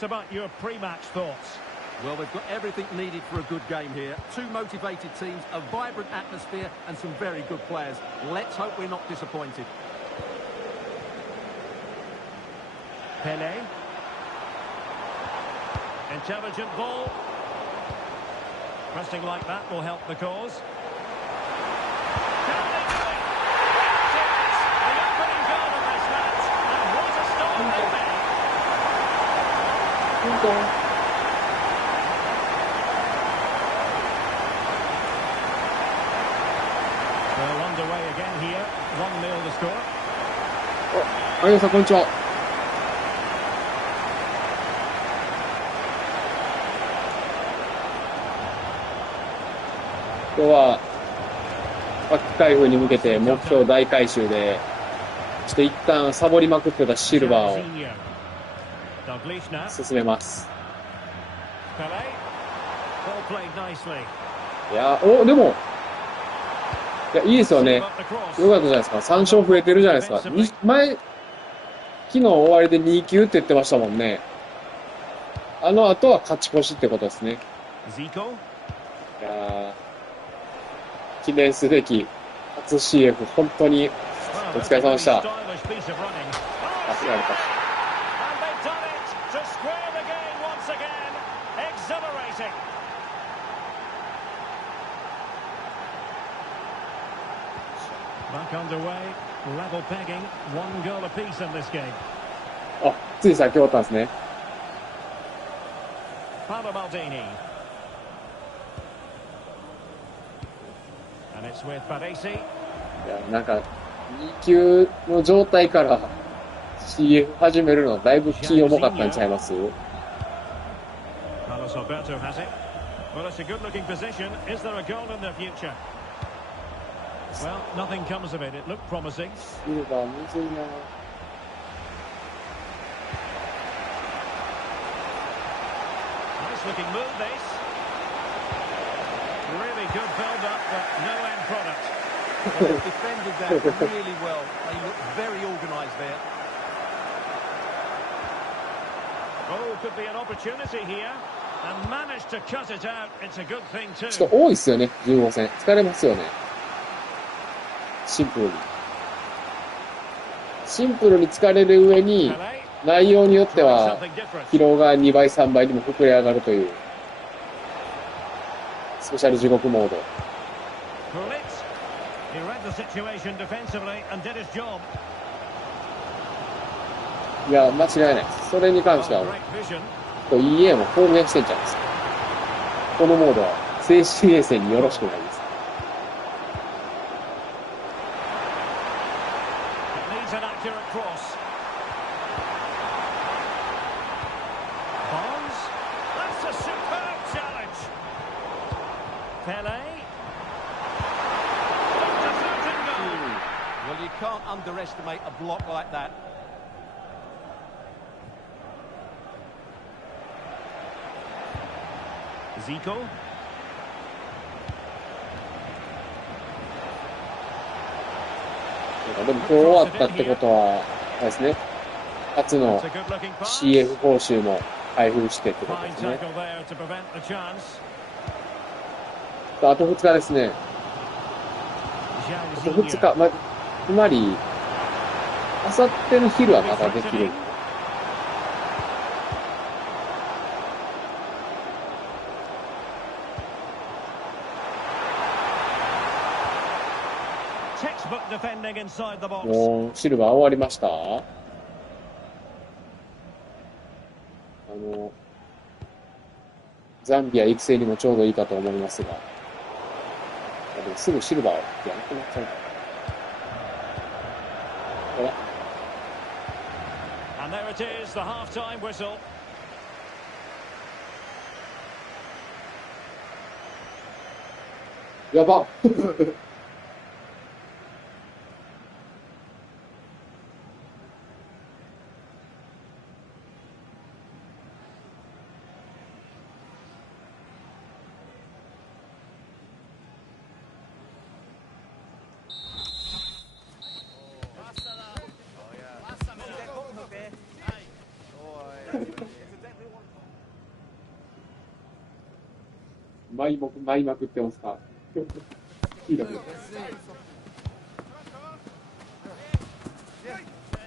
About your pre-match thoughts? Well, they've got everything needed for a good game here. Two motivated teams, a vibrant atmosphere, and some very good players. Let's hope we're not disappointed. Pele. Intelligent ball. Pressing like that will help the cause. Can they do it? Yes, it is. The opening goal of this match. And what a start they've made. Well, underway again here. 1-0 the score. あゆうさん、こんにちは。今日はパック開封に向けて目標大回収で、ちょっと一旦サボりまくってたシルバーを進めます。いや、でも、いいですよね。よかったじゃないですか。3勝増えてるじゃないですか。昨日終わりで2球って言ってましたもんね。あの後は勝ち越しってことですね。いや記念すべき初 CF、本当にお疲れ様でした。あ、やれた。Back underway, level pegging, 1 goal apiece in this game. あ、つい先終わったんですね。Paolo Maldini. And it's with Baresi. いや、なんか2級の状態から CF 始めるのだいぶ気重かったんちゃいます？ Carlos Alberto has it. Well, it's a good-looking position. Is there a goal in the future? Well, nothing comes of it. It looked promising. Nice looking move, this. Really good build-up, but no end product. Well, they've defended that really well. They look very organised there. Oh, could be an opportunity here. And managed to cut it out. It's a good thing too. ちょっと多いっすよね、15戦。疲れますよね。シンプルに。シンプルに疲れる上に、内容によっては、疲労が2倍、3倍にも膨れ上がるという、スペシャル地獄モード。いや、間違いないです。それに関しては、EA も公言してんじゃないですか。このモードは、精神衛生によろしくないです。An accurate cross. Bonds. That's a superb challenge. Pele. Well, you can't underestimate a block like that. Zico.でも今日終わったってことは、あれですね。初の CF 報酬も配布してってことですね。あと2日ですね。あと2日、つまり、あさっての昼はまだできる。もうシルバー終わりました？ザンビア育成にもちょうどいいかと思いますが、でもすぐシルバーってやなくなっちゃうから。And there it is, the half-time whistle. やば舞いまくってますか？いいだろ。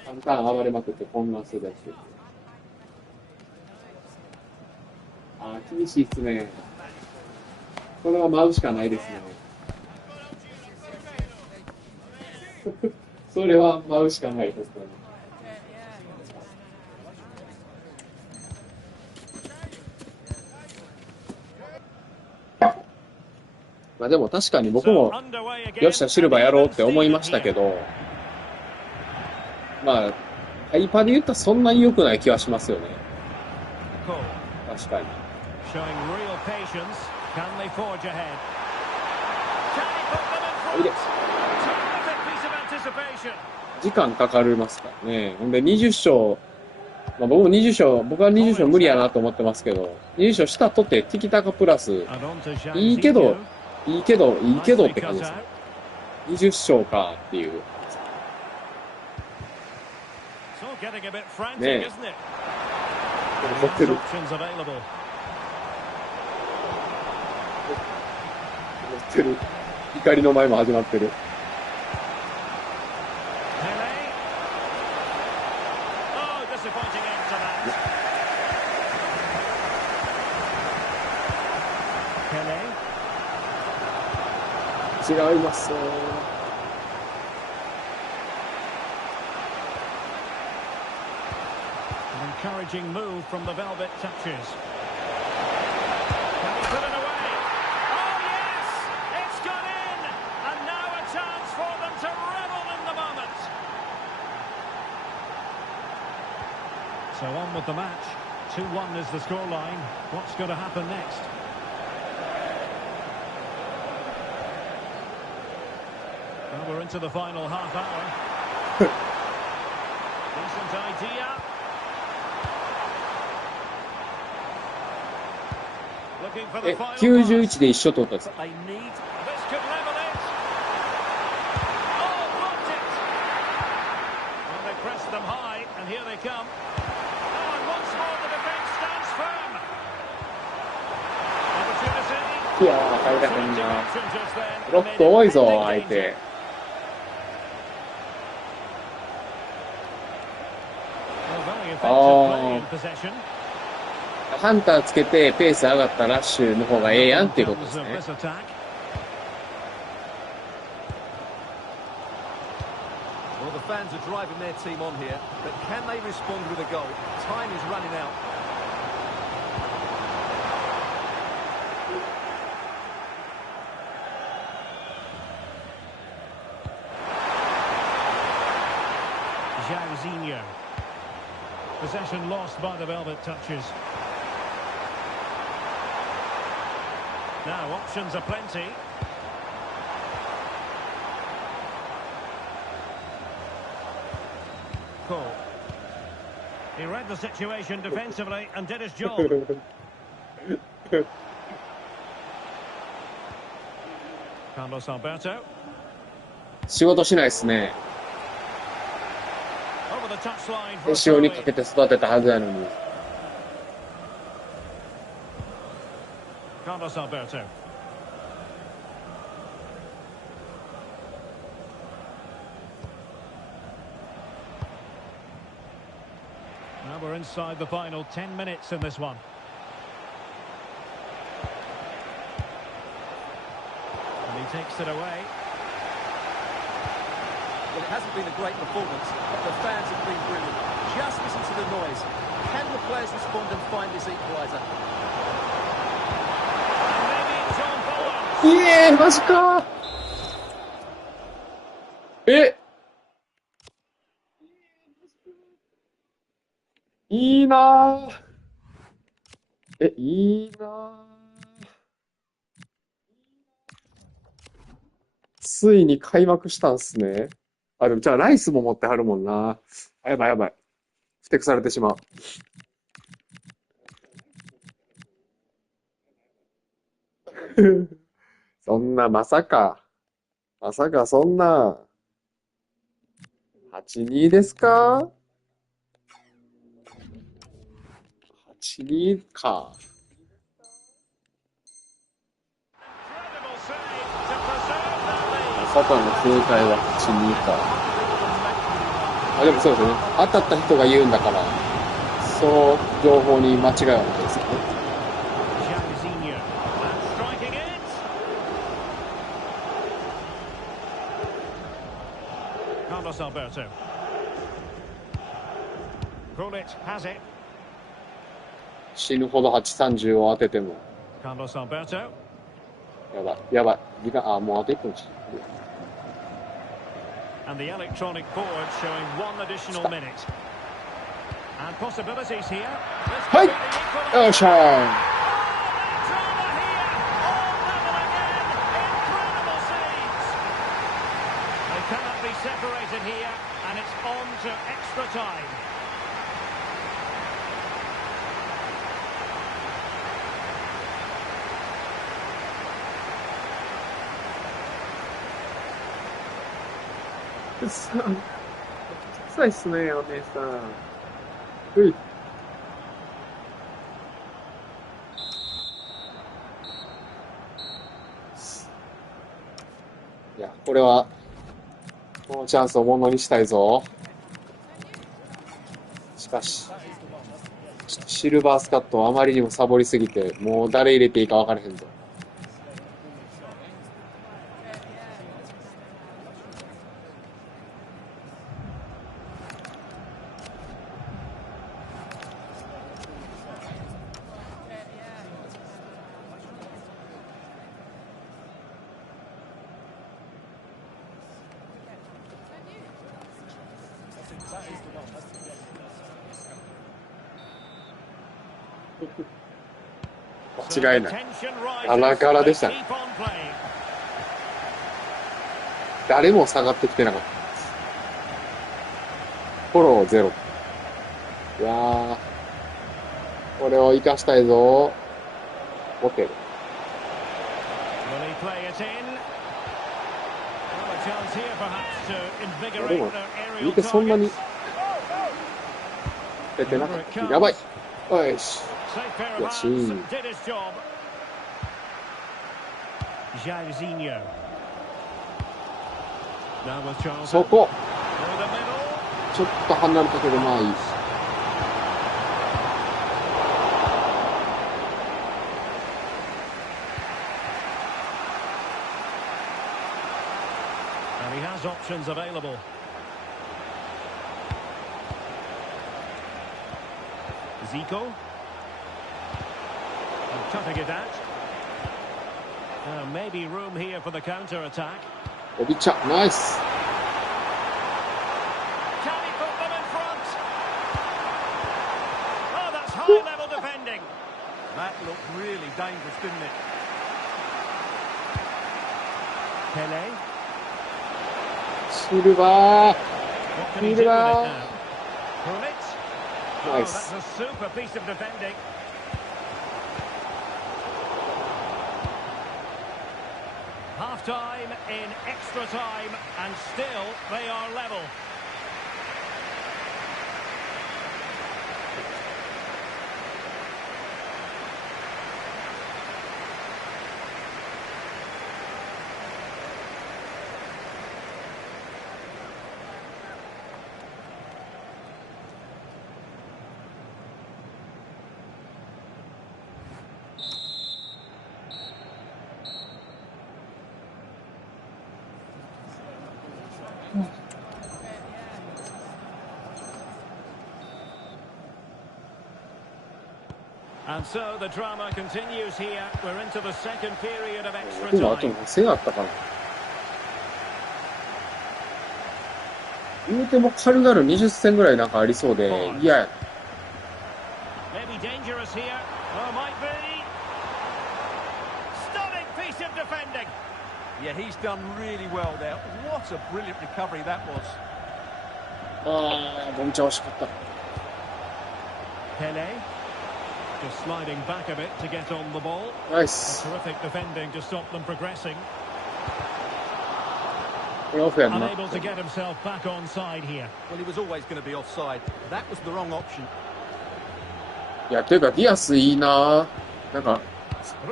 簡単暴れまくって混乱するやつ。あー、厳しいっすね。これは舞うしかないですね。それは舞うしかないですね。まあでも確かに僕も、よっしゃ、シルバーやろうって思いましたけど、まあ、タイパで言ったらそんなに良くない気はしますよね。確かに。いで時間かかりますからね。ほんで20勝、まあ、僕は20勝無理やなと思ってますけど、20勝したとてティキタカプラス、いいけどって感じですね。20勝かっていう。ねえ。持ってる。持ってる。怒りの前も始まってる。違いますよ。Encouraging move from the velvet touches. Can he put it away? Oh yes! It's gone in! And now a chance for them to revel in the moment. So on with the match. 2-1 is the scoreline. What's going to happen next? Well, we're into the final half hour. Decent idea. 91で一緒取ったんです。いやー、入らへんな。ブロック多いぞ、相手。ハンターつけてペース上がったラッシュの方がええやんっていうことですね。Well, the fans are driving their team on here, but can they respond with a goal? Time is running out. Jairzinho. Possession lost by the velvet touches. Now options are plenty. Cole. He read the situation defensively and did his job. Carlos Alberto. 仕事しないですね。手塩にかけて育てたはずやのに。Carlos Alberto. Now we're inside the final 10 minutes in this one. And he takes it away. Well, it hasn't been a great performance, but the fans have been brilliant. Just listen to the noise. Can the players respond and find this equaliser? いえ、マジか。いいなぁ。いいなぁ。ついに開幕したんすね。あ、でもじゃあライスも持ってはるもんな。あ、やばいやばい。ふてくされてしまう。そんな、まさかそんな、8-2ですか？ 8-2 か。サタンの正解は8-2か。あ、でもそうですね。当たった人が言うんだから、その情報に間違いはないですよね。Alberto. Krunic has it. 死ぬほど830を当てても。Carlos Alberto. やばい、やばい。時間、あ、もうあと1分し。And the electronic board showing one additional minute. And possibilities here. はい。よっしゃー。Cannot be separated here, and it's on to extra time. It's っすね、お姉さん。うい。いや、これは。このチャンスをものにしたいぞ。しかし、シルバースカットはあまりにもサボりすぎて、もう誰入れていいか分からへんぞ。間違いない。穴からでしたね。誰も下がってきてなかったです。フォローゼロ。いやー、これを生かしたいぞ。ホテル。でも、見てそんなに出てなかった。やばい。よし。よし。そこ。ちょっと離れたけど、まあいい。And he has options available. Zico. And cutting it out. Maybe room here for the counter-attack. Obicha, nice. Can he put them in front? Oh, that's high-level defending. That looked really dangerous, didn't it? Pele. Silva. What can he do with it now? Krunic. Oh, Nice. that's a super piece of defending. Half-time in extra time, and still they are level. And so the drama continues here. We're into the second period of extra でもあと time. 何戦あったかな。言うても軽々20戦ぐらいなんかありそうで嫌や。Maybe dangerous here. Oh, might be. Stunning piece of defending. Yeah, he's done really well there. What a brilliant recovery that was. ああ、ボンチャ惜しかった。Pele. Just sliding back a bit to get on the ball. Nice. Terrific defending to stop them progressing. これオフやんな。 Unable to get himself back onside here. Well, he was always going to be offside. That was the wrong option. いや、ていうかディアスいいな。なんか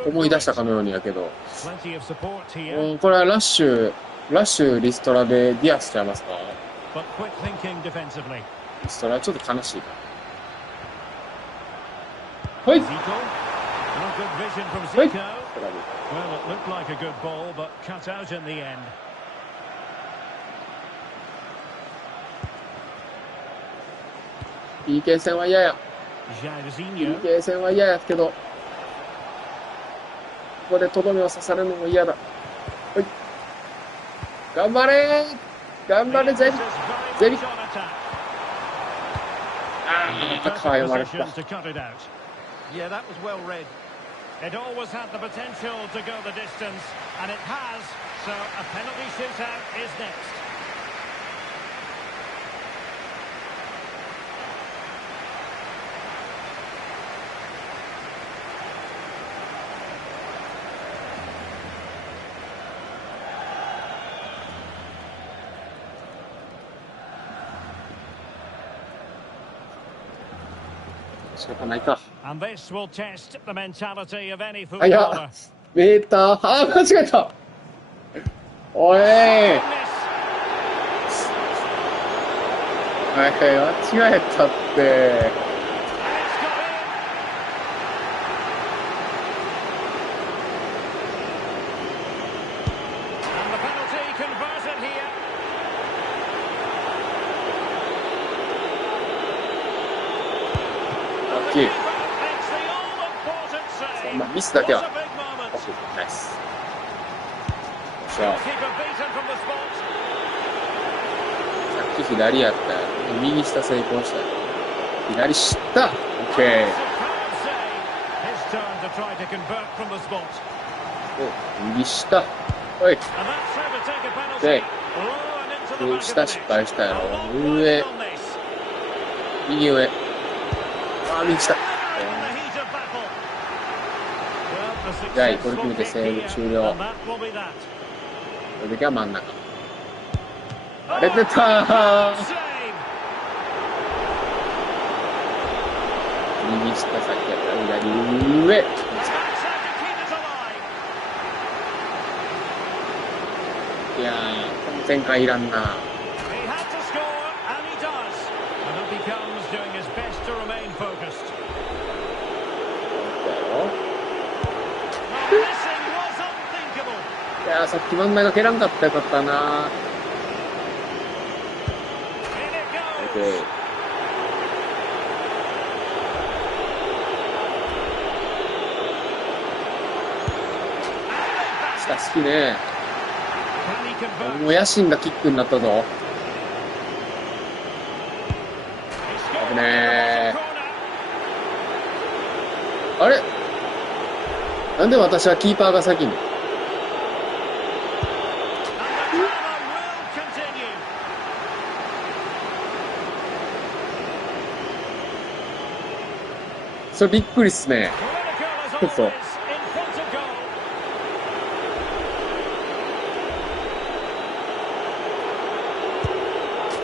思い出したかのようにやけど。Plenty of support here. これはラッシュラッシュ、リストラでディアスちゃいますか？ But quick thinking defensively. リストラはちょっと悲しいか。はい。 Zico. Not good vision from はい。 Zico. Well, it looked like a good ball, but cut out in the end. PK 戦は嫌や。 Jairzinho. PK 戦は嫌やけど、ここでとどめを刺されるのも嫌だ。はい。頑張れー頑張れ、ゼビ。ゼビ。あー、高い読まれた。Yeah, that was well read. It always had the potential to go the distance, and it has. So a penalty shootout is next. 仕方ないか。And this will test the mentality of any あ、いや footballer. メーター、あー、間違えた。おいー。はい、間違えたって。And the penalty converted here. ラッキー。 Makes the all-important save. まあ、ミスだけは What a big moment. 欲しいないです。じゃあ、 Keeper beaten from the spot. さっき左やったよ。右下成功したよ。左下。オッケー。 Superb save. His turn to try to convert from the spot. お、右下。おい。 And that's how to take a penalty. Okay. Low and into the 右 back 下 of the 失 net. 敗したや A ろ。 long 上 point。on this. 右上。あー、右下。 In the heat of battle. Well, the じゃあ、これ successful 決めて kick セーブ here, 終了。 and that will be that. これだけは真ん中。あれ出たー。 Save. 右下先やったら左上。 That's how to keep it alive. いやー、前回いらんな。 He had to score, and he does. And up he comes, doing his best to remain focused. だよ。 Well, missing was unthinkable. いやー、さっき真ん中蹴らんかったらよかったな。 In it オッ goes. ケー。下好きね。 Can he convert? もう野心がキックになったぞ。 He scored. 危ね Corner. ー。あれなんで私はキーパーが先に。 And the drama will continue. それびっくりっすね。 Political as So. always, in front of goal.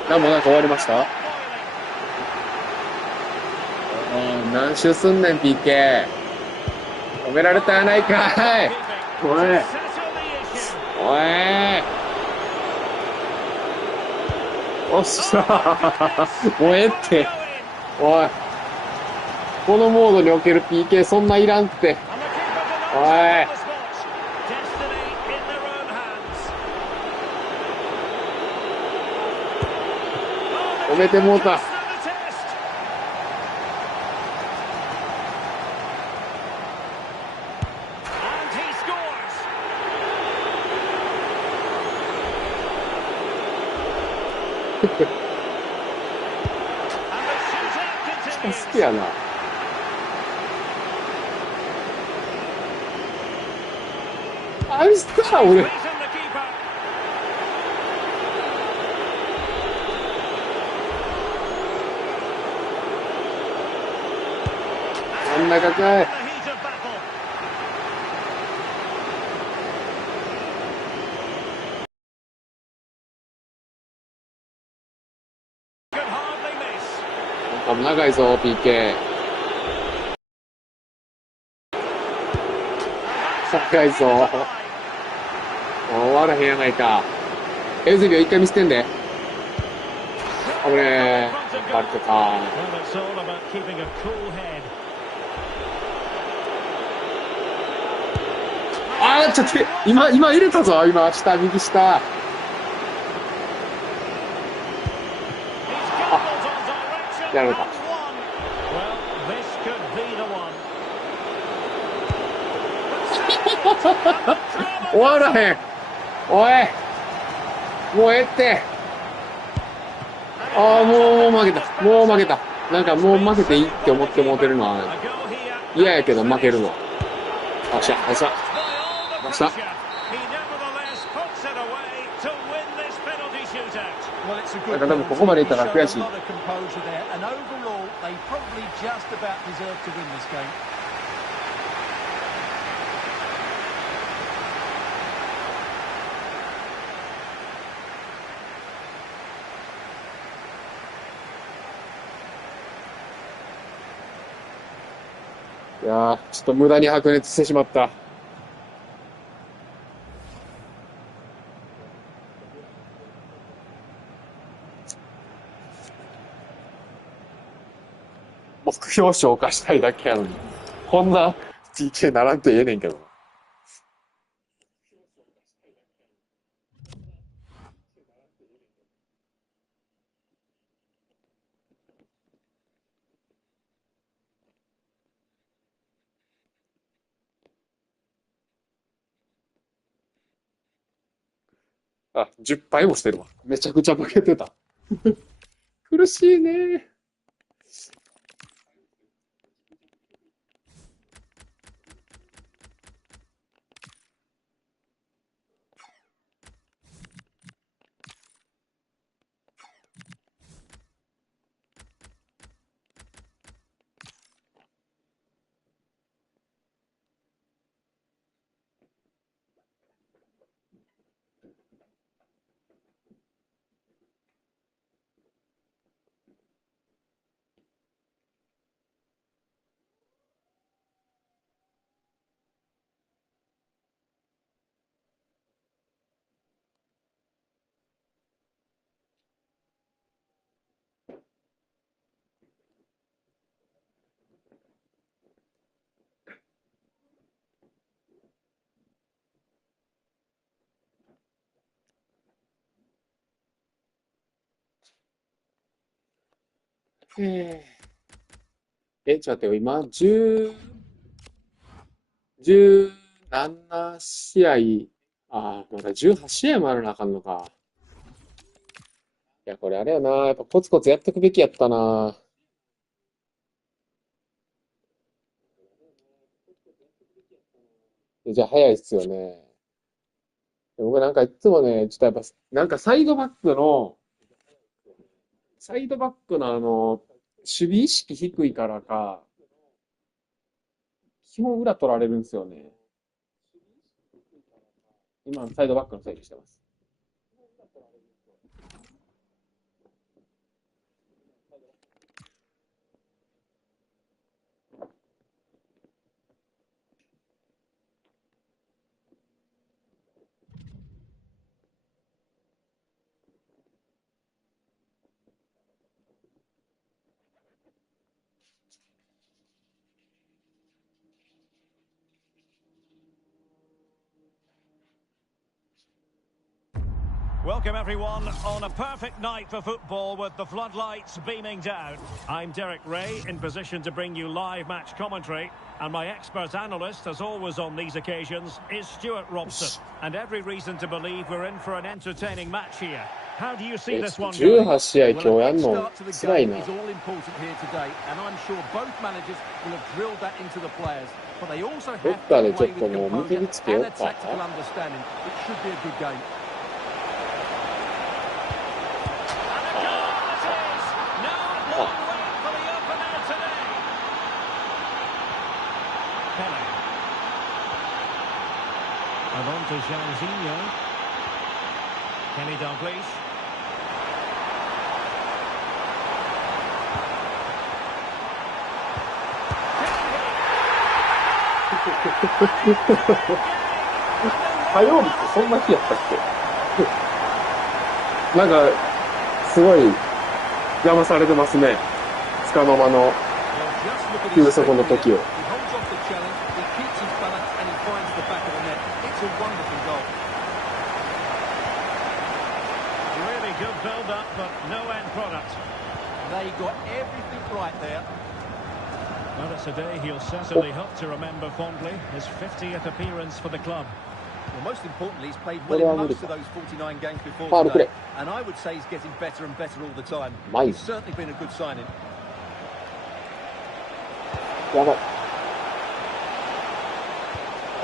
なんもなんか終わりました？ Boiling. 何周すんねん PK。止められたやないかい。 Keeping おい。 to settle the issue. おい。おっしゃー。もうええって。おい。このモードにおける PK そんないらんって。 And the keeper denies Oi. it on the spot. Destiny in their own hands. 止めてもうた。 Stood the test. And he scores. 好きやな。あいつだ、俺。 Beaten the keeper. 真ん中かい。 The heat of battle. 長いぞ、PK。長いぞ。終わらへんやないか。エウゼビオ一回見捨てんで。危ねえ。バレてた。Well, it's all about keeping a cool head. あー、ちょっと、今入れたぞ。今、下、右下。やられた。Well, this could be the one. 終わらへん。おい。もうええって。ああ、もう負けた。もう負けた。なんかもう負けていいって思ってもうてるのは嫌やけど負けるの。よっしゃ、よっしゃ。よっしゃ。なんか多分ここまでいったら悔しい。いやー、ちょっと無駄に白熱してしまった。目標消化したいだけやのに。こんな TK ならんと言えねんけど。あ、10敗もしてるわ。めちゃくちゃ負けてた。苦しいね。ちょっと待ってよ。今、17試合、まだ18試合もあるなあかんのか。いや、これあれやな。やっぱコツコツやっとくべきやったな。じゃあ早いっすよね。僕なんかいつもね、ちょっとやっぱ、なんかサイドバックの守備意識低いからか、基本裏取られるんですよね。今、サイドバックの整理してます。Welcome everyone on a perfect night for football with the floodlights beaming down. I'm Derek Ray in position to bring you live match commentary, and my expert analyst, as always on these occasions, is Stuart Robson. And every reason to believe we're in for an entertaining match here. How do you see this one going? 18試合今日やんの辛いな。is all important here today, and I'm sure both managers will have drilled that into the players. But they also have to play with composure and a tactical understanding. It should be a good game. And on to Jairzinho. Kenny Dalglish. なんか、すごい邪魔されてますね。束の間の休息の時を。They got everything right there. Well, it's a day he'll certainly hope to remember fondly. His 50th appearance for the club. Well, most importantly, he's played well in most of those 49 games before today, and I would say he's getting better and better all the time. He's certainly been a good signing. やばい。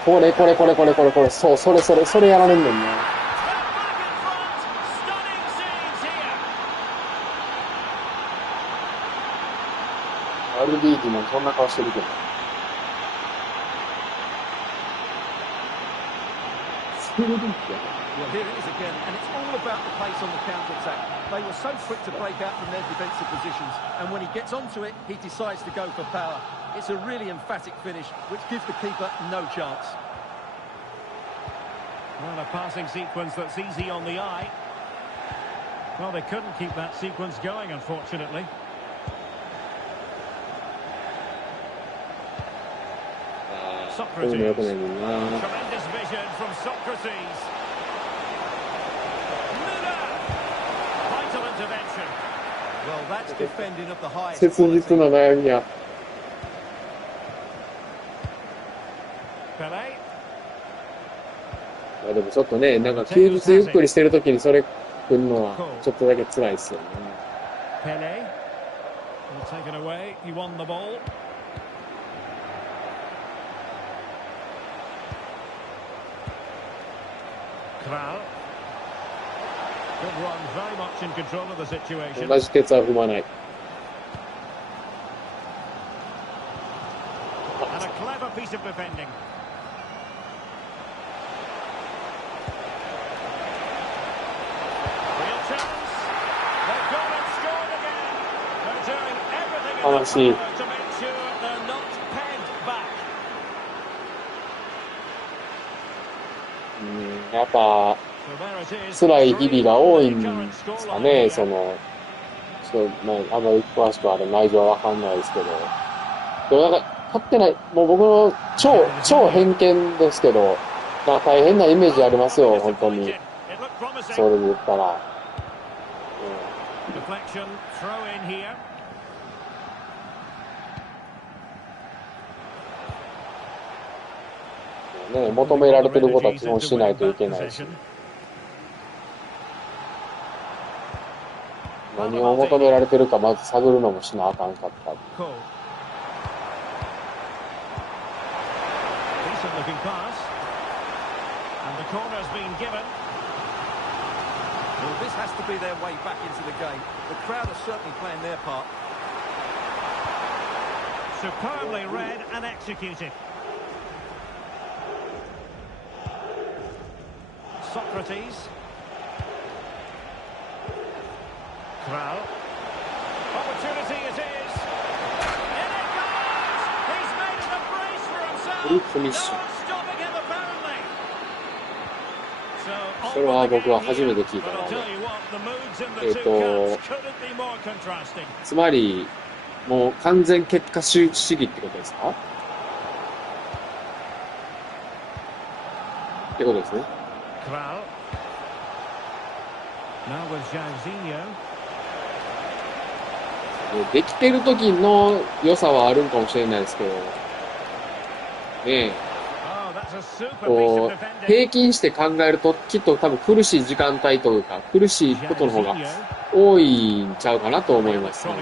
これ、そう、それやられんねんな。アルディーティもそんな顔してるけど。Well, here it is again, and it's all about the pace on the counter-attack. They were so quick to break out from their defensive positions, and when he gets onto it, he decides to go for power. It's a really emphatic finish, which gives the keeper no chance. Well, a passing sequence that's easy on the eye. Well, they couldn't keep that sequence going, unfortunately. Socrates. Tremendous vision from Socrates. Vital intervention. Well, that's defending of the highest 切実な悩みや。Pele. でもちょっとね、なんか休日ゆっくりしてるときにそれ来るのはちょっとだけ辛いですよね。Pele. Well taken away. He won the ball. Kral. Good run, very much in control of the situation. 同じケツは踏まない。And a clever piece of defending. Real chance. They've gone and scored again. They're doing everything in their power to make sure they're not pegged back. やっぱ辛い日々が多いんですかね、その、ちょっと、あんまり詳しく内情はわかんないですけど。でもなんか、勝ってない、もう僕の超偏見ですけど、まあ大変なイメージありますよ、本当に。それで言ったら。ね、求められてることは基本しないといけないし。何を求められてるかまず探るのもしなあかんかった。Well, this has to be their way back into the game. The crowd are certainly playing their part. Superbly read and executed. Socrates. Kral. Opportunity it is. In it goes! He's made it a brace for himself. No one stopping him apparently. それは僕は初めて聞いたので。つまり、もう完全結果主義ってことですか？ってことですね。できてる時の良さはあるんかもしれないですけど、ねえ、こう平均して考えるときっと多分苦しい時間帯というか苦しいことの方が多いんちゃうかなと思いますね。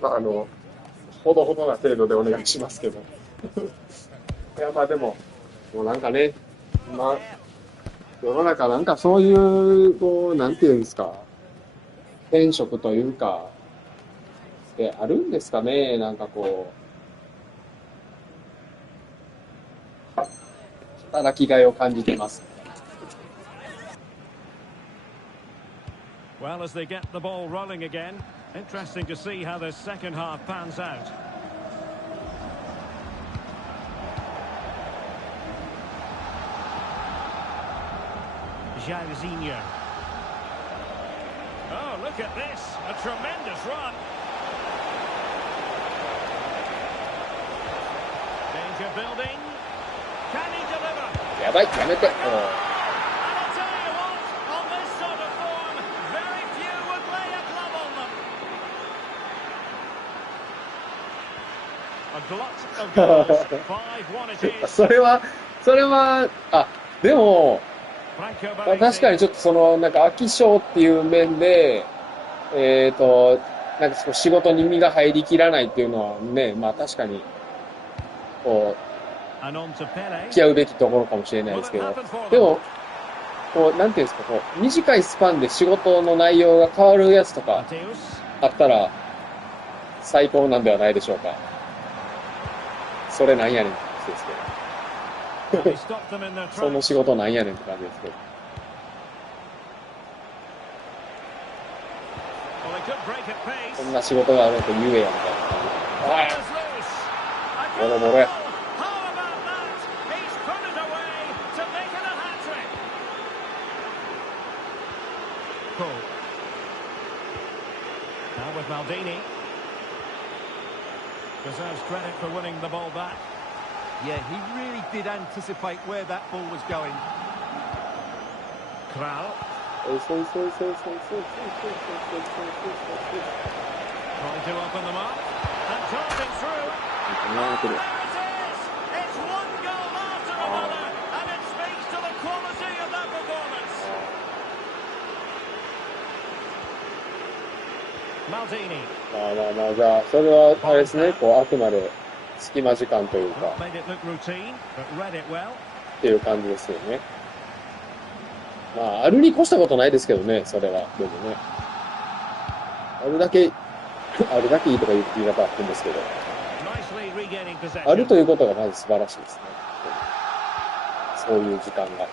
まあほどほどな程度でお願いしますけどいやまあでももうなんかね、まあ、世の中なんかそういう、こう、なんていうんですか、転職というか、ってあるんですかね、なんかこう、働きがいを感じてます。Well, as they get the ball rolling again, interesting to see how this second half pans out. Jairzinho. Oh, look at this. A tremendous run. Danger building. Can he deliver? やばい、やめて。And I'll tell you what, on this sort of form, very few would lay a glove on them. A glut of goals. 5-1 it is. それは、あ、でも、Franco まあ、確か Baresi. にちょっとその、なんか飽き性っていう面で、なんかその仕事に身が入りきらないっていうのはね、まあ確かに、こ And on to う、 Pele. 付き合うべきところかもしれない Will です it けど、 happen for で them? も、こう、なんていうんですか、こう、短いスパンで仕事の内容が変わるやつとか Mateus. あったら、最高なんではないでしょうか。それなんやねんって話ですけど。 And he stopped them in their その tracks. 仕事なんやねんって感じですけど。Well, they could break at pace. こんな仕事があると言えや、みたいな感じ。 Fires loose. A ボロ goal! ボロや。 How about that? He's put it away to make it a hat-trick. Cole. Now with Maldini. Deserves credit for winning the ball back. Yeah, he really did anticipate where that ball was going. Kral. そうそうそうそうそうそうそうそうそうそう。 Trying to open them up. And charging through. なんか Oh, ね、 there it is! It's one goal after another, and it speaks to the quality of that performance. Maldini. まあまあまあ、じゃあ、それは、あれですね、こう、あくまで隙間時間というか、 Well, made it look routine, but read it well. っていう感じですよね。まあ、あるに越したことないですけどね、それは。でもね。あるだけいいとか言い方あるんですけど、 Nicely regaining ある possession. ということがまず素晴らしいですね。そういう時間が。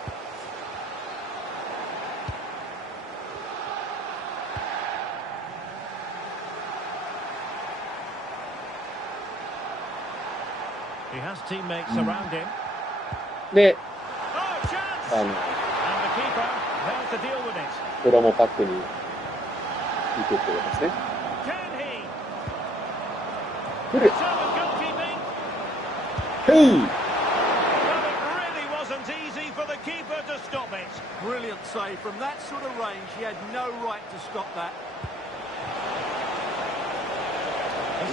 He has teammates around him. で、 Oh, chance! あ And の、the keeper there to deal with it. プロモパックに行くってことですね。 Can he? 来る。 Determined goalkeeping. へい。 Well, it really wasn't easy for the keeper to stop it. Brilliant save. From that sort of range, he had no right to stop that.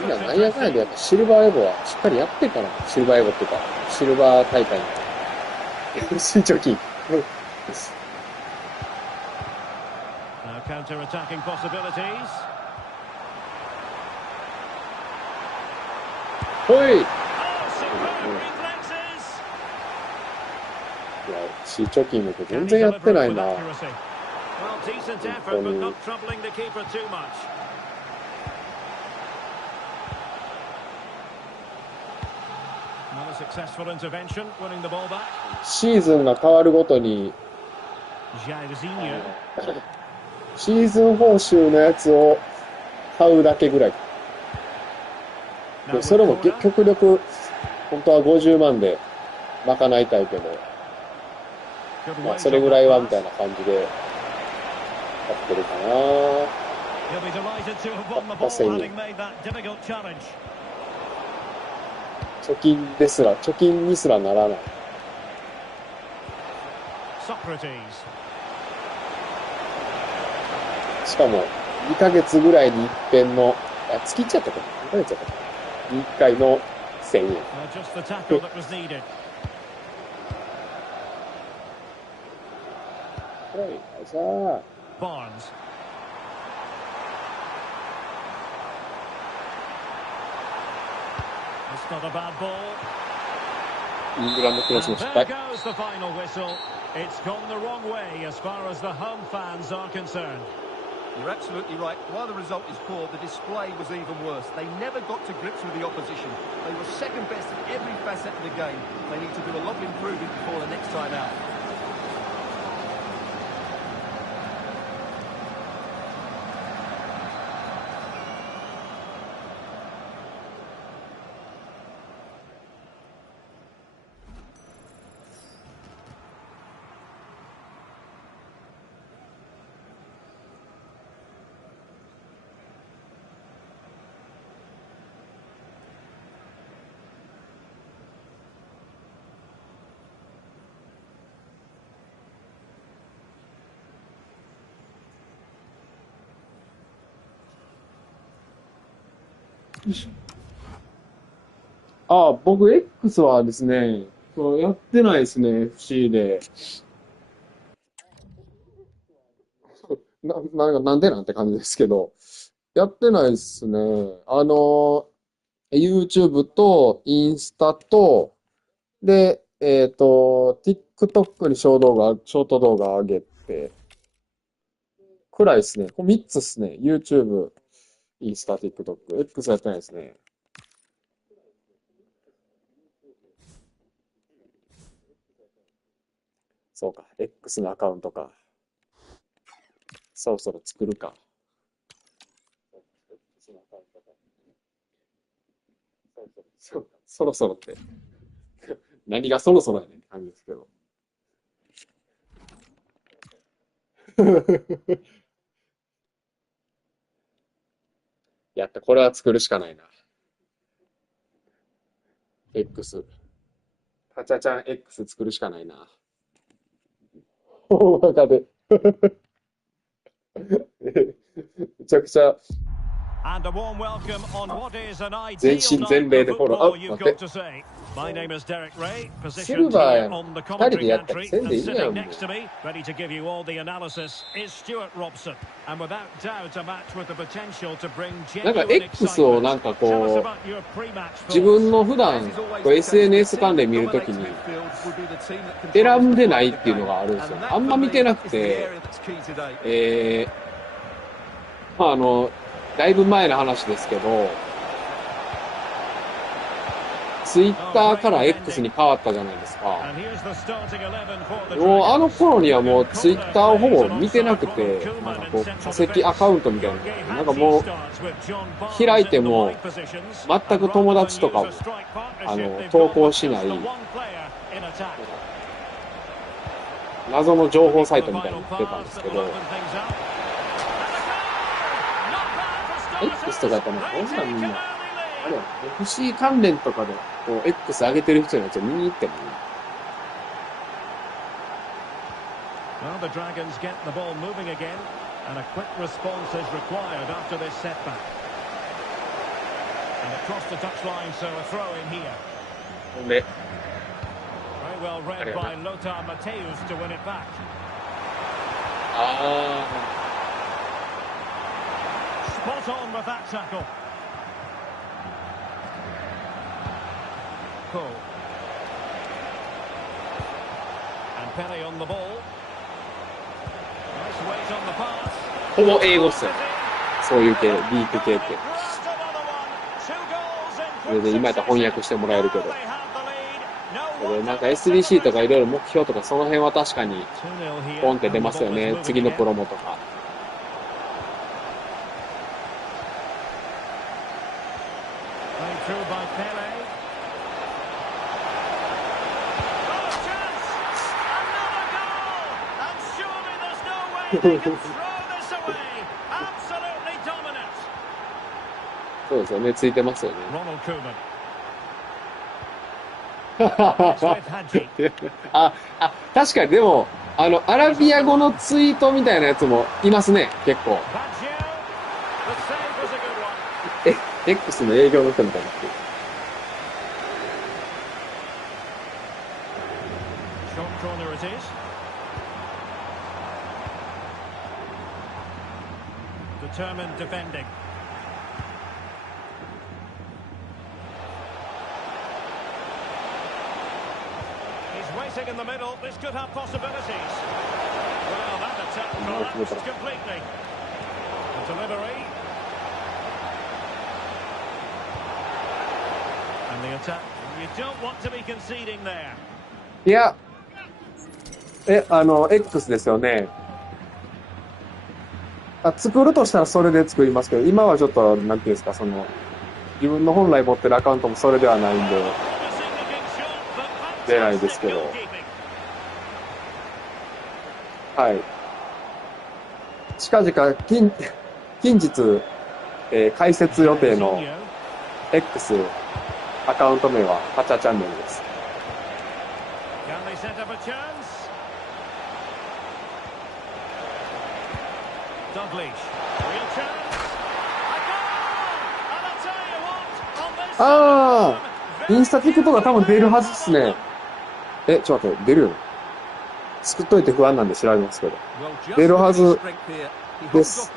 みんななんやかんやでやっぱシルバーエボはしっかりやってるかな。シルバーエボっていうか、シルバー大会の。FC 貯金。 Now counter-attacking possibilities. ほい。 Oh, superb reflexes. いや、FC 貯金も全 Can he 然やっ deliver て it ない with な。 accuracy? Well, decent effort, but not troubling the keeper too much. Not a successful intervention, winning the ball back. シーズンが変わるごとに、 Jairzinho. シーズン報酬のやつを買うだけぐらい。 Now で with それも corner. 極力、本当は50万で賄いたいけど、 Good まあ weight それ on ぐらい that はみ pass. たいな感じでやってるかな。 He'll be delighted to have won the ball, Passing. having made that difficult challenge. 貯金にすらならない。 Socrates. しかも、2ヶ月ぐらいに一遍の、月いっちゃったかな ?2 ヶ月やったかな ?1 回の1000円。Well, just the tackle that was needed. はい、じゃあ、 Barnes. It's not a bad ball. イングランドクロスの And 失 there 敗。 goes the final whistle. It's gone the wrong way as far as the home fans are concerned. You're absolutely right. While the result is poor, the display was even worse. They never got to grips with the opposition. They were second best in every facet of the game. They need to do a lot of improving before the next time out.僕 X はですね、やってないですね、FC で。なんでなんて感じですけど。やってないですね。YouTube とインスタと、で、TikTok にショート動画上げて、くらいですね。これ3つですね。YouTube、インスタ、TikTok。X やってないですね。そうか。X のアカウントか。そろそろ作るか。そろそろって。何がそろそろやねんって感じですけど。やった。これは作るしかないな。X。パチャちゃん X 作るしかないな。大バカで。めちゃくちゃ And a warm welcome on what is an 全 ideal 身 night 全 for 霊でフォロー。 football, あ、 you've 待っ got て。 to say. My name is Derek Ray, シル positioned バー here やん。 on the 二人で commentary やったり gantry, せんで and いいやん、 sitting もう。 next to me, ready to give you all the analysis, is Stuart Robson. And without doubt, a match with the potential to bring なんか genuine X を excitement. なんか Tell us こ about your pre-match う、自分 thoughts. の普段 As is always こう the case, the SNS team 関連 that 見るとき dominates に midfield would be the team that 選 controls ん the で flow ない of っ the ていうの game. があるんです And よね。 that あん for ま見 me てなく is the て、 area that's key today. まあだいぶ前の話ですけど、ツイッターから X に変わったじゃないですか。 And here's the starting 11 for the もうあの Dragons. 頃にはもうツイッターをほぼ見てなくて、なんかこう化石アカウントみたいな、なんかもう開いても全く友達とかも投稿しない謎の情報サイトみたいになってたんですけど、X とかやったらなんかこんなんみんな、あれや、FC 関連とかでこう X 上げてる人のやつを見に行ってもいい。Well, the Dragons get the ball moving again, and a quick response is required after this setback. And across the touchline, so a throw in here. ほんで、 Very well read by Lothar Matthäus to win it back. あ Spot on with that tackle. Cole. And Pele on the ball. Nice weight on the pass. ほぼ英語っすよ。そういう系、リーク系って。それで今やったら翻訳してもらえるけど。でなんか SBC とかいろいろ目標とかその辺は確かにポンって出ますよね。次のプロモとか。そうですよね。ついてますよね。確かにでも、アラビア語のツイートみたいなやつもいますね、結構。X の営業の人みたいな。Determined defending. Spacing in the middle, this could have possibilities. Well, that attack collapsed completely. The delivery. And the attack. You don't want to be conceding there. いや、X ですよね。作るとしたらそれで作りますけど、今はちょっと、なんていうんですか、自分の本来持ってるアカウントもそれではないんで、出ないですけど。はい。近々、近日、開設予定の X アカウント名はパチャチャンネルです。ああ、インスタ聞くとか多分出るはずっすね。ちょっと待って、出るよね。作っといて不安なんで調べますけど。出るはずです。っ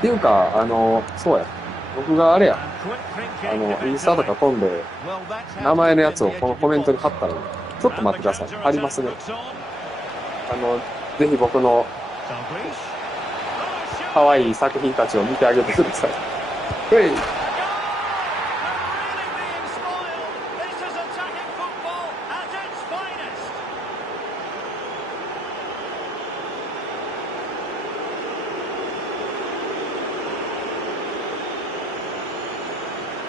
ていうか、そうや。僕があれや。インスタとか飛んで、名前のやつをこのコメントに貼ったので、ちょっと待ってください。貼りますね。ぜひ僕の可愛い作品たちを見てあげてください。はい。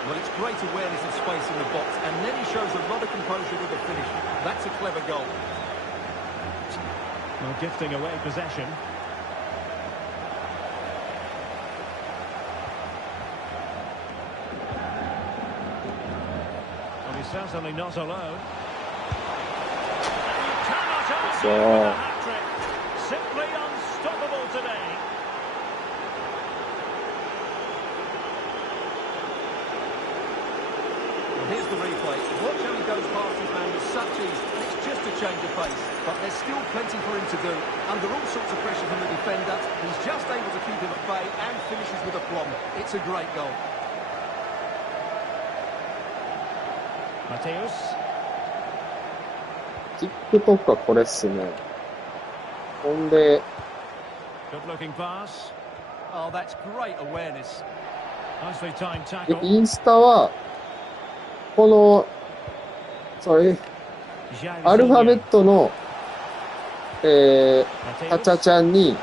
Well, it's great awareness of space in the box, and then he shows a lot of composure with the finish. That's a clever goal. Well, gifting away possession. Well, he's certainly not alone. And you cannot argue with a hat-trick. Simply unstoppable today. Here's the replay. Watch how he goes past his man with such ease. It's just a change of pace, but there's still plenty for him to do. Under all sorts of pressure from the defender, he's just able to keep him at bay and finishes with aplomb. It's a great goal. Mateus. TikTok はこれっすね。ほんで、Good-looking pass. Oh, that's great awareness. Nicely timed tackle. インスタは、この、アルファベットの、タチャちゃんに、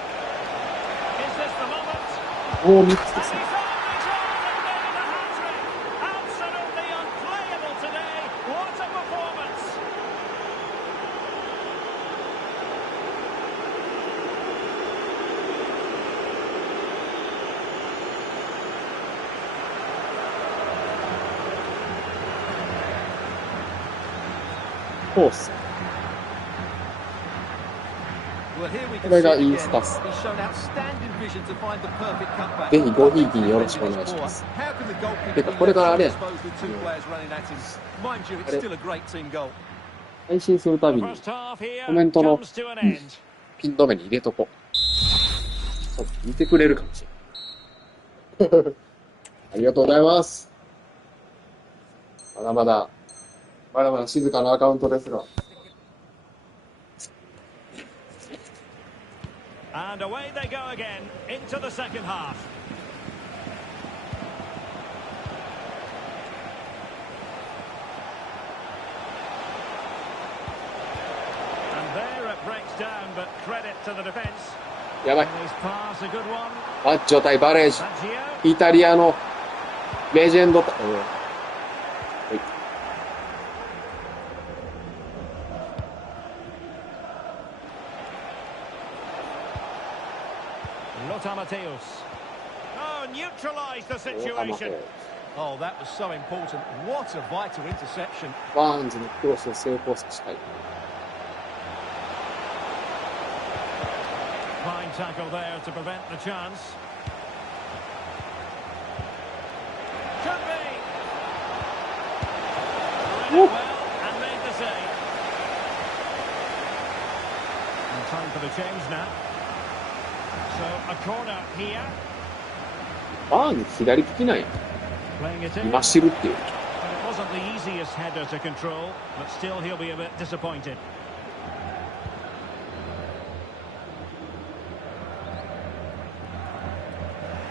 もう3つですね。コース。これがインスタっす。ぜひごひいきによろしくお願いします。てか、これからあれや。配信するたびにコメントのピン止めに入れとこう。見てくれるかもしれない。ありがとうございます。まだまだ静かなアカウントですが。And away they go again into the second half. And there it breaks down, but credit to the defense. やばい。 His pass, a good one. バッジョ対バレージ。イタリアのレジェンド。Mateus. Oh, neutralised the situation. Oh, that was so important. What a vital interception. バーンズのクロスを成功させたい。Fine tackle there to prevent the chance. Could be. Well and made the save. And time for the change now. So a corner here. バーンズ左利きなんや。Playing it in. 今知るっていう。And it wasn't the easiest header to control, but still he'll be a bit disappointed.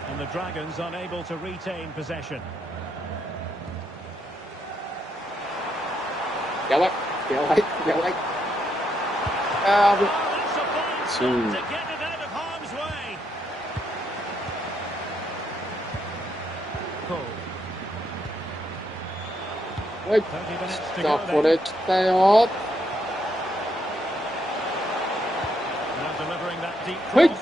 And the Dragons unable to retain possession. やばい、やばい、やばい。あー、危ない。 Oh, that's a fine shot to get it out of harm's way. Pull. はい。 30 minutes to じゃあ、 go こ then. れ来たよ。 Now delivering that deep はい。 cross.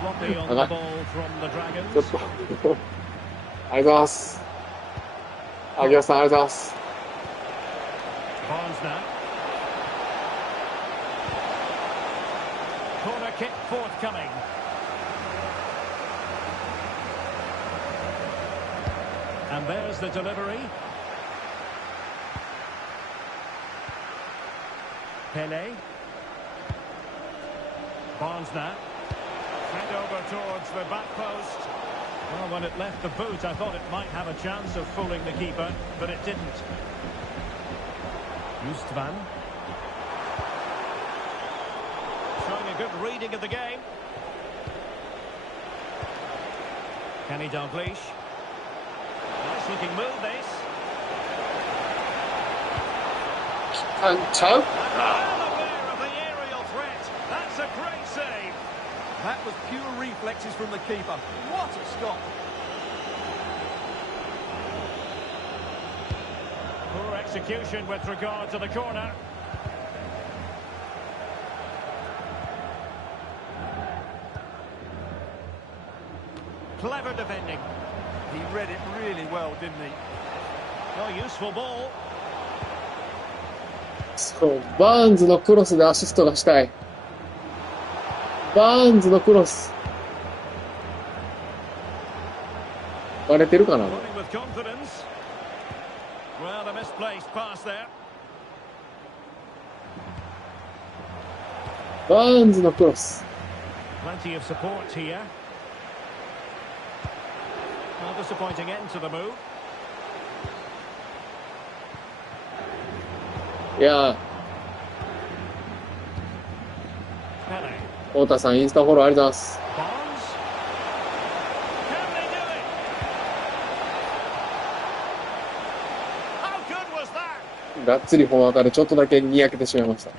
Sloppy on the ball from the ちょっ Dragons. と。ありがとうございます。あきらさん、ありがとうございます。 Barnes now. Corner kick forthcoming. And there's the delivery. Pele. Barnes now. Head over towards the back post. Well, when it left the boot, I thought it might have a chance of fooling the keeper, but it didn't. Justvan. Showing a good reading of the game. Kenny Dalglish. Nice looking move, this. あんちゃう And well aware of the aerial threat. That's a great save. That was pure reflexes from the keeper. What a stop. Poor execution with regard to the corner. Clever defending. He read it really well, didn't he? Oh, useful ball. そう、バーンズのクロスでアシストがしたい。バーンズのクロス。バレてるかな Running with confidence. Well, a misplaced pass there. バーンズのクロス。 Plenty of support here. Well, disappointing end to the move. いやー、 Pele. 太田さん、インスタフォローありがとうございます。 Barnes. Can they do it? How good was that? がっつりフォワードでちょっとだけにやけてしまいました。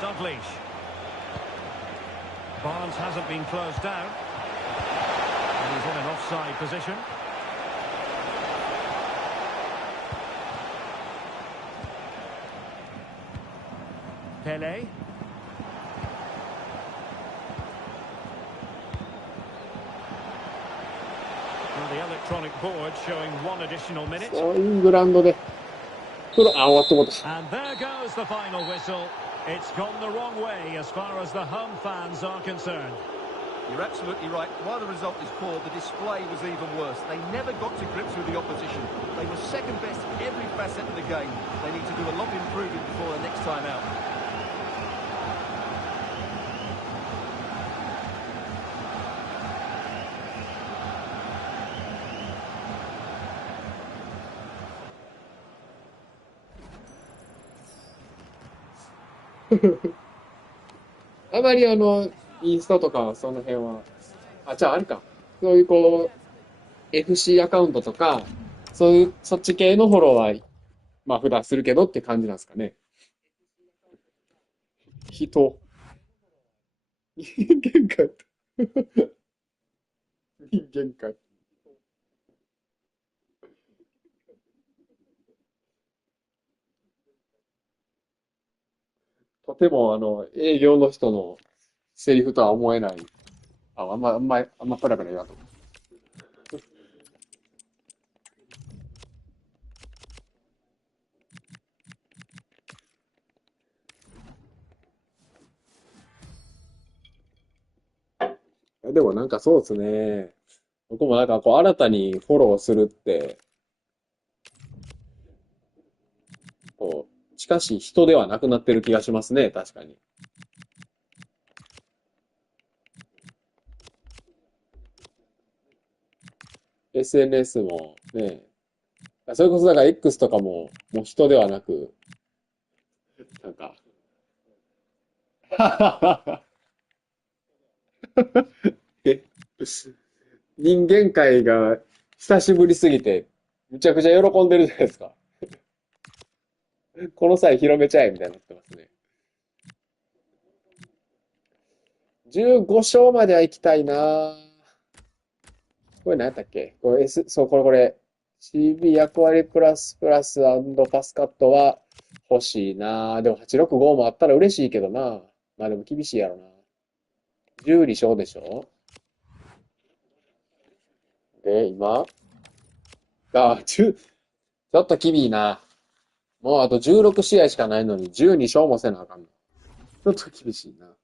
Dalglish. Barnes hasn't been closed down. And he's in an offside position. Pele. And the electronic board showing one additional minute. そうイングランドで。終わってもうた。 And there goes the final whistle. It's gone the wrong way as far as the home fans are concerned. You're absolutely right. While the result is poor, the display was even worse. They never got to grips with the opposition. They were second best in every facet of the game. They need to do a lot of improving before the next time out. .あまりインスタとかその辺は、じゃああれか。そういうFC アカウントとか、そっち系のフォローは、まあ普段するけどって感じなんですかね。人。人間界。人間界。とても営業の人のセリフとは思えない。あんまペラペラ言わんと。でもなんかそうですね。僕もなんか新たにフォローするって、こう、近しい人ではなくなってる気がしますね、確かに。SNS もね、それこそだから X とかも、もう人ではなく、なんか、え、人間界が久しぶりすぎて、むちゃくちゃ喜んでるじゃないですか。この際広めちゃえみたいになってますね。15勝までは行きたいな。これ何やったっけこれ そう、これ。CB 役割プラスパスカットは欲しいな。でも865もあったら嬉しいけどな。まあでも厳しいやろな。10勝でしょで、今10、ちょっと厳しいな。もうあと16試合しかないのに12勝もせなあかんの。ちょっと厳しいな。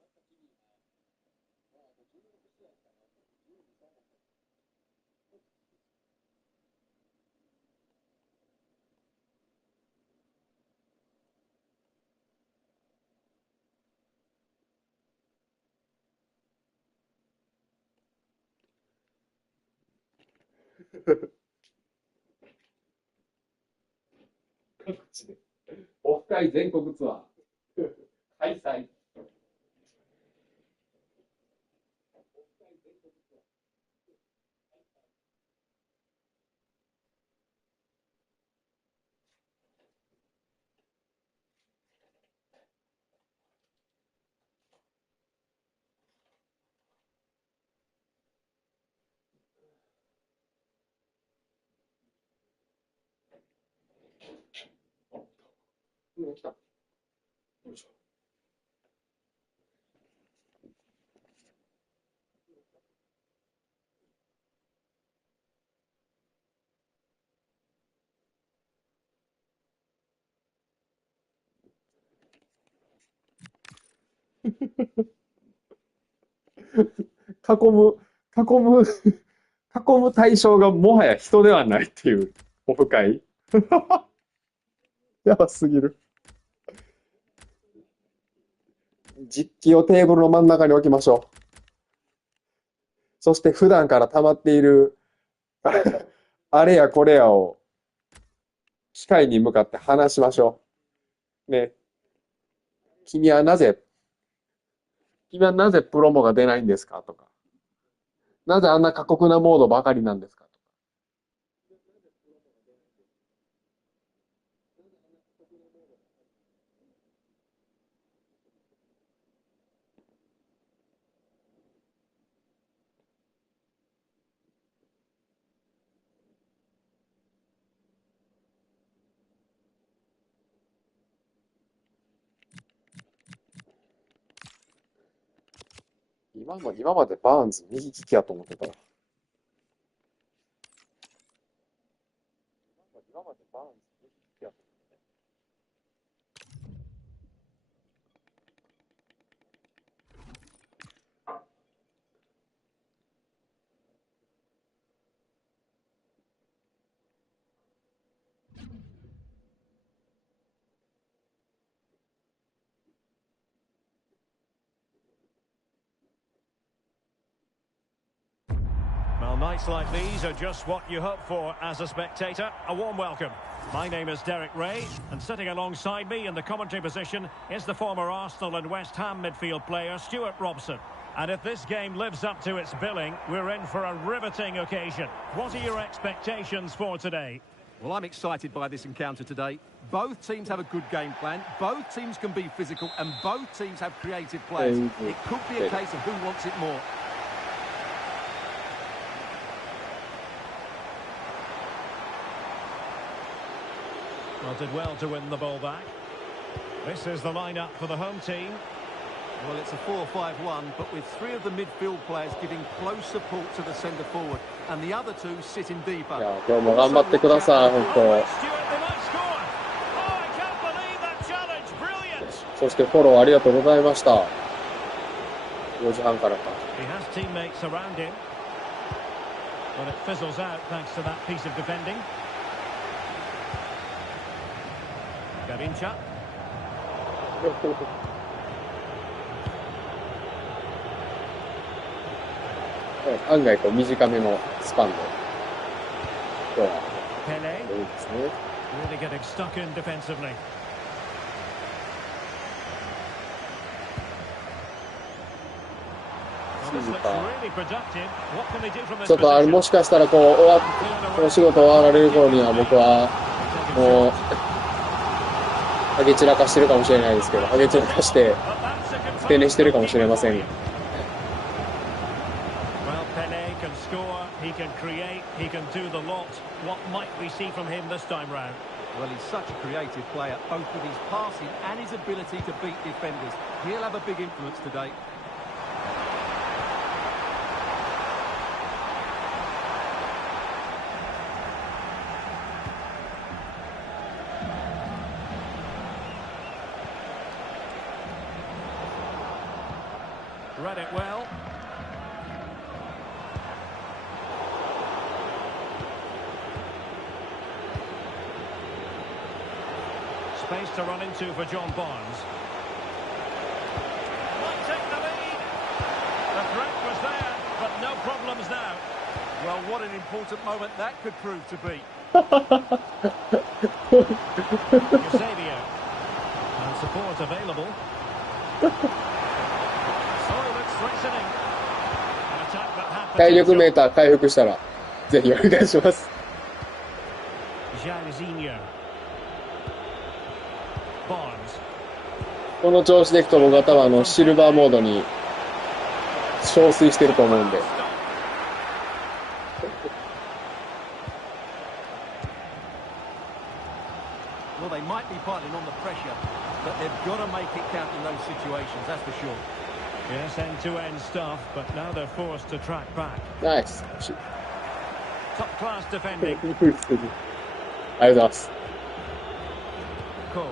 各地で。オフ会全国ツアー。開催。もう来た。よいしょ。囲む、囲む、囲む対象がもはや人ではないっていうオフ会。やばすぎる。実機をテーブルの真ん中に置きましょう。そして普段から溜まっているあれやこれやを機械に向かって話しましょう。ね。君はなぜ、君はなぜプロモが出ないんですかとか。なぜあんな過酷なモードばかりなんですかとか。今までバーンズ右利きやと思ってたら。今までバーンズ右利きやとWell, nights like these are just what you hope for as a spectator. A warm welcome. My name is Derek Ray, and sitting alongside me in the commentary position is the former Arsenal and West Ham midfield player Stuart Robson. And if this game lives up to its billing, we're in for a riveting occasion. What are your expectations for today? Well, I'm excited by this encounter today. Both teams have a good game plan, both teams can be physical, and both teams have creative players. It could be a case of who wants it more. Well, did well to win the ball back. This is the lineup for the home team. Well, it's a 4-5-1, but with three of the midfield players giving close support to the centre forward, and the other two sitting deeper. いや、今日も頑張ってください、本当。Stuart, they might score. Oh, I can't believe that challenge. Brilliant. そしてフォローありがとうございました。4時半からか。He has teammates around him. But it fizzles out thanks to that piece of defending. Get Garincha. 案外こう短めのスパンで今日は Pele. いいですね。Really getting stuck in defensively. ちょっともしかしたらこの仕事終わられる頃には僕はもうハゲ散らかしてるかもしれないですけど、ハゲ散らかして定年してるかもしれませんが。Well, he's such a creative player, both with his passing and his ability to beat defenders. He'll have a big influence today. Read it well. Space to run into for John Barnes. Might take the lead. The threat was there, but no problems now. Well, what an important moment that could prove to be. Eusebio. And support available. Threatening. An attack that happened. 体力メーター回復したらぜひお願いします。Jairzinho. Barnes. この調子でいくと僕は多分シルバーモードに憔悴してると思うんで。Well, they might be piling on the pressure, but they've got to make it count in those situations, that's for sure. Yes, end-to-end stuff, but now they're forced to track back. Nice. Top-class defending. ありがとうございます。Cole.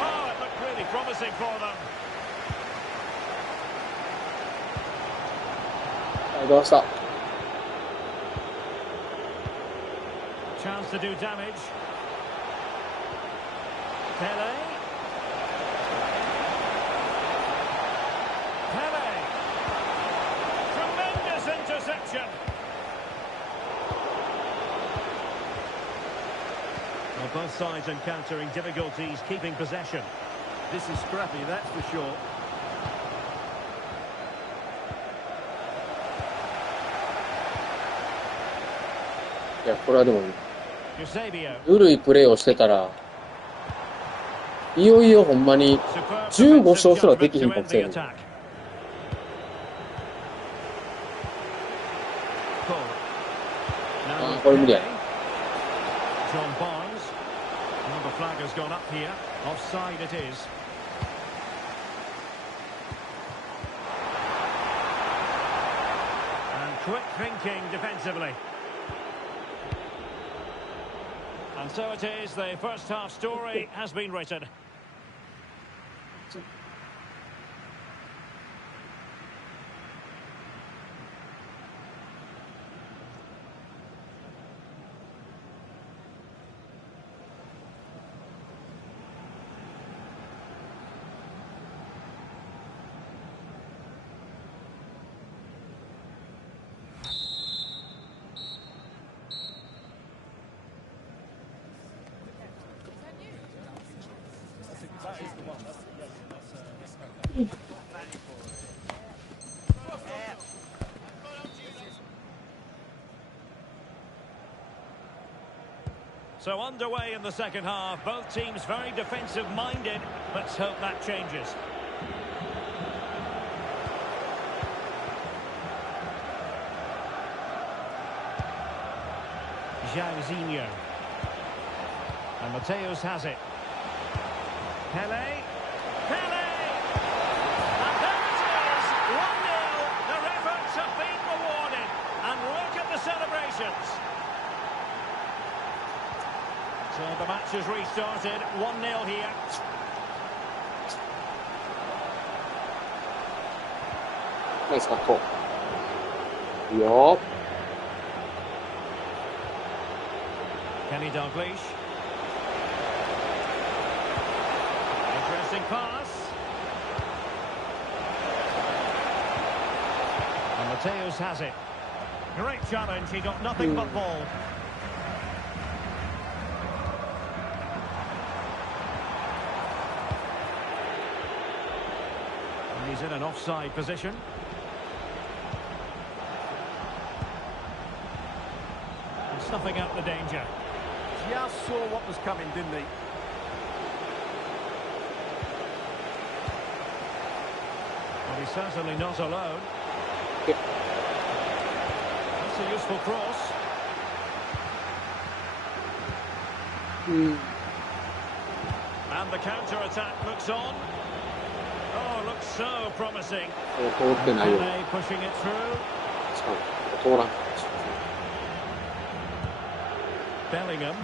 Oh, it looked really promising for them. ありがとうございました。Chance to do damage. Pele. Interception. Well, both sides encountering difficulties keeping possession. This is scrappy, that's for sure. いや、これはでも、Eusebio. 緩いプレーをしてたら、いよいよほんまに15勝すらできひんかもしれん。これ無理や。John Barnes. The flag has gone up here. Offside it is. And quick thinking defensively. And so it is, the first half story has been written. So underway in the second half, both teams very defensive-minded. Let's hope that changes. Jairzinho. And Mateus has it. Pele. Pele! And there it is, 1-0. Their efforts have been rewarded. And look at the celebrations. So the match has restarted, 1-0 here. Nice tackle. いいよ。Kenny Dalglish. Interesting pass. And Mateus has it. Great challenge, he got nothing but ball. And he's in an offside position. And snuffing out the danger. Just saw what was coming, didn't he? Well, he's certainly not alone. That's a useful cross. And the counter-attack looks on. Oh, looks so promising. Pele pushing it through. Bellingham.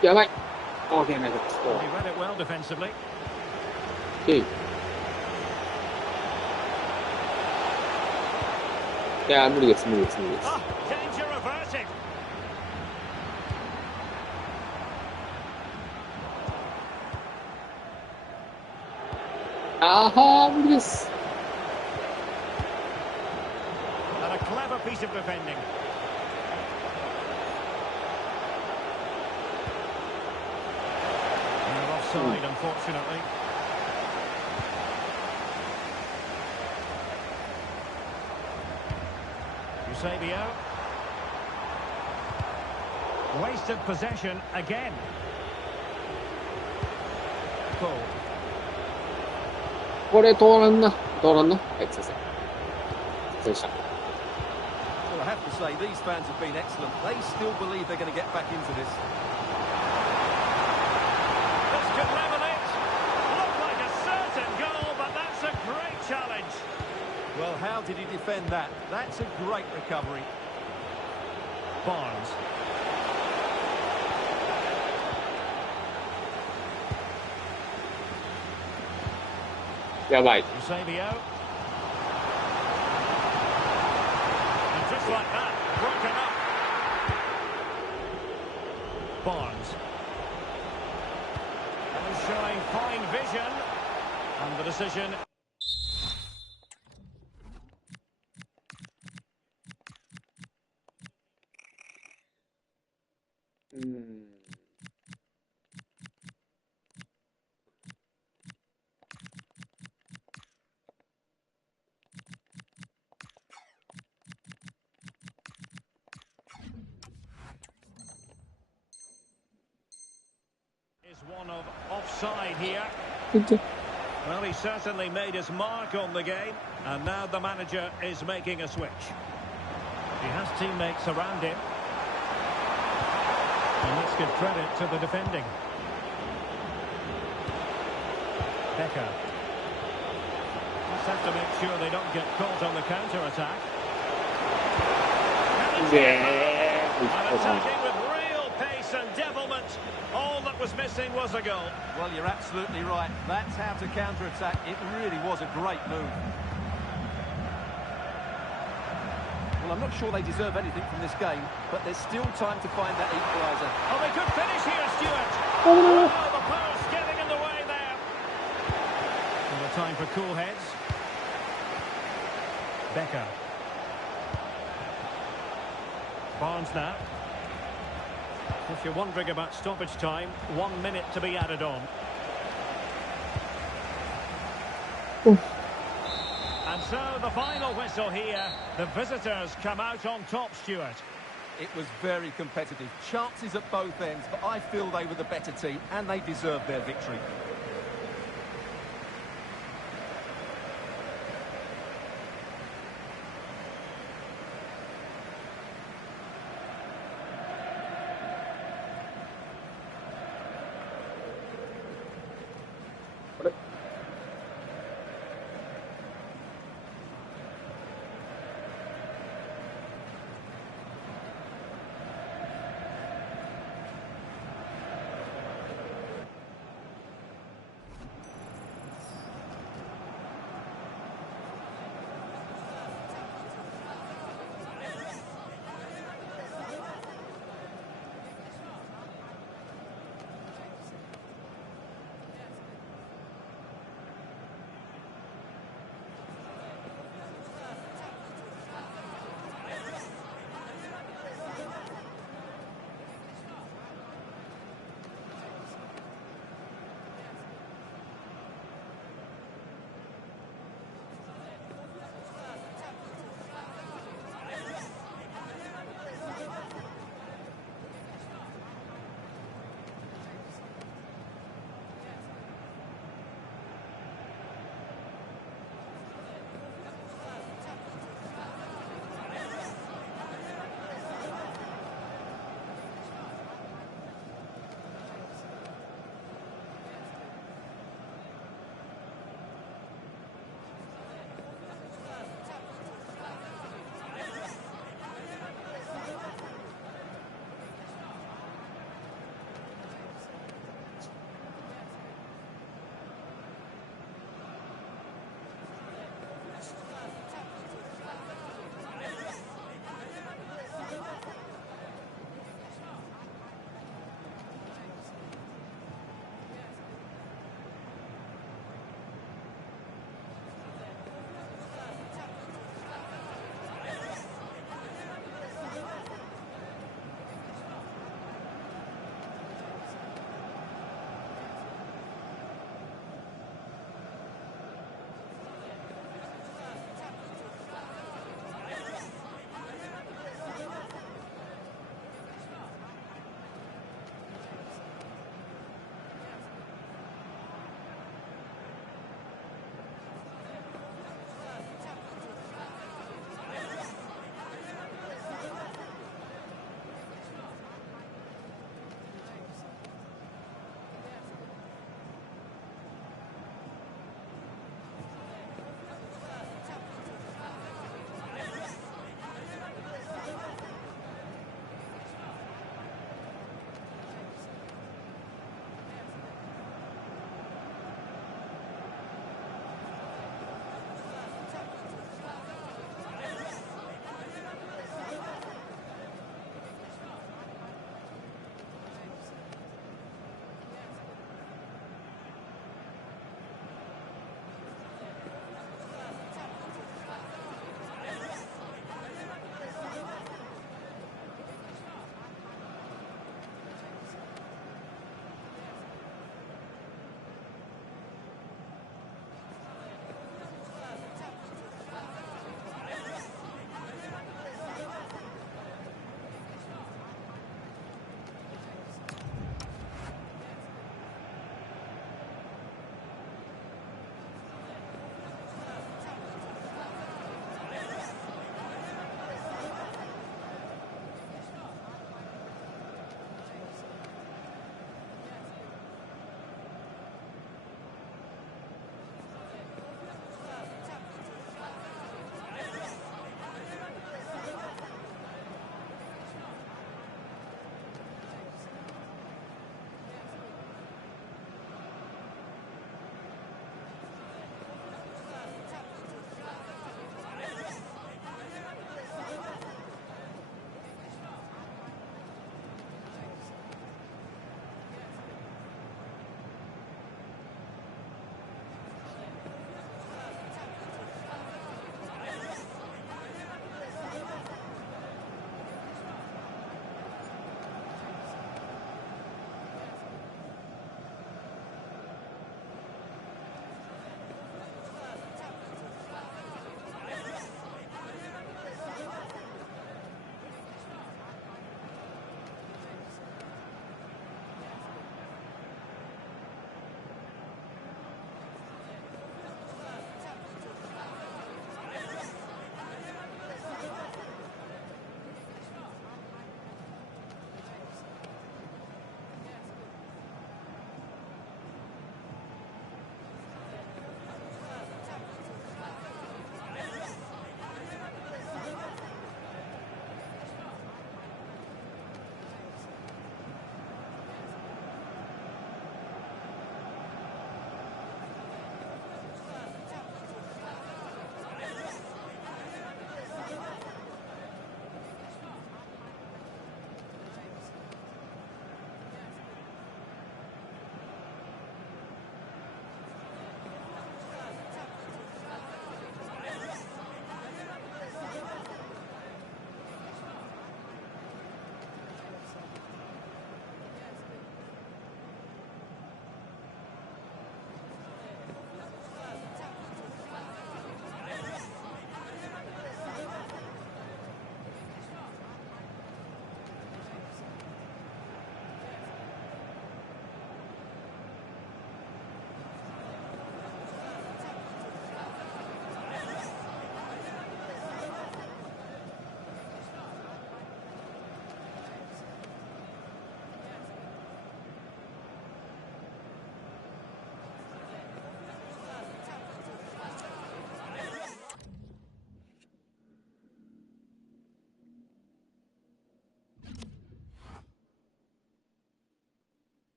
やばい。Okay, man. He read it well defensively. Okay. いや、無理です、無理です、無理です。Oh, danger averted. あはー、無理です。And a clever piece of defending. They're offside, unfortunately. Eusebio. Wasted possession again. Cole. これ通らんな。通らんな。はい、すいません。失礼した。Well, I have to say, these fans have been excellent. They still believe they're going to get back into this. This could level it. Looked like a certain goal, but that's a great challenge. Well, how did he defend that? That's a great recovery. Barnes. Eusebio. And just like that, broken up. Barnes. And showing fine vision. And the decision. Is one of offside here. Well, he certainly made his mark on the game, and now the manager is making a switch. He has teammates around him. And let's give credit to the defending. Becker. Just have to make sure they don't get caught on the counter-attack. And attacking with real pace and devilment. All that was missing was a goal. Well, you're absolutely right. That's how to counter-attack. It really was a great move. Well, I'm not sure they deserve anything from this game, but there's still time to find that equaliser. Oh, they could finish here, Stuart. Oh, the post getting in the way there. And a time for cool heads. Becker. Barnes now. If you're wondering about stoppage time, 1 minute to be added on. And so the final whistle here. The visitors come out on top, Stuart. It was very competitive. Chances at both ends, but I feel they were the better team and they deserved their victory.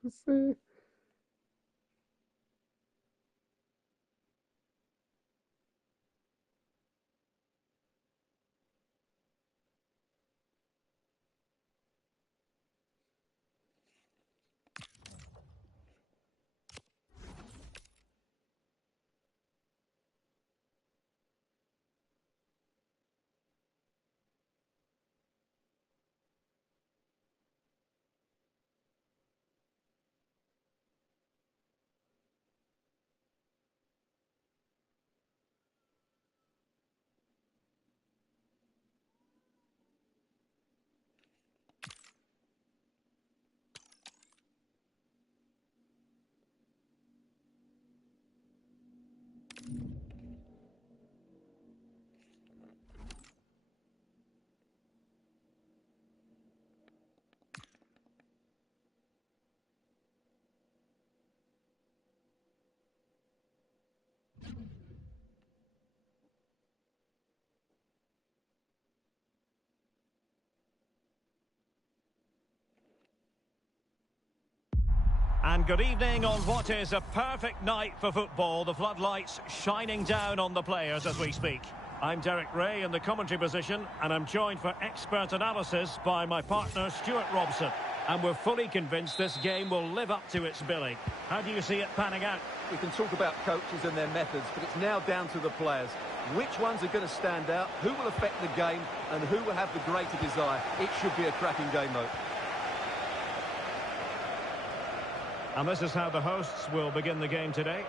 くせえ。And good evening on what is a perfect night for football. The floodlights shining down on the players as we speak. I'm Derek Ray in the commentary position, and I'm joined for expert analysis by my partner Stuart Robson. And we're fully convinced this game will live up to its billing. How do you see it panning out? We can talk about coaches and their methods, but it's now down to the players. Which ones are going to stand out, who will affect the game, and who will have the greater desire. It should be a cracking game, though. And this is how the hosts will begin the game today.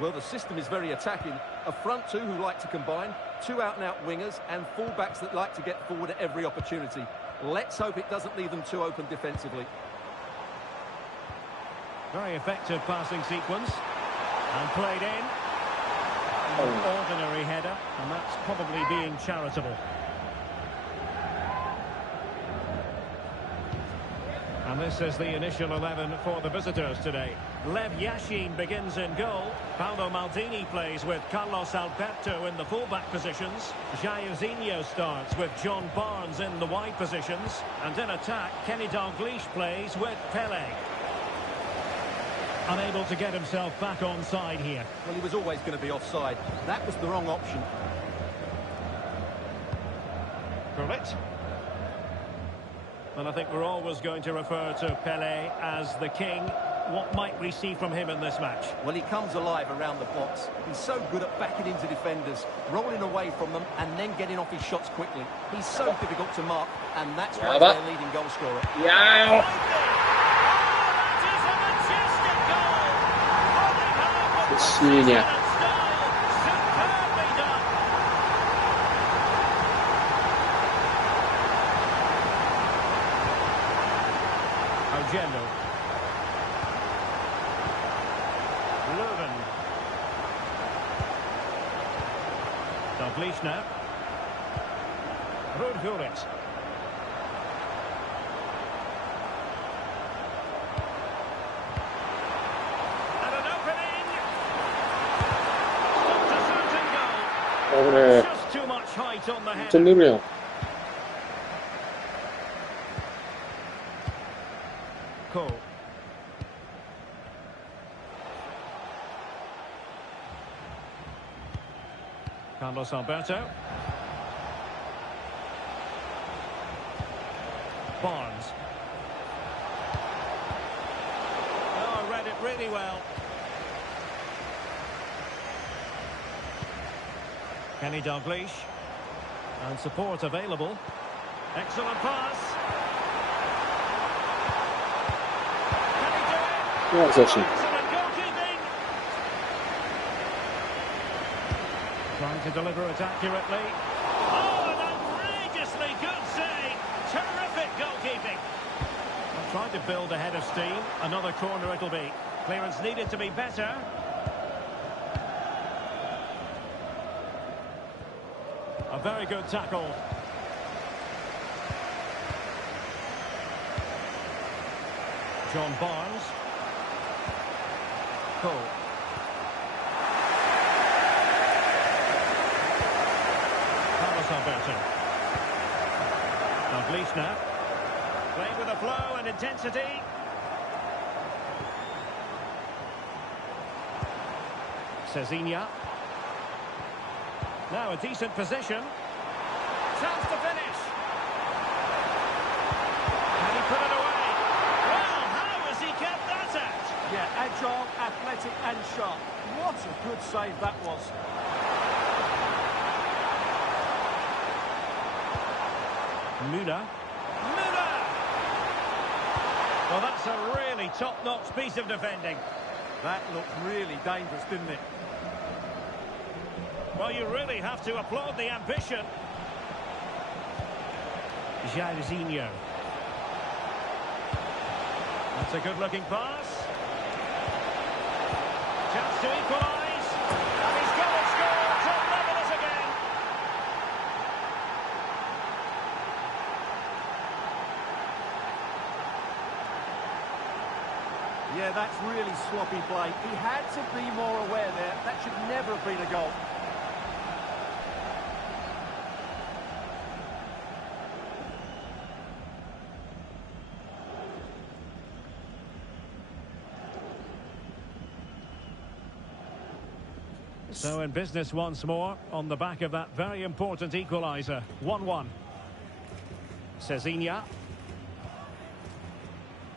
Well, the system is very attacking. A front two who like to combine, two out-and-out wingers, and full-backs that like to get forward at every opportunity. Let's hope it doesn't leave them too open defensively. Very effective passing sequence. And played in. An ordinary header, and that's probably being charitable. And this is the initial 11 for the visitors today. Lev Yashin begins in goal. Paolo Maldini plays with Carlos Alberto in the full-back positions. Jairzinho starts with John Barnes in the wide positions. And in attack, Kenny Dalglish plays with Pele. Unable to get himself back on side here. Well, he was always going to be offside. That was the wrong option. Correct. And I think we're always going to refer to Pele as the king. What might we see from him in this match? Well, he comes alive around the box. He's so good at backing into defenders, rolling away from them, and then getting off his shots quickly. He's so difficult to mark, and that's why he's their leading goal scorer. Yeah. Świnia. Ogendo. Leuven. Dalglish now. Rudhurit. And an opening. Stopped a certain goal. 그래. Just too much height on the head. 좀 느려. Cole. Carlos Alberto. Barnes. Oh, read it really well. Kenny Dalglish. And support available. Excellent pass. Yeah, Zachi. Excellent goalkeeping. Trying to deliver it accurately. Oh, an outrageously good save. Terrific goalkeeping. I'm trying to build a head of steam. Another corner it'll be. Clearance needed to be better. A very good tackle. John Barnes. Cole. Carlos Alberto. Dalglish now. Playing with a flow and intensity. Cezinha. Now a decent position. Chance to finish. Can he put it away? Well, how has he kept that out? Yeah, agile, athletic and sharp. What a good save that was. Müller. Well, that's a really top-notch piece of defending. That looked really dangerous, didn't it? Well, you really have to applaud the ambition. Jairzinho. That's a good-looking pass. Chance to equalise. And he's got it scored to level us again. Yeah, that's really sloppy play. He had to be more aware there. That should never have been a goal. So in business once more, on the back of that very important equaliser. 1-1. Cezinha.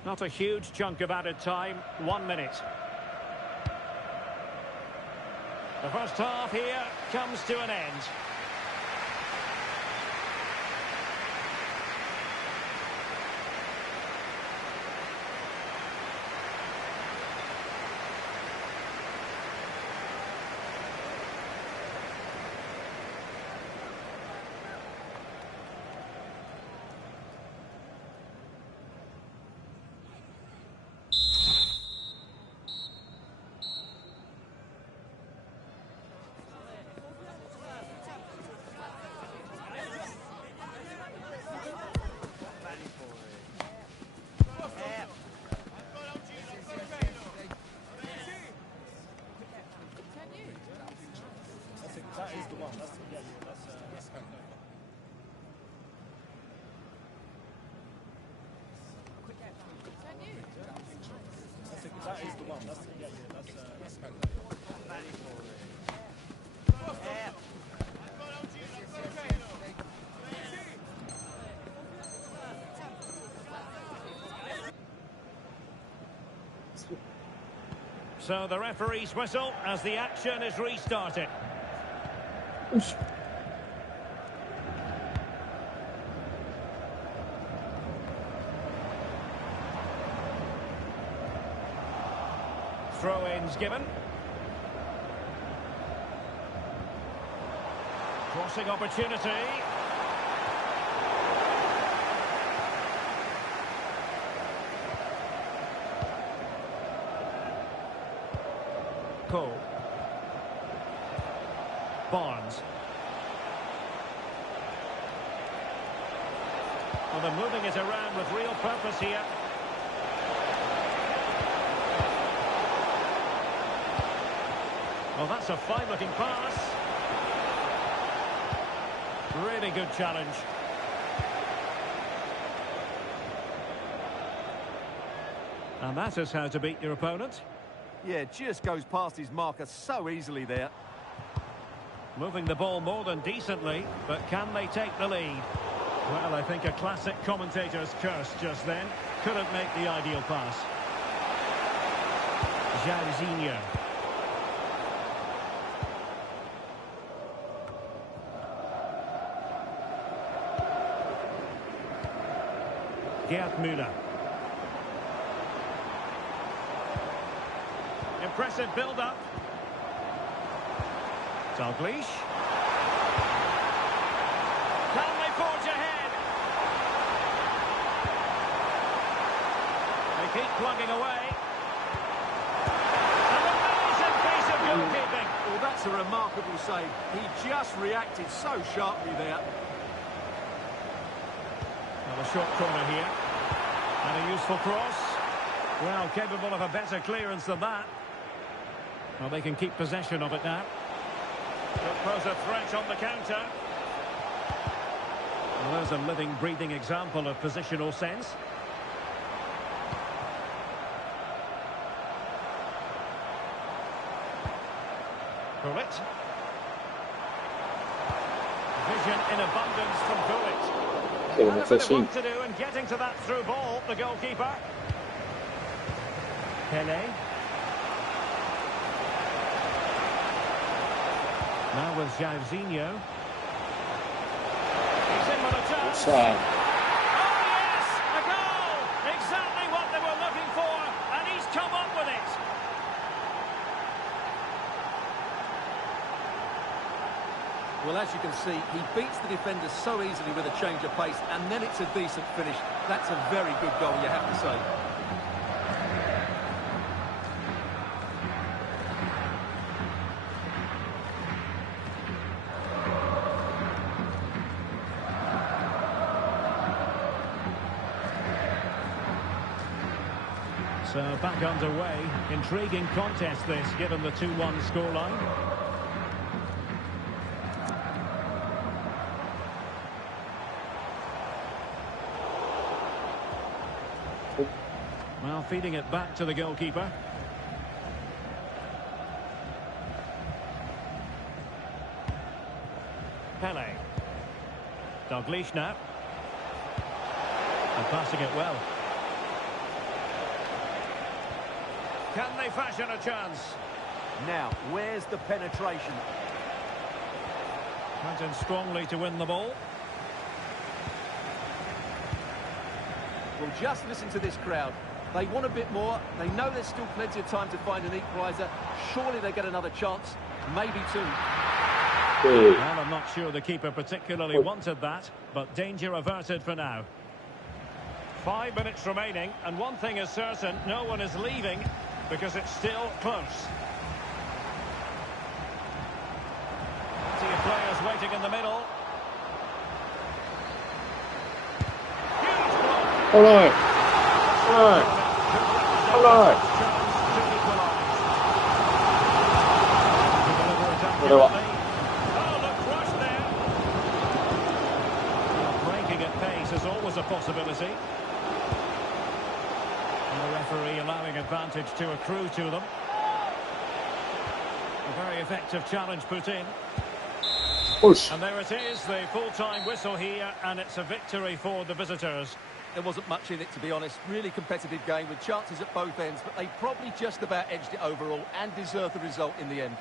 Not a huge chunk of added time. 1 minute. The first half here comes to an end. So the referee's whistle as the action is restarted. Throw-ins given. Crossing opportunity. Cole. Barnes. Well, they're moving it around with real purpose here. Well, that's a fine-looking pass. Really good challenge. And that is how to beat your opponent. Yeah, just goes past his marker so easily there. Moving the ball more than decently, but can they take the lead? Well, I think a classic commentator's curse just then. Couldn't make the ideal pass. Jairzinho. Gerd Müller. Impressive build-up. Dalglish. Can they forge ahead? They keep plugging away. An amazing piece of goalkeeping. Well, that's a remarkable save. He just reacted so sharply there. Now a short corner here. And a useful cross. Well, capable of a better clearance than that. Well, they can keep possession of it now. Could pose a threat on the counter. Well, there's a living, breathing example of positional sense. Gullit. Vision in abundance from Gullit. Che And non a c'è bit of work cinque. to do in getting to that through ball, the goalkeeper. Pele. Now with Jairzinho. He's in with a chance. Sa. Oh yes, a goal! Exactly what they were looking for, and he's come up with it. Well, as you can see, he beats the defender so easily with a change of pace, and then it's a decent finish. That's a very good goal, you have to say. So back underway. Intriguing contest this, given the 2-1 scoreline. Well, feeding it back to the goalkeeper. Pele. Dalglish now. And passing it well. Can they fashion a chance? Now, where's the penetration? Went in strongly to win the ball. Well, just listen to this crowd. They want a bit more. They know there's still plenty of time to find an equaliser. Surely they get another chance. Maybe two. Hey. Well, I'm not sure the keeper particularly wanted that, but danger averted for now. 5 minutes remaining, and one thing is certain, no one is leaving because it's still close. Plenty of players waiting in the middle. Huge block. All right. All right. All right. Oh, look, crushed there. Breaking at pace is always a possibility. And the referee allowing advantage to accrue to them. A very effective challenge put in. Push. And there it is, the full-time whistle here, and it's a victory for the visitors. There wasn't much in it, to be honest. Really competitive game with chances at both ends, but they probably just about edged it overall and deserved the result in the end.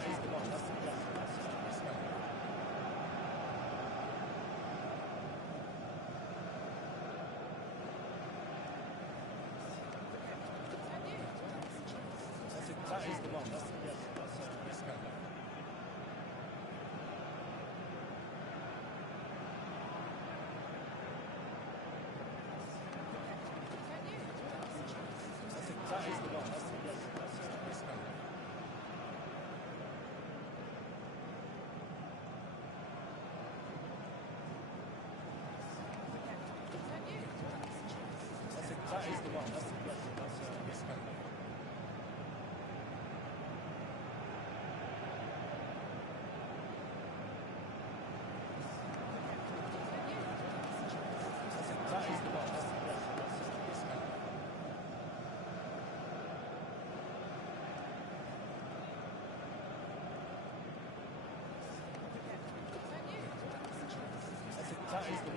That is the one. That's the one. That is the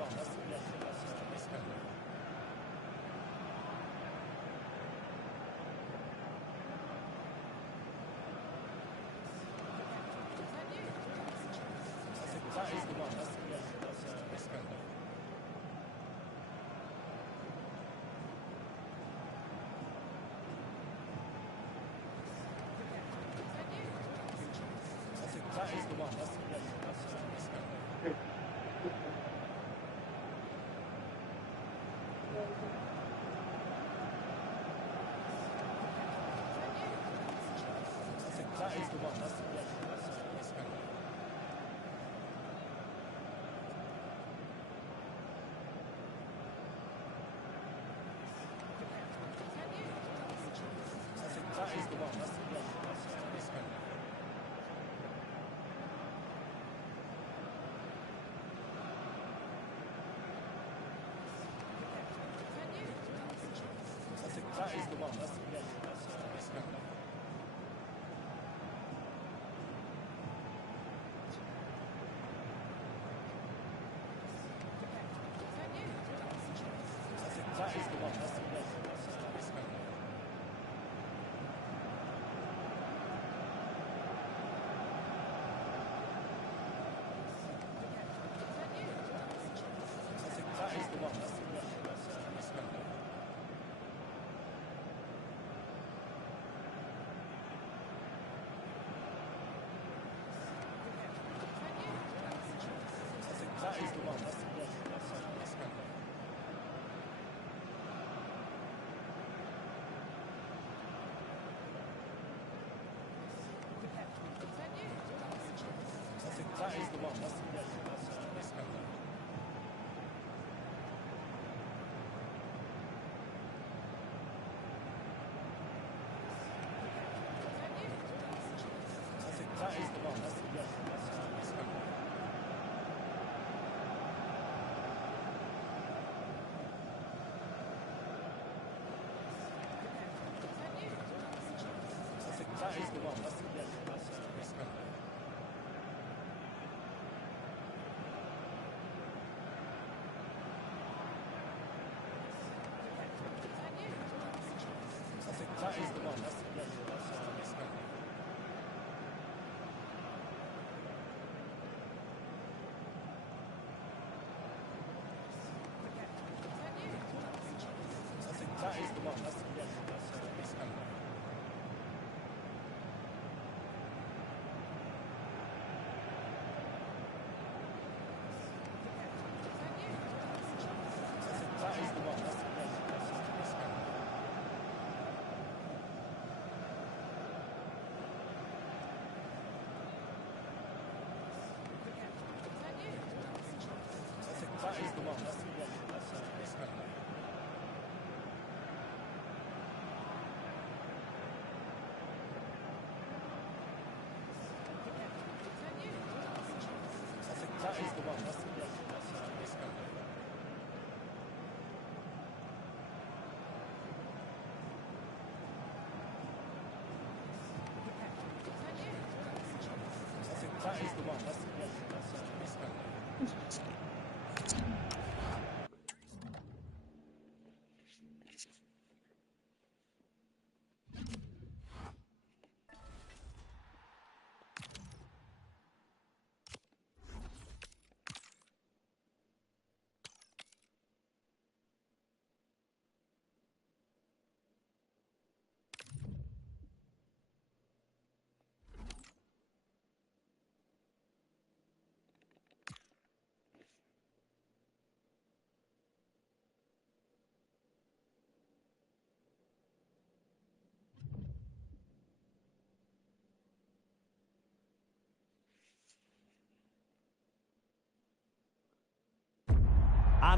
one.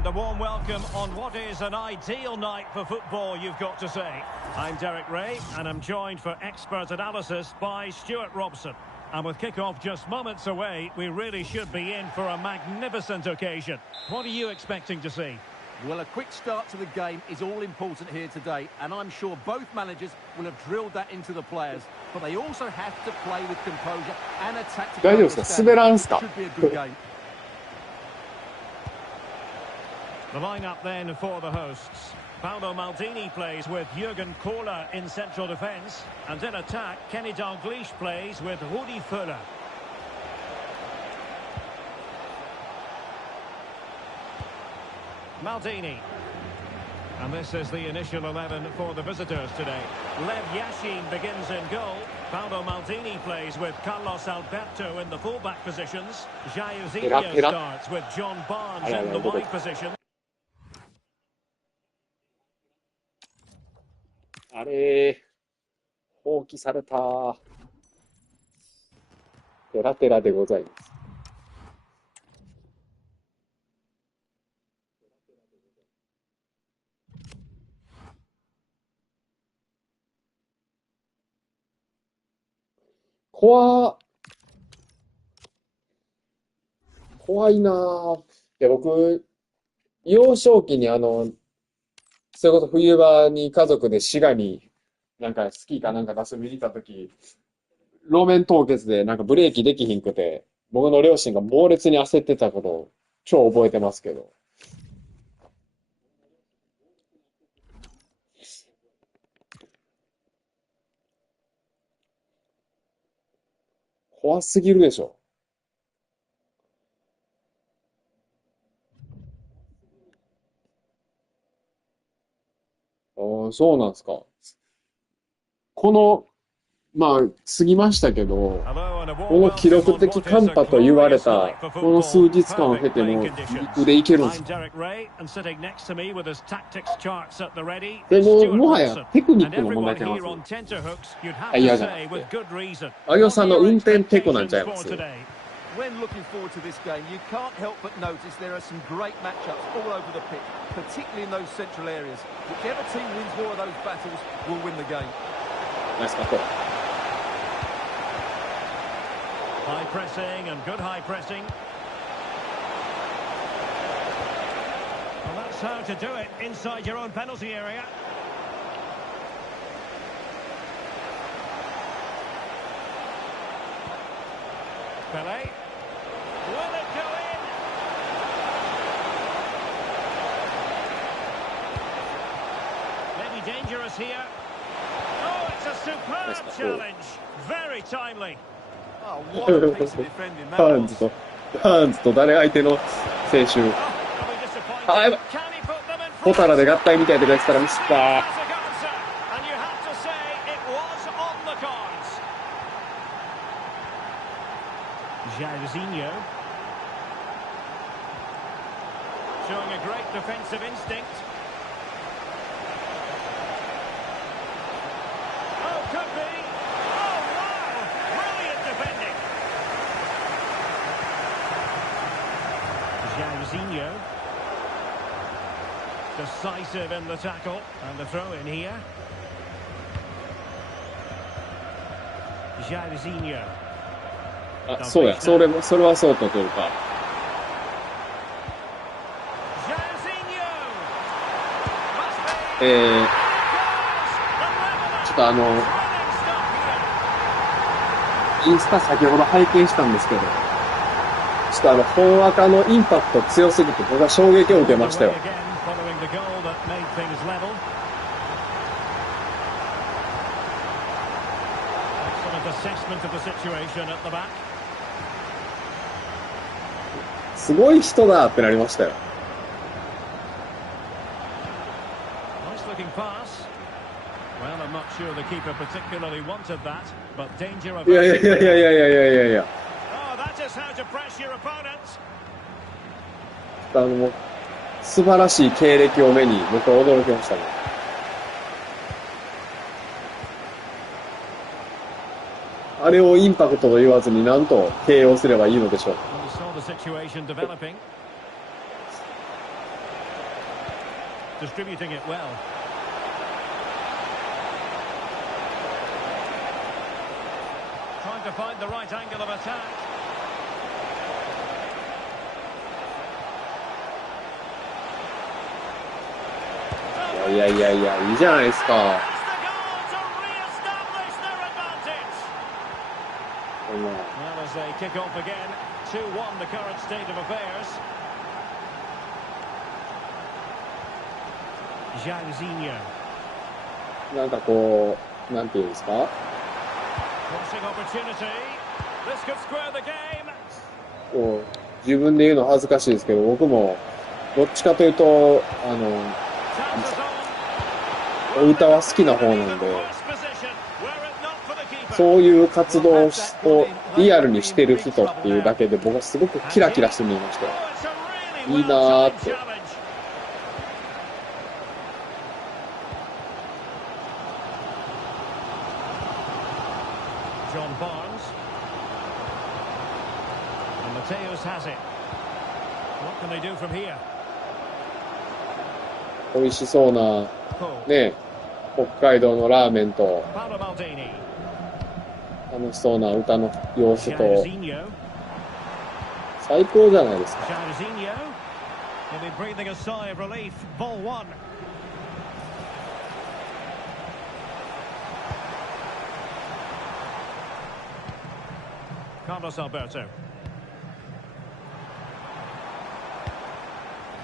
And a warm welcome on what is an ideal night for football, you've got to say. I'm Derek Ray, and I'm joined for expert analysis by Stuart Robson. And with kick-off just moments away, we really should be in for a magnificent occasion. What are you expecting to see? Well, a quick start to the game is all important here today, and I'm sure both managers will have drilled that into the players, but they also have to play with composure and a tactical understanding. It should be a good game. The lineup then for the hosts. Paolo Maldini plays with Jürgen Kohler in central defence. And in attack, Kenny Dalglish plays with Rudi Völler. Maldini. And this is the initial 11 for the visitors today. Lev Yashin begins in goal. Paolo Maldini plays with Carlos Alberto in the fullback positions. Jair Zinho starts with John Barnes in the wide position. あれ、放棄された。テラテラでございます。怖いなぁ。いや、僕、幼少期にそれこそ冬場に家族で滋賀になんかスキーかなんか遊びに行った時、路面凍結でなんかブレーキできひんくて、僕の両親が猛烈に焦ってたことを超覚えてますけど。怖すぎるでしょ。そうなんですか。この、まあ、過ぎましたけど、この記録的寒波と言われた、この数日間を経ても、陸でいけるんですか。でも、もはやテクニックの問題ちゃいます。嫌じゃなくて。あよさんの運転テクなんちゃいます。When looking forward to this game, you can't help but notice there are some great matchups all over the pitch, particularly in those central areas. Whichever team wins more of those battles will win the game. Nice cut. High pressing and good high pressing. Well, that's how to do it inside your own penalty area. Pele. Will it go in? Maybe dangerous here. Oh, it's a superb challenge. Very timely. Oh, what a piece of defending that ハ was. ーンズと誰相手の選手。あ、やばい。ホタラで合体みたいなとか言ってたらミスった。Jair Zinho showing a great defensive instinct. Oh, could be. Oh, wow! Brilliant defending. Jair Zinho decisive in the tackle and the throw in here. Jair Zinho. あ、そうや、それはそうとというか。ちょっとインスタ先ほど拝見したんですけど、ちょっと本赤のインパクト強すぎて僕は衝撃を受けましたよ。すごい人だってなりましたよ。いやいやいやいやいやいやいやいや。もう素晴らしい経歴を目に僕は驚きましたね。あれをインパクトと言わずに何と形容すればいいのでしょう。distributing it well. Trying to find the right angle of attack. いやいやいや、いいじゃないですか。That's the goal to re-establish their advantage. Well, as they kick off again, 2-1 the current state of affairs. Jairzinho. なんかこう、なんていうんですか Crossing opportunity. This could square the game. こう自分で言うの恥ずかしいですけど、僕もどっちかというと、Chances on. お歌は好きな方なんで、 Worst position, were it not for the keeper. そういう活動をリアルにしてる人っていうだけで、僕はすごくキラキラして見えましたよ。 Oh, it's a really いいなー well-timed って。 challenge. John Barnes. And Mateus has it. What can they do from here? 美味しそうな、 Cole. ね、北海道のラーメンと、 Paolo Maldini. 楽しそうな歌の様子と、 Jairzinho. 最高じゃないですか。 Jairzinho. He'll be breathing a sigh of relief. Ball one. Carlos Alberto.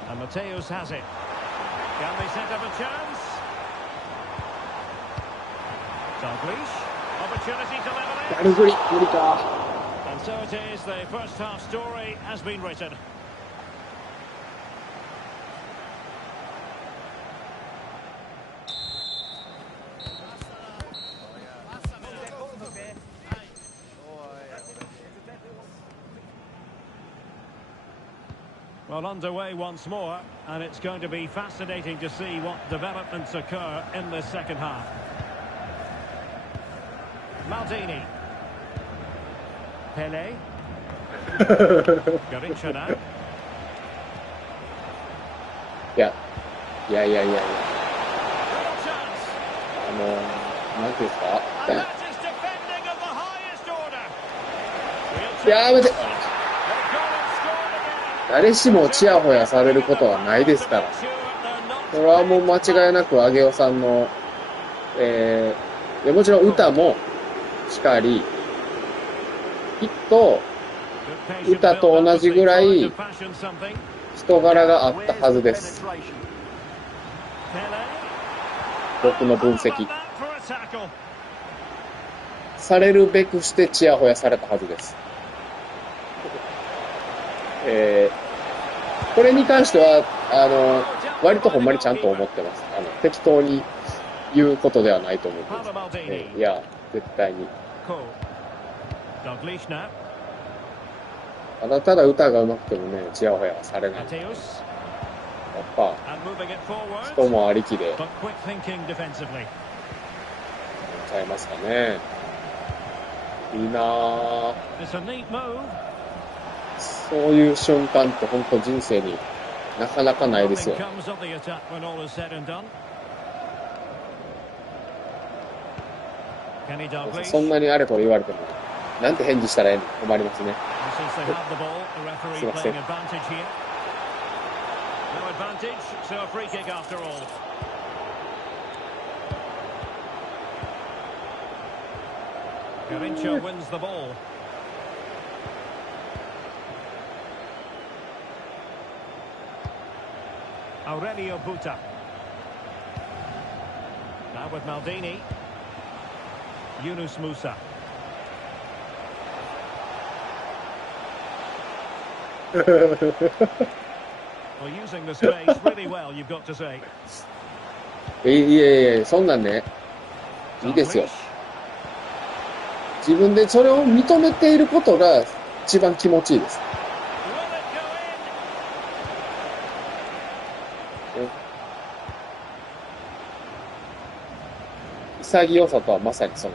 And Mateus has it. Can they set up a chance? Dalglish. Opportunity to level it. やるぐり、無理か。 And so it is, the first half story has been written. Well, underway once more, and it's going to be fascinating to see what developments occur in the second half. Maldini. Pele. Garincha now. いや、いやいやいやいや、Real chance. なんていうんですか And that is defending of the highest order. Real やめ chance. て They've gone and scored again. 誰しもチヤホヤされることはないですから。 Sure, they're not これはもう間違いなく、あげおさんの、いやもちろん歌もしかり、きっと good patient 歌と同じぐらい build-up as they try to fashion something. 人柄があったはずです。 Pele. 僕の分 How 析 about。that for a tackle? されるべくしてチヤホヤされたはずです。これに関しては、割とほんまにちゃんと思ってます。適当に言うことではないと思うんです。 Paolo Maldini. いや、絶対に。 Cole. Dalglish now. ただただ歌が上手くてもね、チヤホヤはされない。やっ Mateus. ぱ、 And moving it forward. 人もありきで、 But quick thinking defensively. ちゃいますかね。いいなぁ。 It's a neat move. そういう瞬間って本当人生になかなかないですよ。 Nothing comes of the attack when all is said and done. Kenny Dalglish. そんなにあれこれ言われても、なんて返事したらええの困りますね。 And since they have the ball, the referee playing advantage here. No advantage, so a free kick after all. Garincha wins the ball. Aurelio Buta. Now with Maldini. Yunus Musa. Well, using the space really well, you've got to say. いえ、そんなんね、いいですよ。 Dalglish. 自分でそれを認めていることが一番気持ちいいです。 Will it go in? 潔さとはまさにその。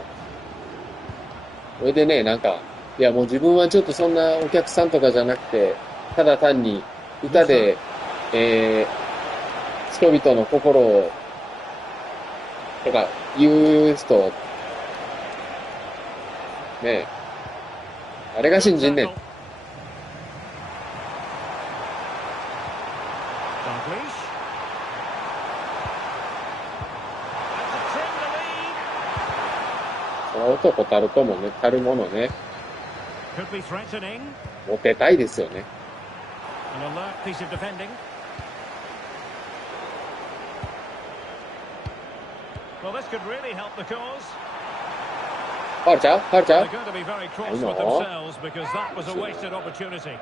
それでね、なんか、いやもう自分はちょっとそんなお客さんとかじゃなくて、ただ単に歌で、人々の心を、とか、言う人、ねえ。誰が信じんねん。その男たるともね、たるものね。モテたいですよね。Well, this could really help the cause. ファウルちゃう？ファウルちゃう？ They're going to be very cross with themselves because that was a wasted opportunity.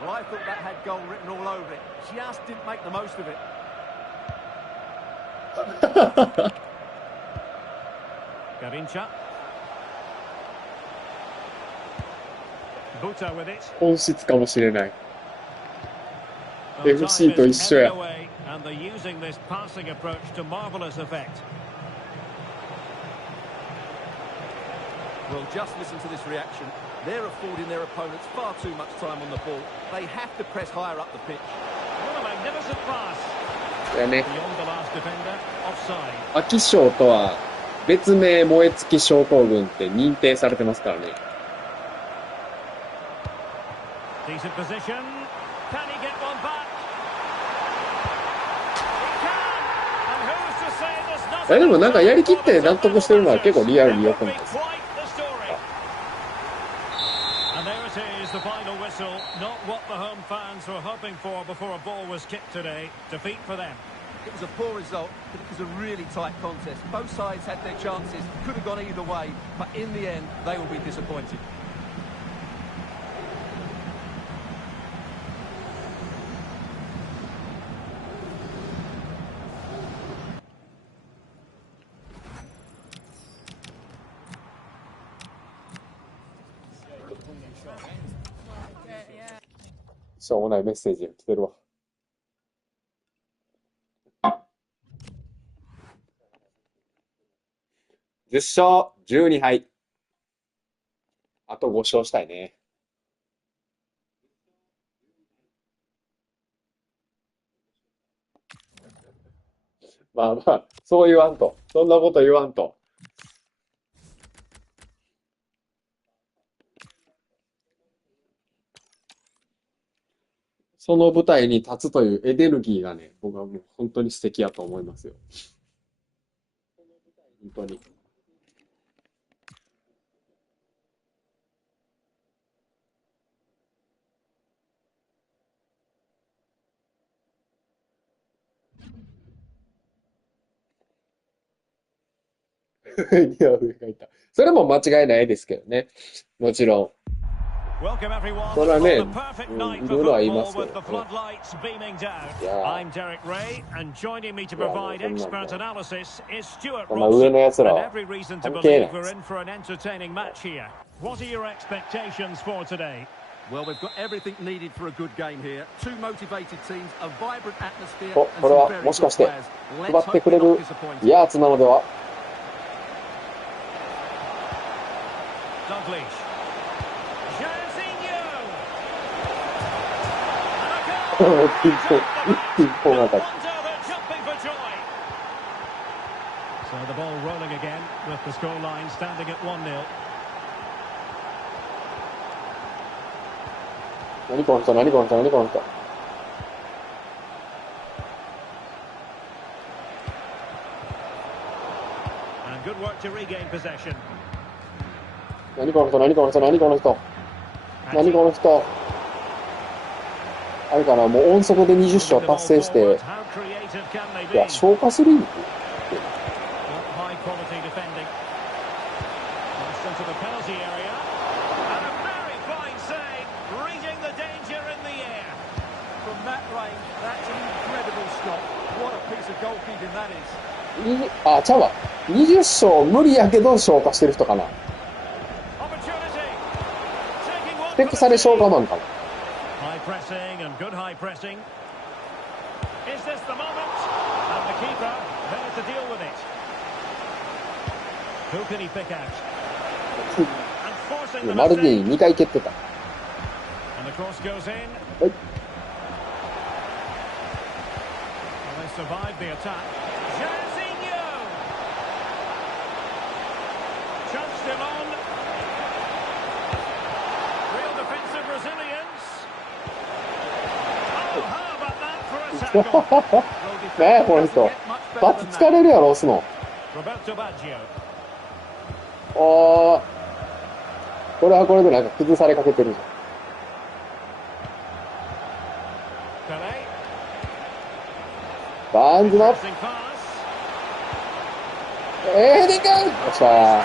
Well, I thought that had goal written all over it. Just didn't make the most of it. Garincha. Buta with it. 本質かもしれない。FC と一緒や。And they're using this passing approach to marvelous effect. Well, just listen to this reaction. They're affording their opponents far too much time on the ball. They have to press higher up the pitch. What a magnificent pass. だよね。 Beyond the last defender, offside. 飽き性とは別名燃え尽き症候群って認定されてますからね。Decent position. Can he get one back? でもなんかやりきって納得してるのは結構リアルに良くないですか。And there it is, the final whistle. Not what the home fans were hoping for before a ball was kicked today. Defeat for them. It was a poor result, but it was a really tight contest. Both sides had their chances, could have gone either way, but in the end, they will be disappointed. Yeah. しょうもないメッセージが来てるわ。10勝12敗。あと5勝したいね。まあまあ、そう言わんと。そんなこと言わんと。その舞台に立つというエネルギーがね、僕はもう本当に素敵やと思いますよ。本当に。いや、上がいた。それも間違いないですけどね。もちろん。Welcome everyone. それはね、On a perfect night い for ろいろは言いま football すけ with ど the ね。floodlights beaming down. いやー、I'm Derek Ray, and joining me to いや、もう provide そんなん expert も analysis is Stuart こんな上 Robson, の奴ら and は every reason to 関係な believe いで we're す。in for an entertaining match here. What are your expectations for today? Well, we've got everything needed for a good game here. Two motivated teams, a vibrant atmosphere, お、 and これ some は very もし good かして players. 配 Let's ってく hope れ we're not る disappointed. やつなのでは。Dalglish. Jairzinho. ピンポン、一ピンポン当たり。 Jumping for joy. So the ball rolling again with the scoreline standing at 1-0. 何この人、何この人、何この人。And good work to regain possession. 何この人、何この人、何この人。何この人。あれかな、もう音速で20勝達成して、いや、消化する意味。High quality defending. Crossed into the penalty area. And a very fine save, reading the danger in the air. From that range, that's an incredible stop. What a piece of goalkeeping that is. あ、ちゃうわ。20勝無理やけど消化してる人かな。スペックされ消化マンかな。High pressing and good high pressing. Is this the moment? And the keeper there to deal with it. Who can he pick out? And forcing the マルディ mistake. 2回蹴ってた。And the cross goes in. はい。Well, they survived the attack. Jairzinho! Chance still on. Real defensive resilience. Oh, how about that for a tackle? ねえ、この人。バツ疲れるやろ、押すの。Roberto Baggio. おー。これはこれでなんか崩されかけてるじゃん。バーンズの。ヘディング！よっしゃー。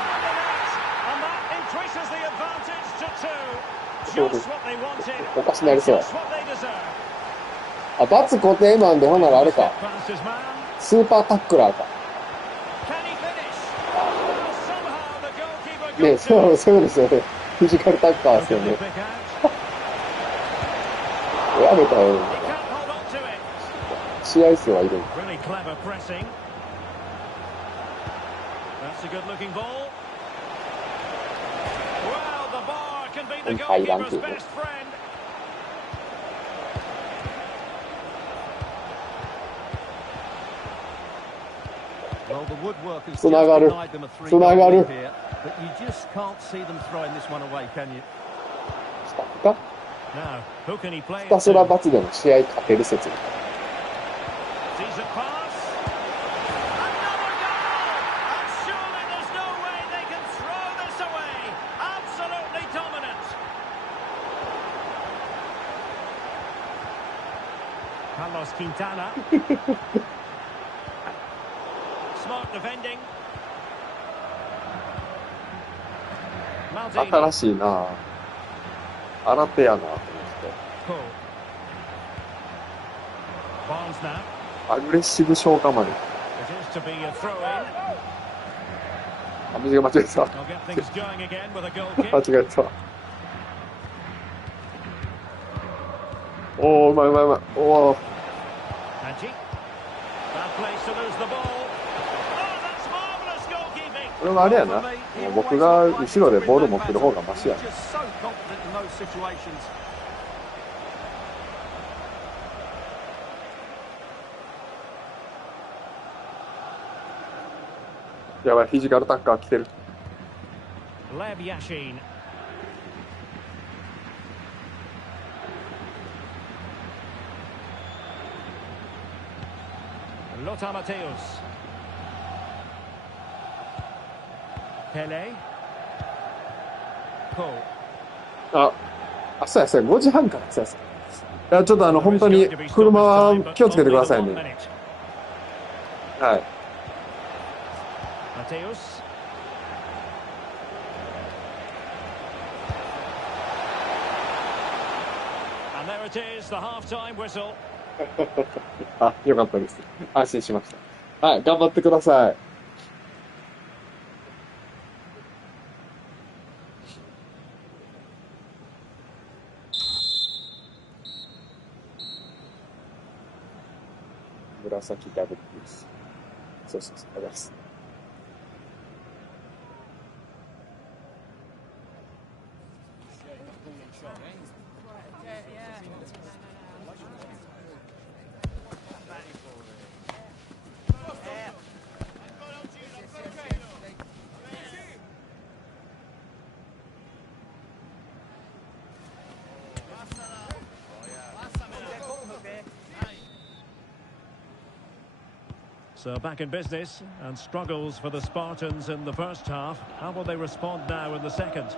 おかしなりそう。あ、バツ固定マンでほんならあれか。スーパータックラーか。ね、そうですよね。フィジカルタッカーですよね。やめたよ。試合数はいる。入らんっていうね。つながる。つながる。したか？ひたすら罰でも試合勝てる説。Carlos Quintana. Smart defending. 新しいな。新手やな、この人。アグレッシブ消化まで。あ、右が間違えた。間違えた。おー、うまい。おー。これはあれやな。もう僕が後ろでボール持ってる方がマシやな。やばい、フィジカルタッカー来てる。Lothar Matthäus. Pele. Paul. そうや、5時半から、そうや。いや、ちょっと本当に、車は気をつけてくださいね。はい。Matthäus. And there it is, the half-time whistle. あ、よかったです。安心しました。はい、頑張ってください。紫ダブルです。そう、ありがとうございます。So back in business and struggles for the Spartans in the first half. How will they respond now in the second?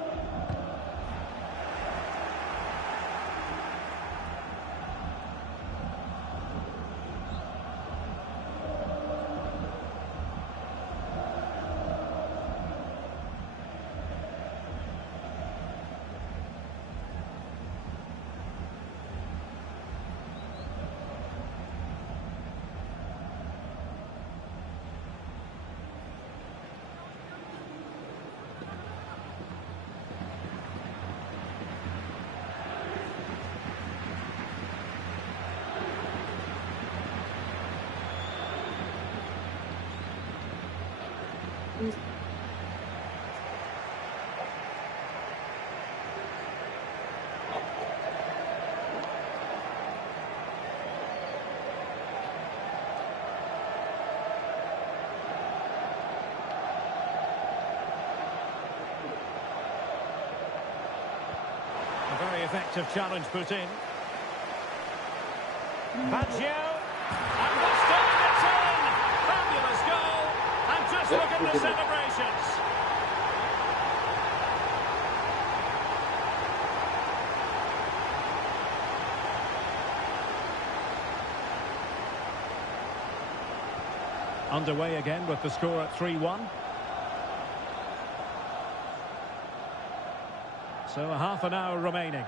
effective challenge put in. Baggio. And this time it's in! Fabulous goal! And just look at the celebrations! Underway again with the score at 3-1. So a half an hour remaining.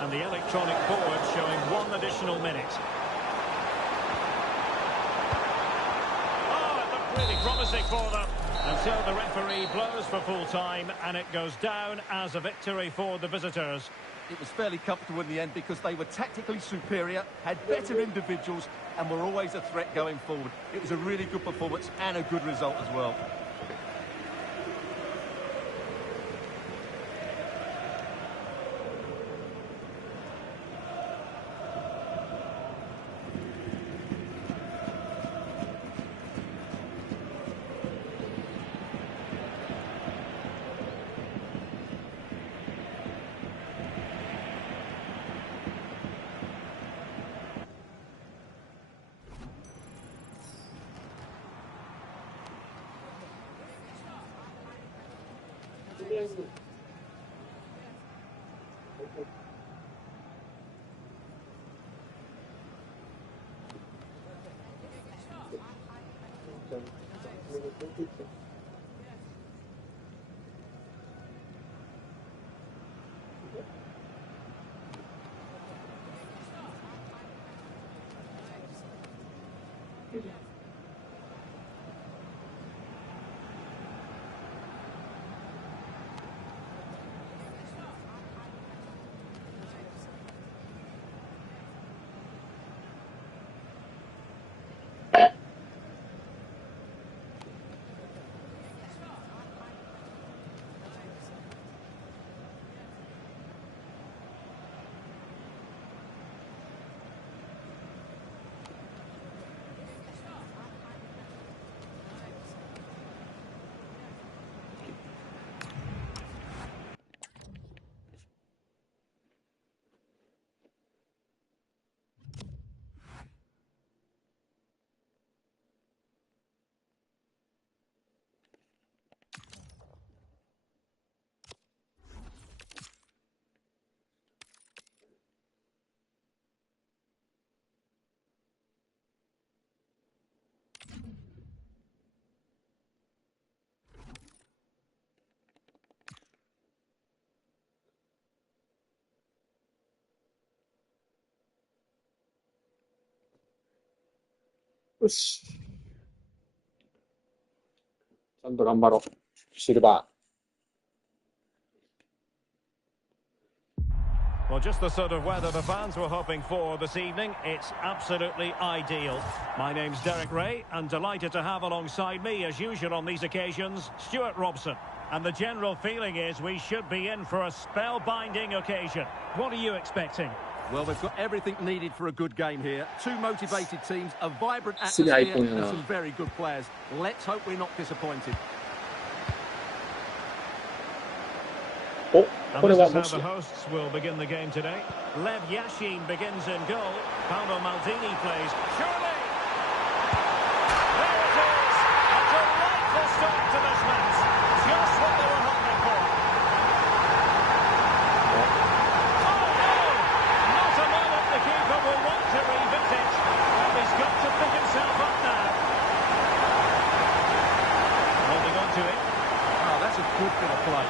And the electronic board showing 1 additional minute. Oh, it looked really promising for them. Until the referee blows for full time and it goes down as a victory for the visitors. It was fairly comfortable in the end because they were tactically superior, had better individuals and were always a threat going forward. It was a really good performance and a good result as well. よし。ちゃんと頑張ろう。シルバ Well, just the sort of weather the fans were hoping for this evening. It's absolutely ideal. My name's Derek Ray, and delighted to have alongside me, as usual on these occasions, Stuart Robson. And the general feeling is we should be in for a spellbinding occasion. What are you expecting? Well, they've got everything needed for a good game here. Two motivated teams, a vibrant すげえアイ atmosphere, コンや and な。 some very good players. Let's hope we're not disappointed. お、 And これ this は is も how し the hosts will begin the game today. Lev Yashin begins in goal. Paolo Maldini plays. Surely! There it is! A delightful start to this match. Just what they were hoping for. Oh no! Not a moment the keeper will want to revisit. Well, he's got to pick himself up now. Holding on to it. Oh, that's a good bit of play.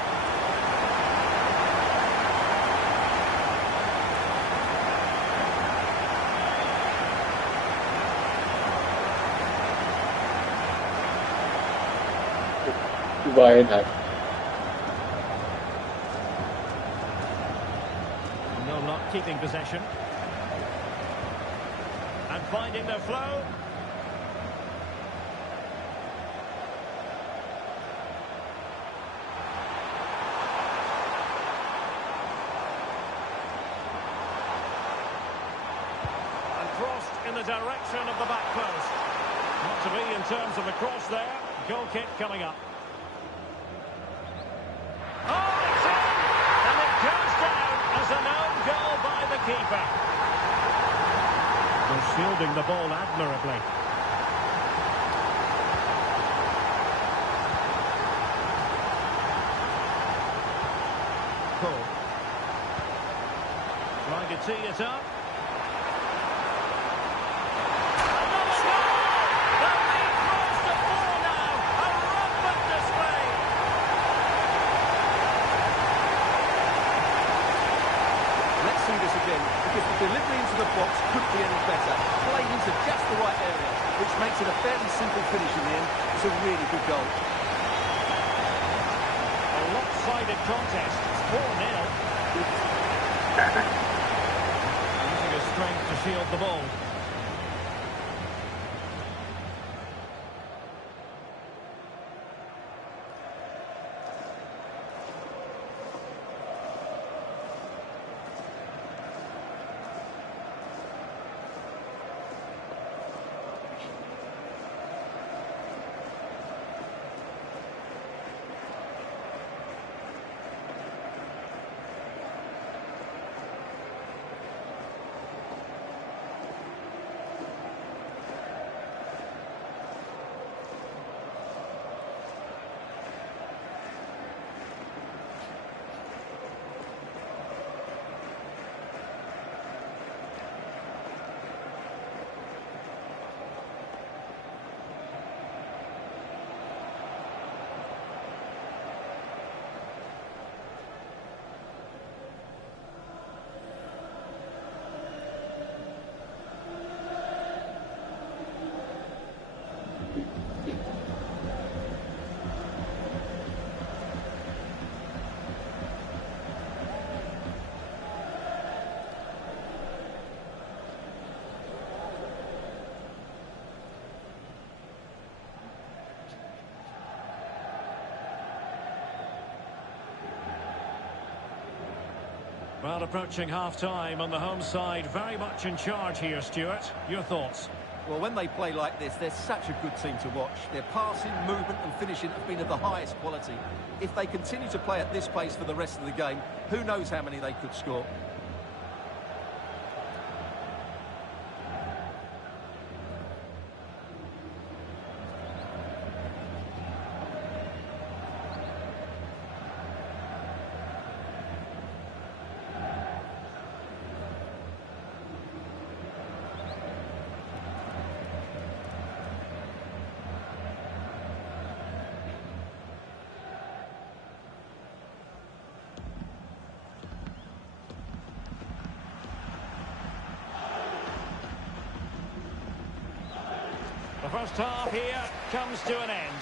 奪えない。 No luck keeping possession. And finding their flow. And crossed in the direction of the back post. Not to be in terms of the cross there. Goal kick coming up. Oh, it's in! And it goes down as an own goal by the keeper. They're shielding the ball admirably. Cole. Trying to tee it up. Another goal! The lead grows to 4 now. A rampant display. Let's see this again, because the delivery into the box couldn't be any better. Played into just the right area, which makes it a fairly simple finish in the end. It's a really good goal. A lopsided contest. It's 4-0. Using his strength to shield the ball. Well, approaching half-time on the home side, very much in charge here, Stuart. Your thoughts? Well, when they play like this, they're such a good team to watch. Their passing, movement and finishing have been of the highest quality. If they continue to play at this pace for the rest of the game, who knows how many they could score. The first half here comes to an end.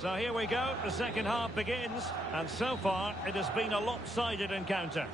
So here we go, the second half begins, and so far it has been a lopsided encounter.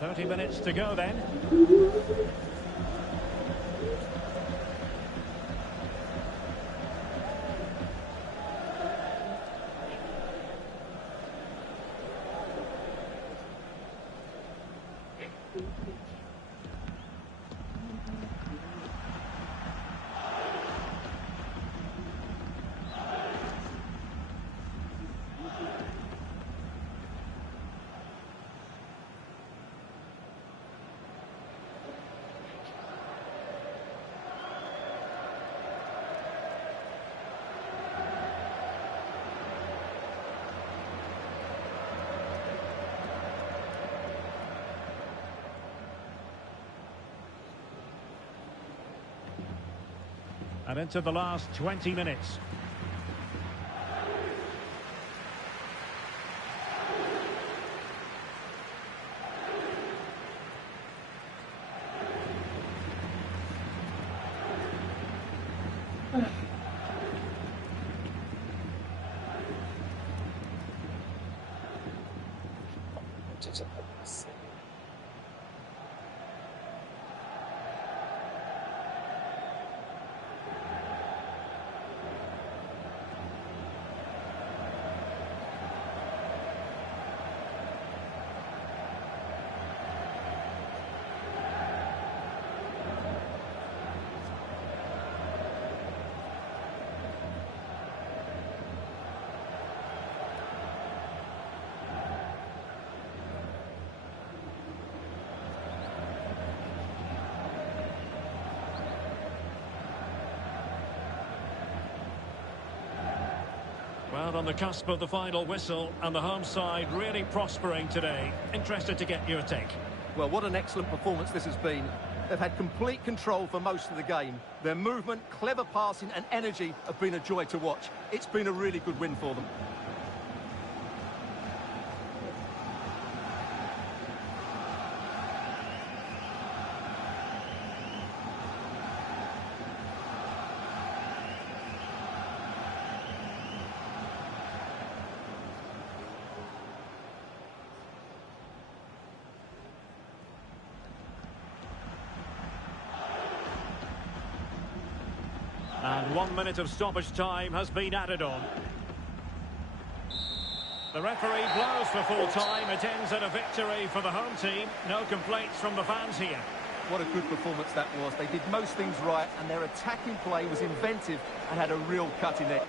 "30 minutes to go then." And into the last 20 minutes. Well, on the cusp of the final whistle, and the home side really prospering today. Interested to get your take. Well, what an excellent performance this has been. They've had complete control for most of the game. Their movement, clever passing and energy have been a joy to watch. It's been a really good win for them. And 1 minute of stoppage time has been added on. The referee blows for full time. It ends at a victory for the home team. No complaints from the fans here. What a good performance that was. They did most things right, and their attacking play was inventive and had a real cut in it.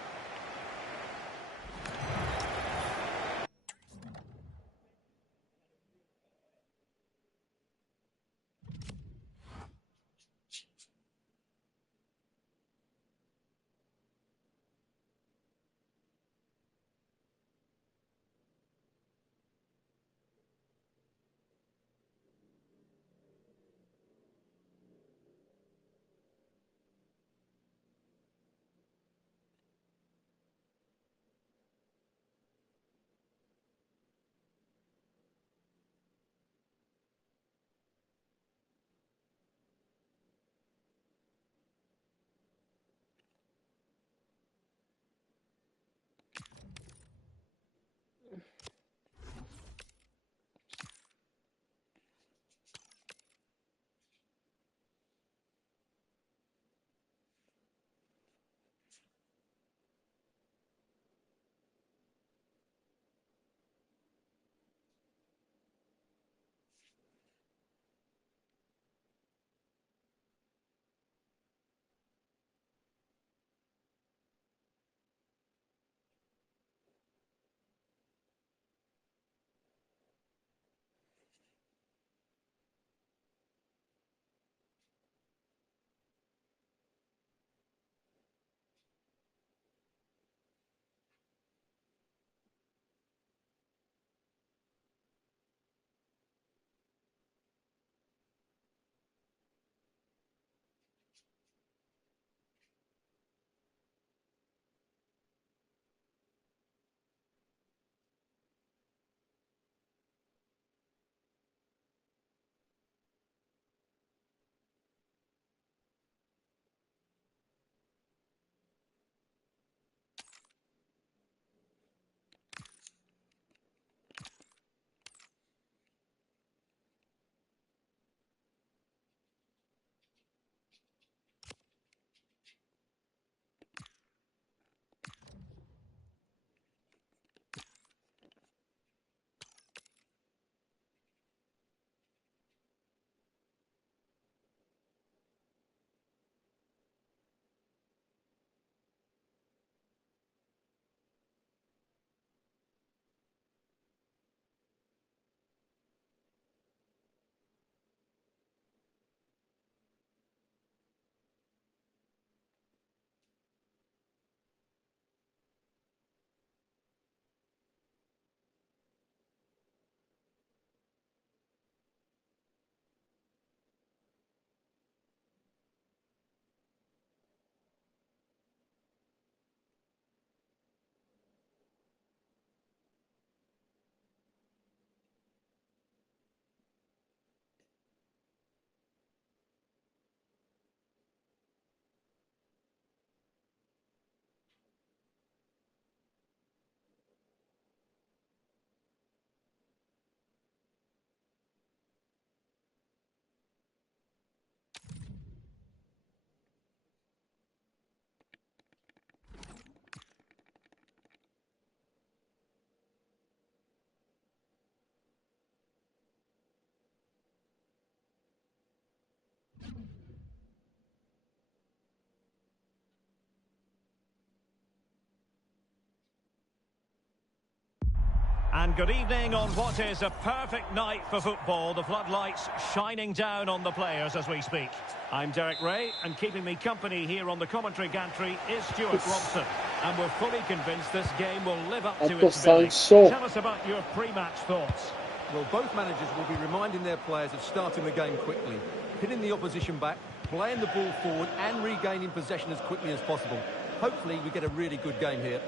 And good evening on what is a perfect night for football. The floodlights shining down on the players as we speak. I'm Derek Ray, and keeping me company here on the commentary gantry is Stuart Robson. And we're fully convinced this game will live up to its billing. Tell us about your pre-match thoughts. Well, both managers will be reminding their players of starting the game quickly, hitting the opposition back, playing the ball forward and regaining possession as quickly as possible. Hopefully we get a really good game here.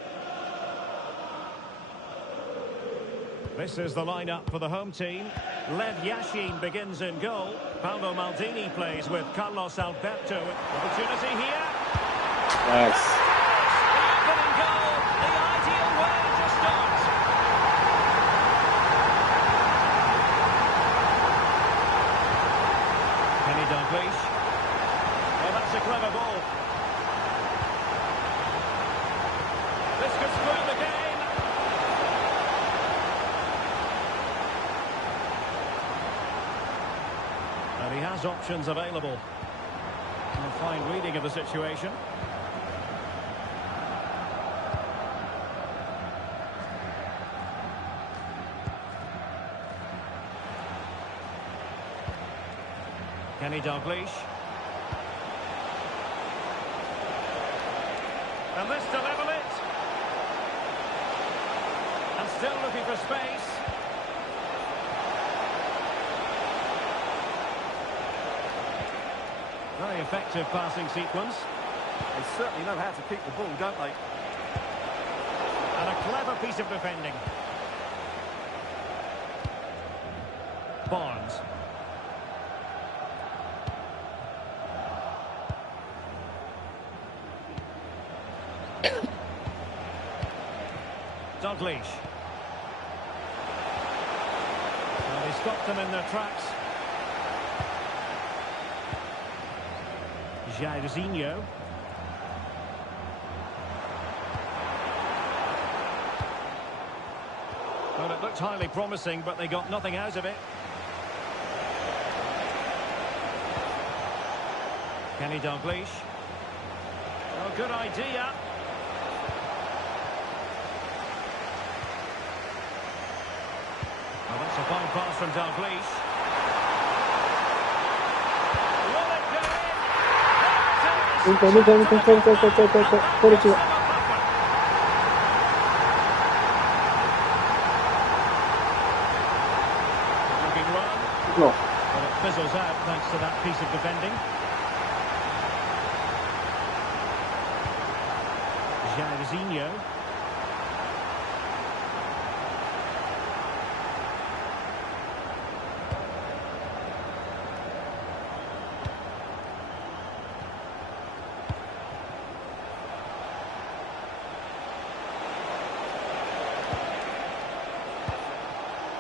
This is the lineup for the home team. Lev Yashin begins in goal. Paolo Maldini plays with Carlos Alberto. Opportunity here. Yes. The opening goal, the ideal way to start. Kenny Dalglish. Well, that's a clever ball. This could spoil the game. And he has options available. A fine reading of the situation. Kenny Dalglish. And this to level it. And still looking for space. Very effective passing sequence. They certainly know how to keep the ball, don't they? And a clever piece of defending. Barnes. Dalglish. Well, they stopped them in their tracks. Jairzinho. Well, it looked highly promising, but they got nothing out of it. Kenny Dalglish. Oh, good idea. Well, that's a fine pass from Dalglish. Will it go in? There it is. Looking run. No. But it fizzles out thanks to that piece of defending. Jairzinho.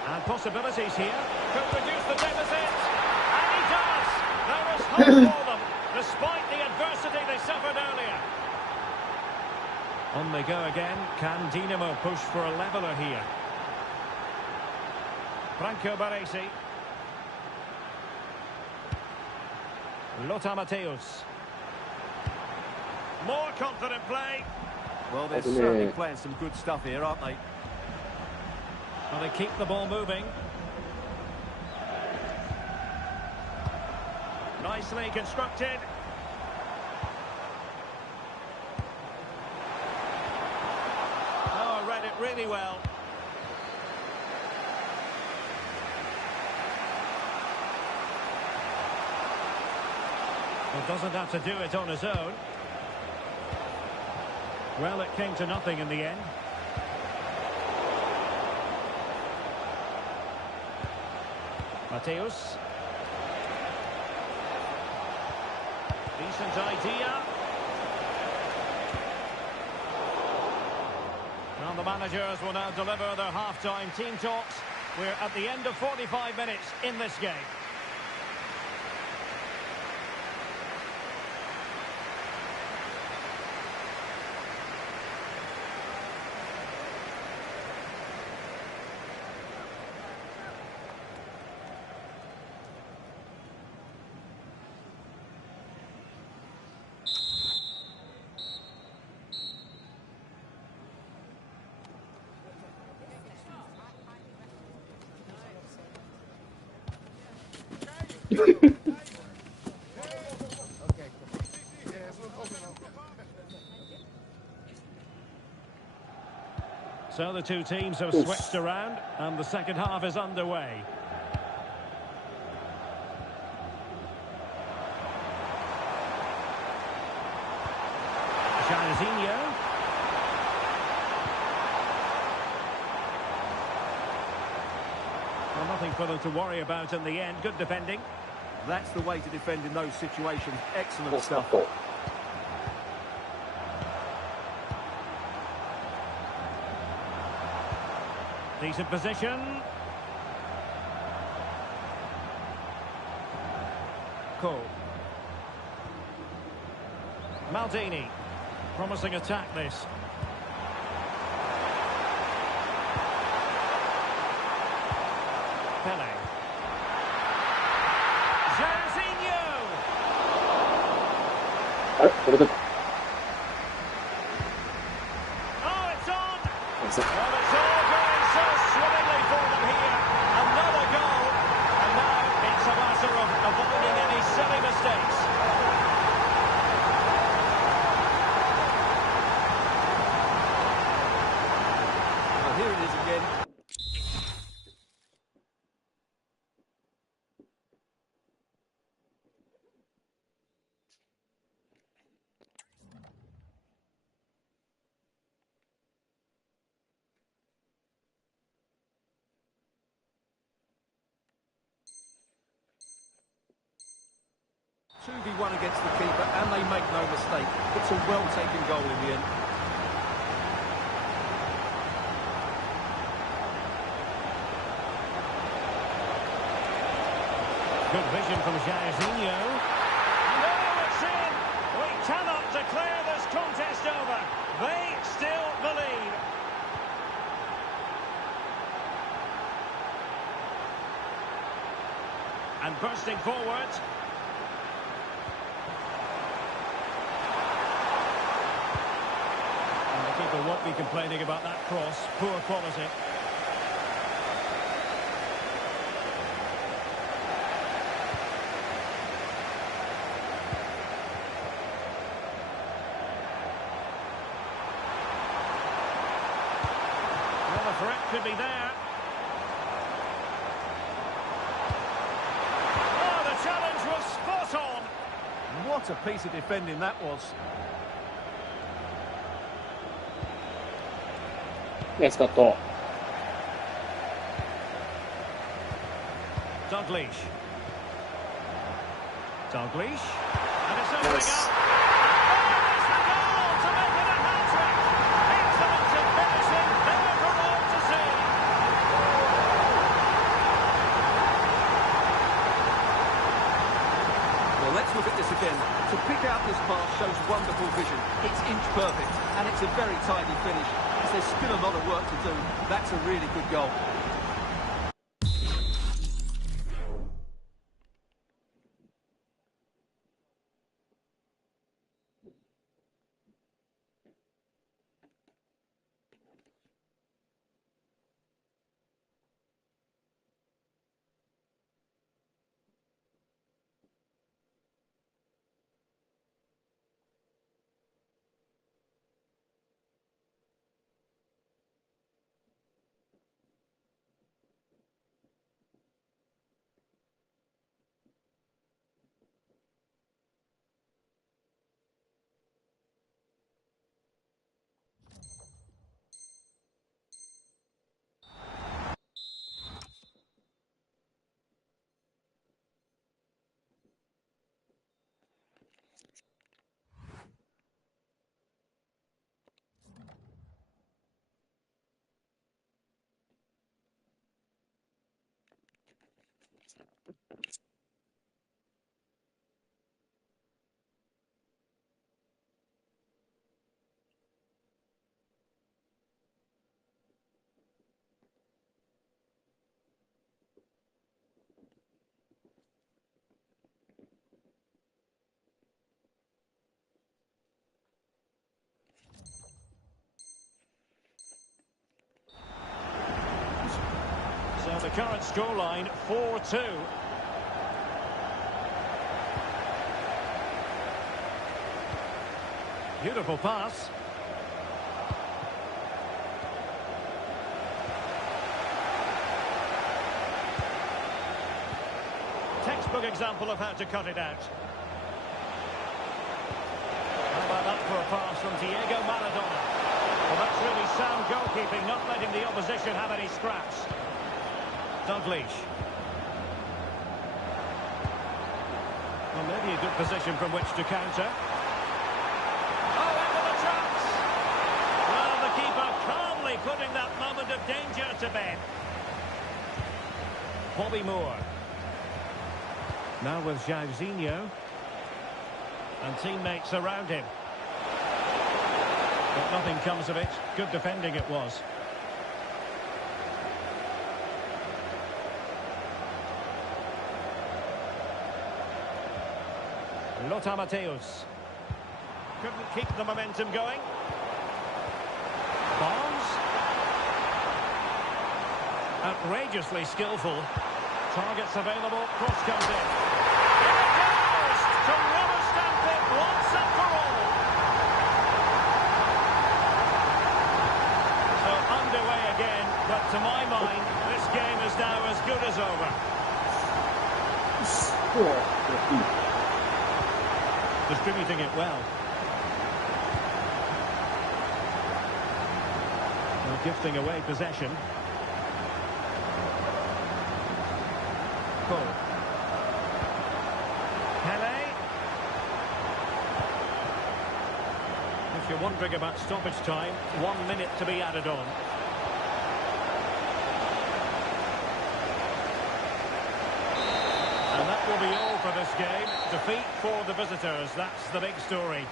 And possibilities here. Could reduce the deficit. And he does. There is hope for them, despite the adversity they suffered earlier. On they go again. Can Dinamo push for a leveller here? Franco Baresi. Lothar Matthäus. More confident play. Well, they're certainly playing some good stuff here, aren't they? Well, they keep the ball moving. Nicely constructed. Oh, read it really well. Well, doesn't have to do it on his own. Well, it came to nothing in the end. Matthäus. Decent idea. Now the managers will now deliver their half-time team talks. We're at the end of 45 minutes in this game. So the two teams have switched around and the second half is underway. Jairzinho. Well, nothing for them to worry about in the end. Good defending. That's the way to defend in those situations. Excellent stuff. Decent position. Cole. Maldini. Promising attack this. あれこれでか。Oh, it's on! そう Well, it's all going so swimmingly for them here. Another goal. And now it's a matter of avoiding any silly mistakes. Well, here it is again. Two v one against the keeper, and they make no mistake. It's a well-taken goal in the end. Good vision from Jairzinho. No, it's in! We cannot declare this contest over. They still believe. And bursting forward. And the keeper won't be complaining about that cross. Poor quality. Well, the threat could be there. Oh, the challenge was spot on. What a piece of defending that was.ナイスカット。 Dalglish. Dalglish. And it's opening Yes. up. Oh, it's the goal to make it a hat-trick. Excellent in finishing, there for all to see. Well, let's look at this again. To pick out this pass shows wonderful vision. It's inch perfect, and it's a very tidy finish. As there's still a lot of work to do, that's a really good goal. So the current scoreline, 4-2. Beautiful pass. Textbook example of how to cut it out. How about that for a pass from Diego Maradona? Well, that's really sound goalkeeping, not letting the opposition have any scraps. Dalglish. Well, maybe a good position from which to counter. Oh, into the traps! Well, the keeper calmly putting that moment of danger to bed. Bobby Moore. Now with Jairzinho. And teammates around him. But nothing comes of it. Good defending it was. Lothar Matthäus. couldn't keep the momentum going. Barnes. Outrageously skillful. Targets available. Cross comes in. Here it goes! To rubber stamp it once and for all. So underway again, but to my mind, this game is now as good as over. Distributing it well. Well, gifting away possession. Cole. Pele. If you're wondering about stoppage time, 1 minute to be added on. And that will be all for this game. Defeat for the visitors. That's the big story.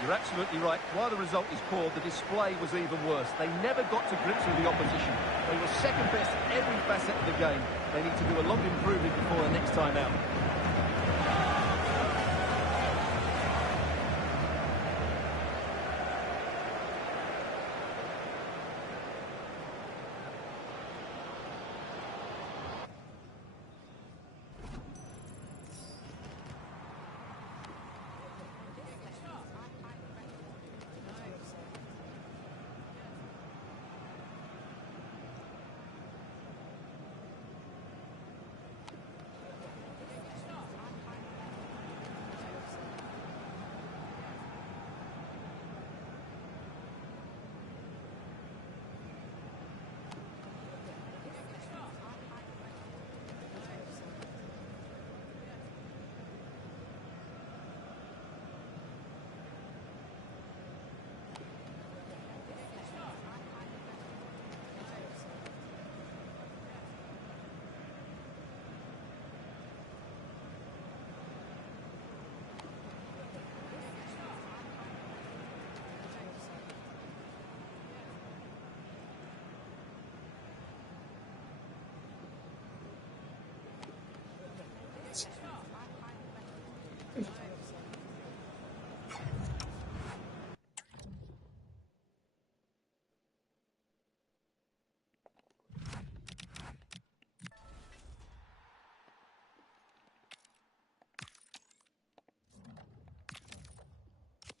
You're absolutely right. While the result is poor, the display was even worse. They never got to grips with the opposition. They were second best every facet of the game. They need to do a lot of improving before the next time out.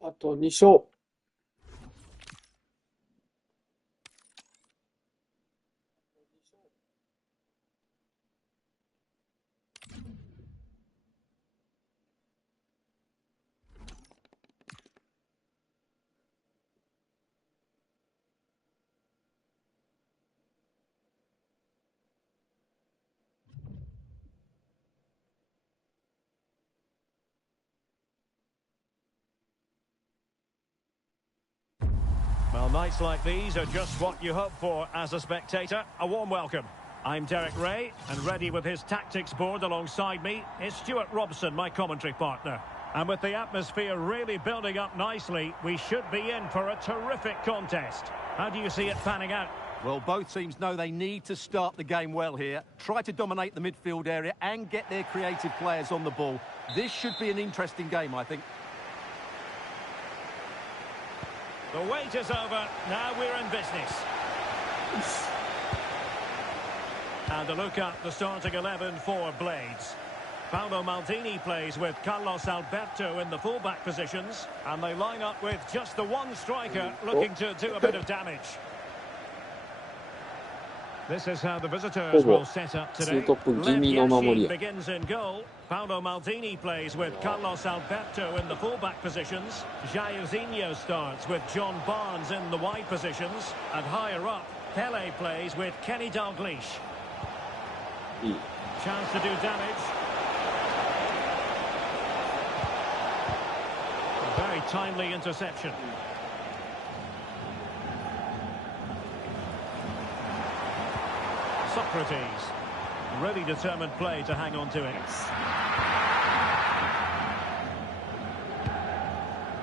あと2勝。Well, nights like these are just what you hope for as a spectator. A warm welcome. I'm Derek Ray, and ready with his tactics board alongside me is Stuart Robson, my commentary partner. And with the atmosphere really building up nicely, we should be in for a terrific contest. How do you see it panning out? Well, both teams know they need to start the game well here. Try to dominate the midfield area and get their creative players on the ball. This should be an interesting game, I think. The wait is over. Now we're in business. And a look at the starting 11 for Blades. Paolo Maldini plays with Carlos Alberto in the full-back positions. And they line up with just the one striker looking to do a bit of damage. This is how the visitors will set up today. Lev begins in goal. Paolo Maldini plays with Carlos Alberto in the full-back positions. Jairzinho starts with John Barnes in the wide positions. And higher up, Pele plays with Kenny Dalglish. Chance to do damage. A very timely interception. Socrates. Really determined play to hang on to it.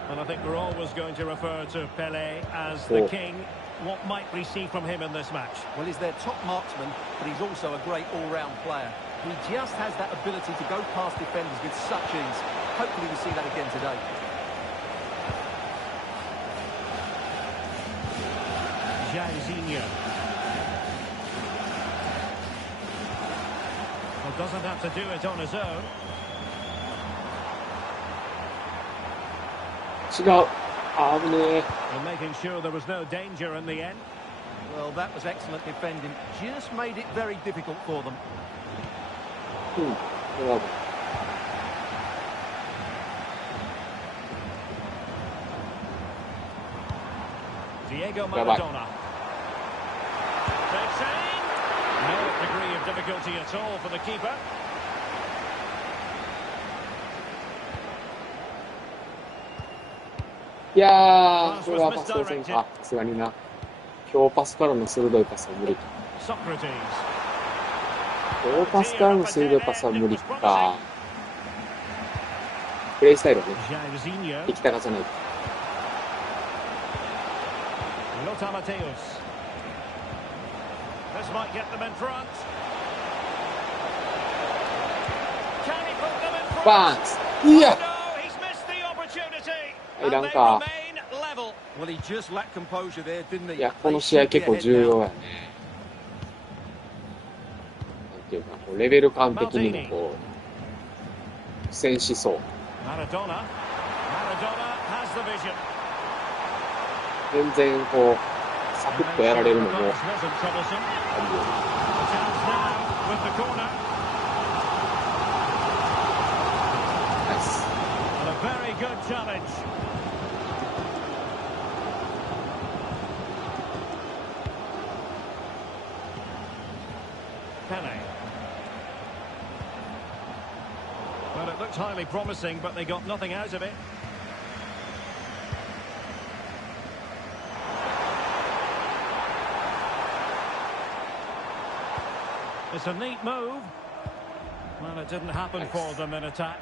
And I think we're always going to refer to Pele as the king. What might we see from him in this match? Well, he's their top marksman, but he's also a great all-round player. He just has that ability to go past defenders with such ease. Hopefully we see that again today. Jairzinho. Well, doesn't have to do it on his own. 違う。あ、危ねえ。 And making sure there was no danger in the end. Well, that was excellent defending. Just made it very difficult for them. うん。ブラボー。Diego Bye-bye. Maradona. Takes aim. No degree of difficulty at all for the keeper. いやー、これはパスをせんか。さすがにな。今日パスからの鋭いパスは無理か。Socrates. 今日パスからの鋭いパスは無理か。プレイスタイルはね、 Jairzinho. 行きたがじゃない。 Lothar Matthäus. This might get them in front. Can he put them in front? バーンズいや Oh, no, he's missed the opportunity. いらん And they か。 remain level. Well, he just lacked composure there, didn't he? いや、この試合結構重要やね。なんていうか、こうレベル感的にもこう、苦戦しそう。 Maradona. Maradona has the vision. 全然こう、サクッとやられるのも、 Wasn't troublesome. あるよね。 Chance now with the corner. ナイス。 And a very good challenge. Pele. Well, it looked highly promising, but they got nothing out of it. It's a neat move. Well, it didn't happen for them in attack.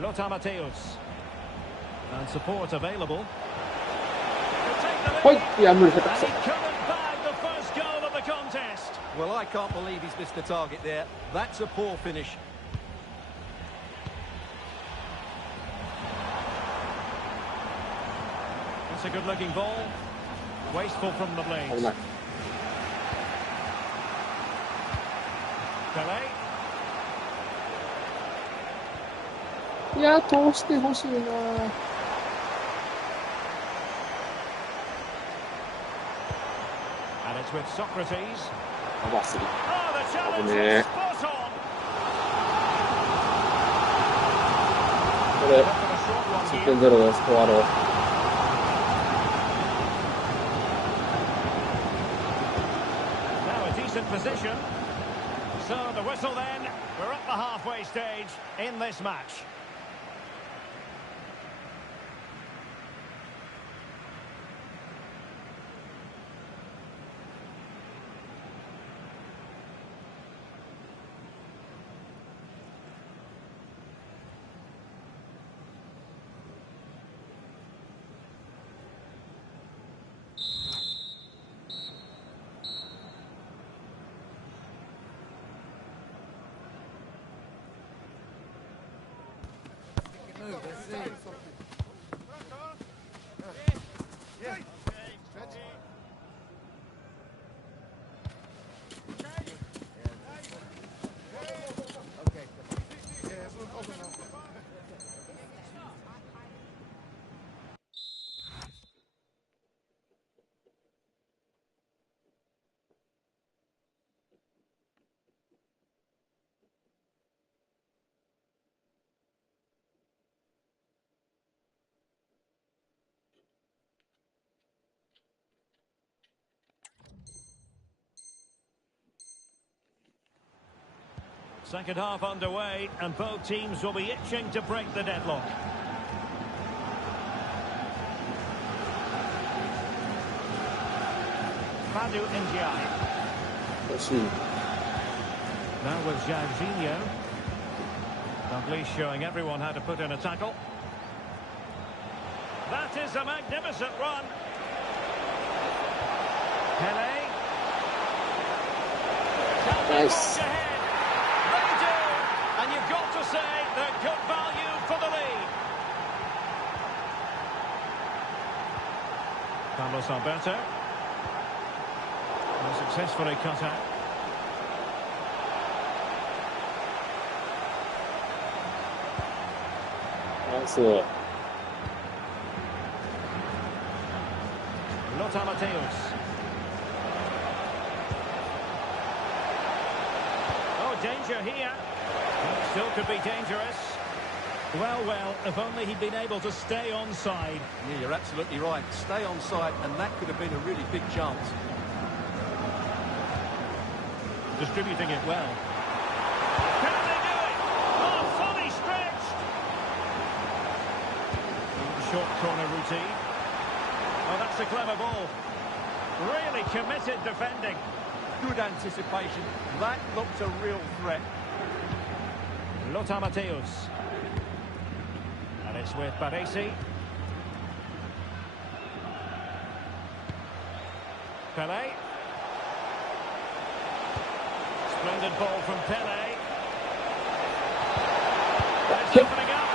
Lothar Matthäus. And support available. He'll take the ほ lead. い、いや、無理下手 And くそ。 he couldn't bag the first goal of the contest. Well, I can't believe he's missed the target there. That's a poor finish. It's a good-looking ball. Wasteful from the 危 blades. ない。 Pele. いや、通してほしいな。 And it's with Socrates. アバスリ。 Oh, the challenge Yeah. was spot on. これ、 Bit of a short one 10 here. 点0でスコアロー。 Now a decent position. So the whistle then. We're at the halfway stage in this match. Second half underway, and both teams will be itching to break the deadlock. Madu Ndiaye. 惜しい。 Now with Jairzinho. Dalglish showing everyone how to put in a tackle. That is a magnificent run. Pele. Can they Nice. forge ahead? They do. And you've got to say they're good value for the lead. Carlos Alberto. And successfully cut out. Nice. Lothar Matthäus. Oh, danger here. Still could be dangerous. Well, if only he'd been able to stay onside. Yeah, you're absolutely right. Stay onside, and that could have been a really big chance. Distributing it well. Can they do it? Oh, fully stretched. Short corner routine. Oh, that's a clever ball. Really committed defending. Good anticipation. That looked a real threat. Lothar Matthäus. And it's with Baresi. Pele. Splendid ball from Pele. It's opening up.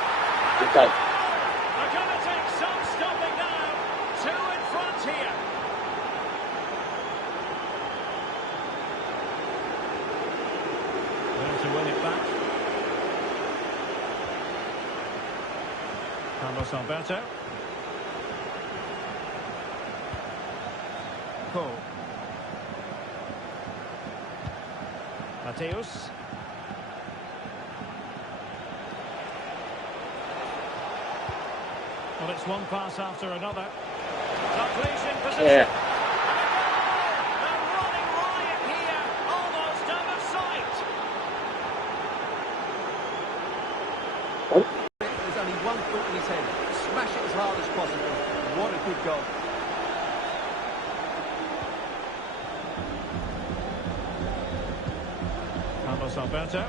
Okay. They're going to take some stopping now. Two in front here. There to win it back. Carlos Alberto. Cole. Matthäus. Well, it's one pass after another. Depletion position. Yeah. A running riot here, almost out of sight. There's only one thought in his head. Smash it as hard as possible. What a good goal. Carlos Alberto.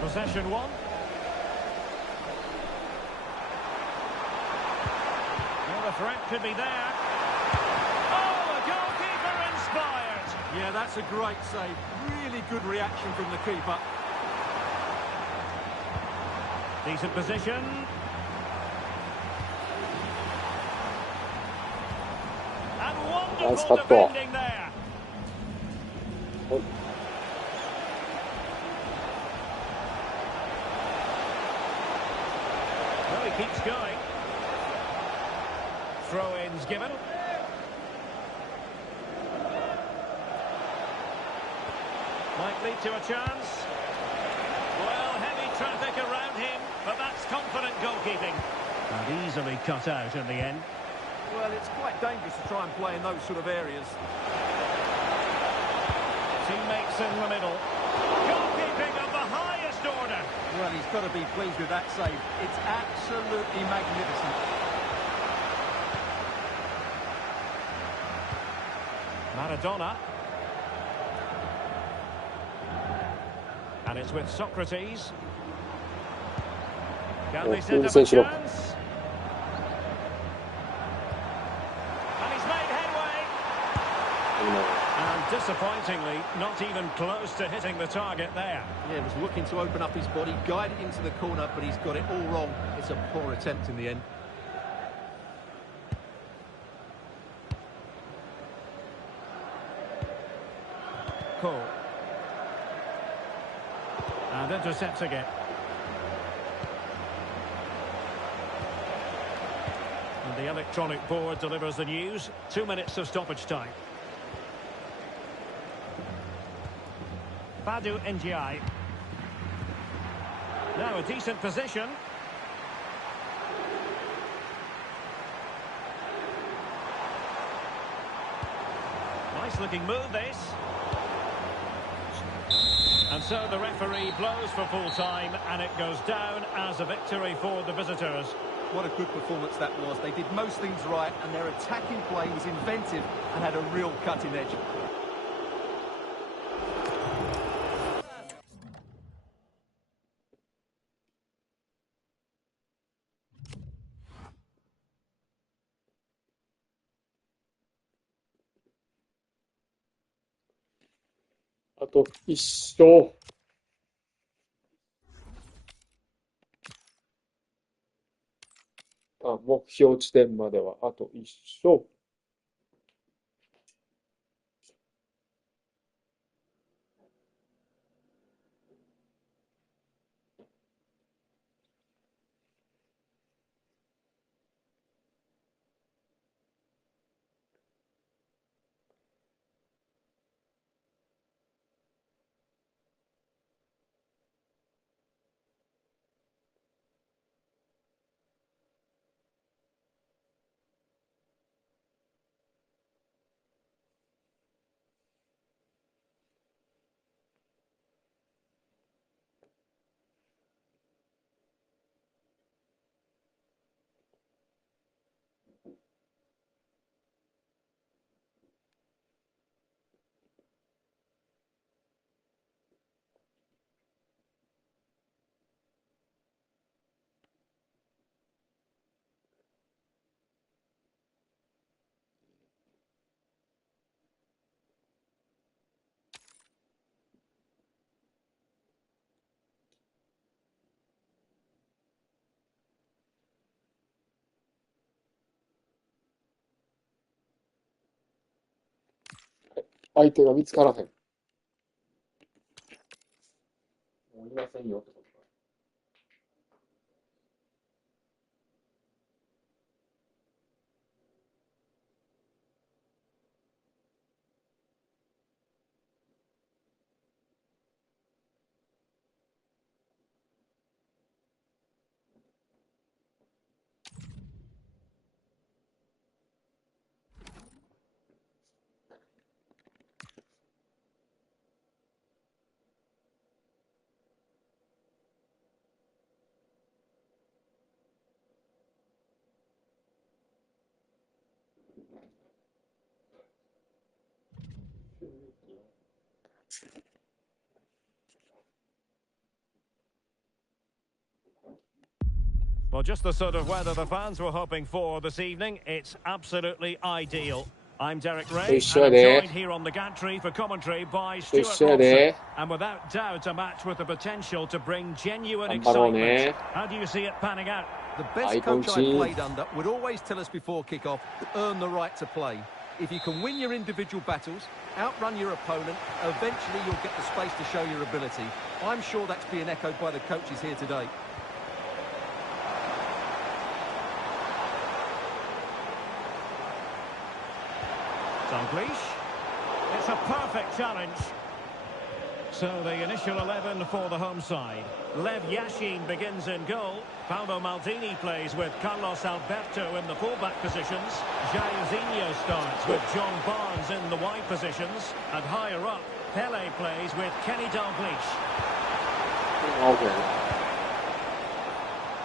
Possession one. Well, the threat could be there. Oh, the goalkeeper inspired. Yeah, that's a great save. Really good reaction from the keeper. Decent position. And wonderful defending there. Well, he keeps going. Throw-ins given. Might lead to a chance. Well, heavy traffic around him, but that's confident goalkeeping. And easily cut out in the end. Well, it's quite dangerous to try and play in those sort of areas. Teammates in the middle. Goalkeeping of the highest order. Well, he's got to be pleased with that save. It's absolutely magnificent. Maradona. And it's with Socrates. Can they set up a chance? And he's made headway. And disappointingly, not even close to hitting the target there. Yeah, he was looking to open up his body, guide it into the corner, but he's got it all wrong. It's a poor attempt in the end. Cole. And intercepts again. And the electronic board delivers the news. 2 minutes of stoppage time. Badu NGI. Now a decent position. Nice looking move this. And so the referee blows for full time, and it goes down as a victory for the visitors. What a good performance that was. They did most things right, and their attacking play was inventive and had a real cutting edge.あと一勝。目標地点まではあと1勝。相手が見つからへん。もういませんよってことか。Well, just the sort of weather the fans were hoping for this evening. It's absolutely ideal. I'm Derek Ray, and I'm joined here on the gantry for commentary by Stuart Robson. And without doubt, a match with the potential to bring genuine excitement. How do you see it panning out? The best coach I played under would always tell us before kick-off, earn the right to play. If you can win your individual battles, outrun your opponent, eventually you'll get the space to show your ability. I'm sure that's being echoed by the coaches here today. Dalglish. It's a perfect challenge. So the initial 11 for the home side. Lev Yashin begins in goal. Paolo Maldini plays with Carlos Alberto in the fullback positions. Jairzinho starts with John Barnes in the wide positions. And higher up, Pele plays with Kenny Dalglish. Okay.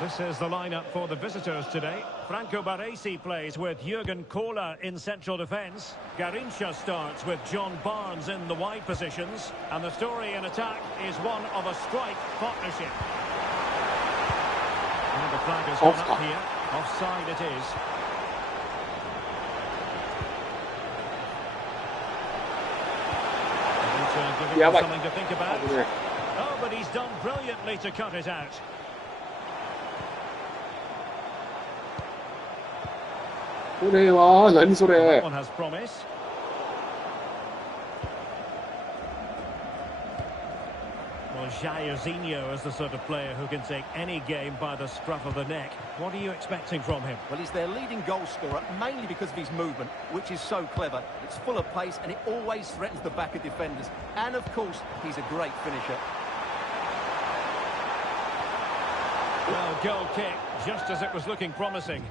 This is the lineup for the visitors today. Franco Baresi plays with Jurgen Kohler in central defence. Garrincha starts with John Barnes in the wide positions. And the story in attack is one of a strike partnership. And the flag has gone up here. Offside it is. Giving him something to think about. Oh, but he's done brilliantly to cut it out. One has promise. Well, Jairzinho is the sort of player who can take any game by the scruff of the neck. What are you expecting from him? Well, he's their leading goal scorer, mainly because of his movement, which is so clever. It's full of pace, and it always threatens the back of defenders. And, of course, he's a great finisher. Well, goal kick, just as it was looking promising.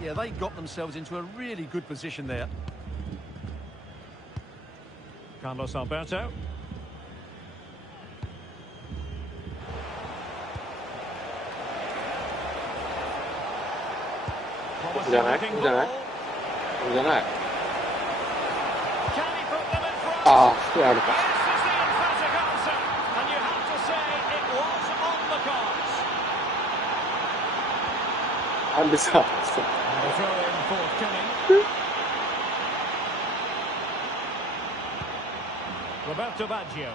Yeah, they got themselves into a really good position there. Carlos Alberto. Promising looking ball. Can he put them in front? This is the emphatic answer, and you have to say it was on the cards. The throw-in forthcoming. Roberto Baggio.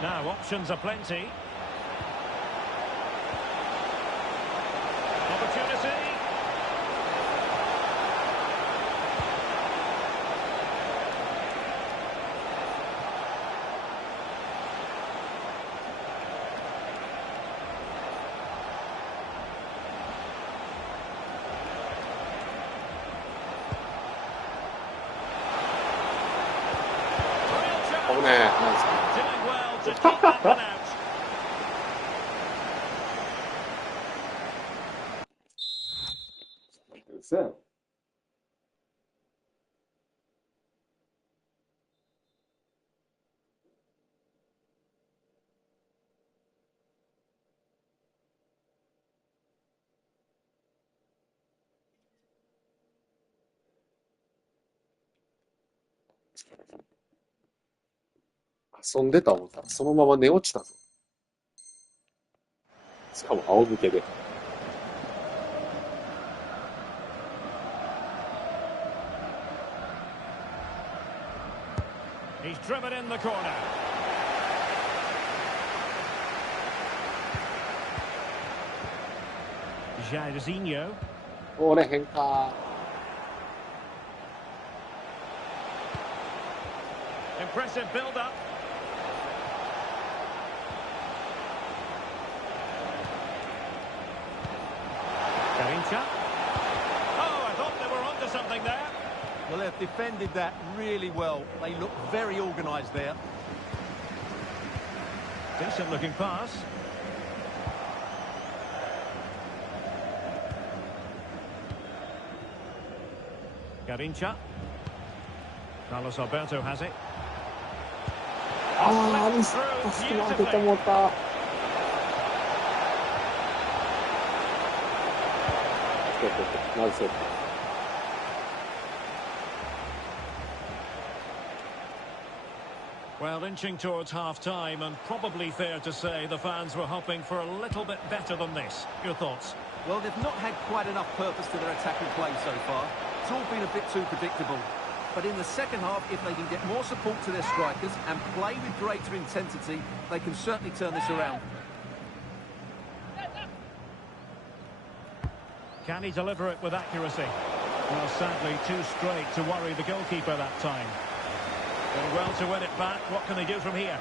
Now options are plenty. Opportunity. ね。なんですか。Doing well to keep that one out. 嘘やろ。遊んでた思ったらそのまま寝落ちたぞ。しかも仰向けで。He's driven in the corner. Jairzinho. これ変化。Impressive build-up. Garincha. Oh, I thought they were onto something there. Well, they've defended that really well. They look very organised there. Decent looking pass. Garincha. Carlos Alberto has it. あー、ミスった。隙間開けてもうた。まずそう。Well, inching towards half-time, and probably fair to say the fans were hoping for a little bit better than this. Your thoughts? Well, they've not had quite enough purpose to their attacking play so far. It's all been a bit too predictable. But in the second half, if they can get more support to their strikers and play with greater intensity, they can certainly turn this around. Can he deliver it with accuracy? Well, sadly, too straight to worry the goalkeeper that time. Doing well to win it back. What can they do from here?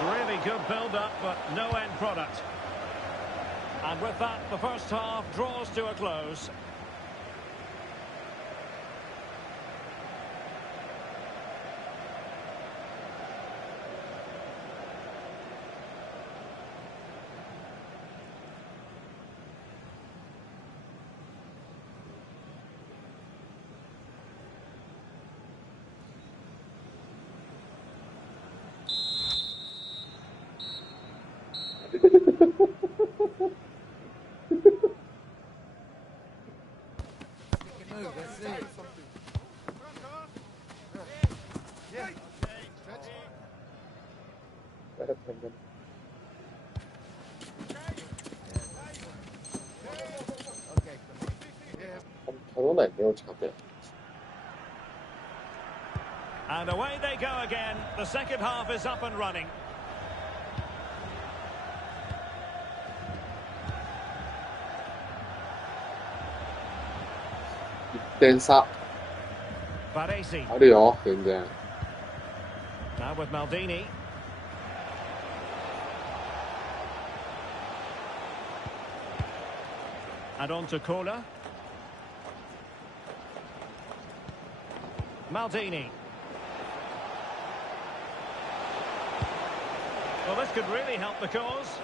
Really good build-up, but no end product. And with that, the first half draws to a close. And away they go again. The second half is up and running. Baresi. あるよ、全然。 Now with Maldini. And on to Kohler. Maldini. Well, this could really help the cause.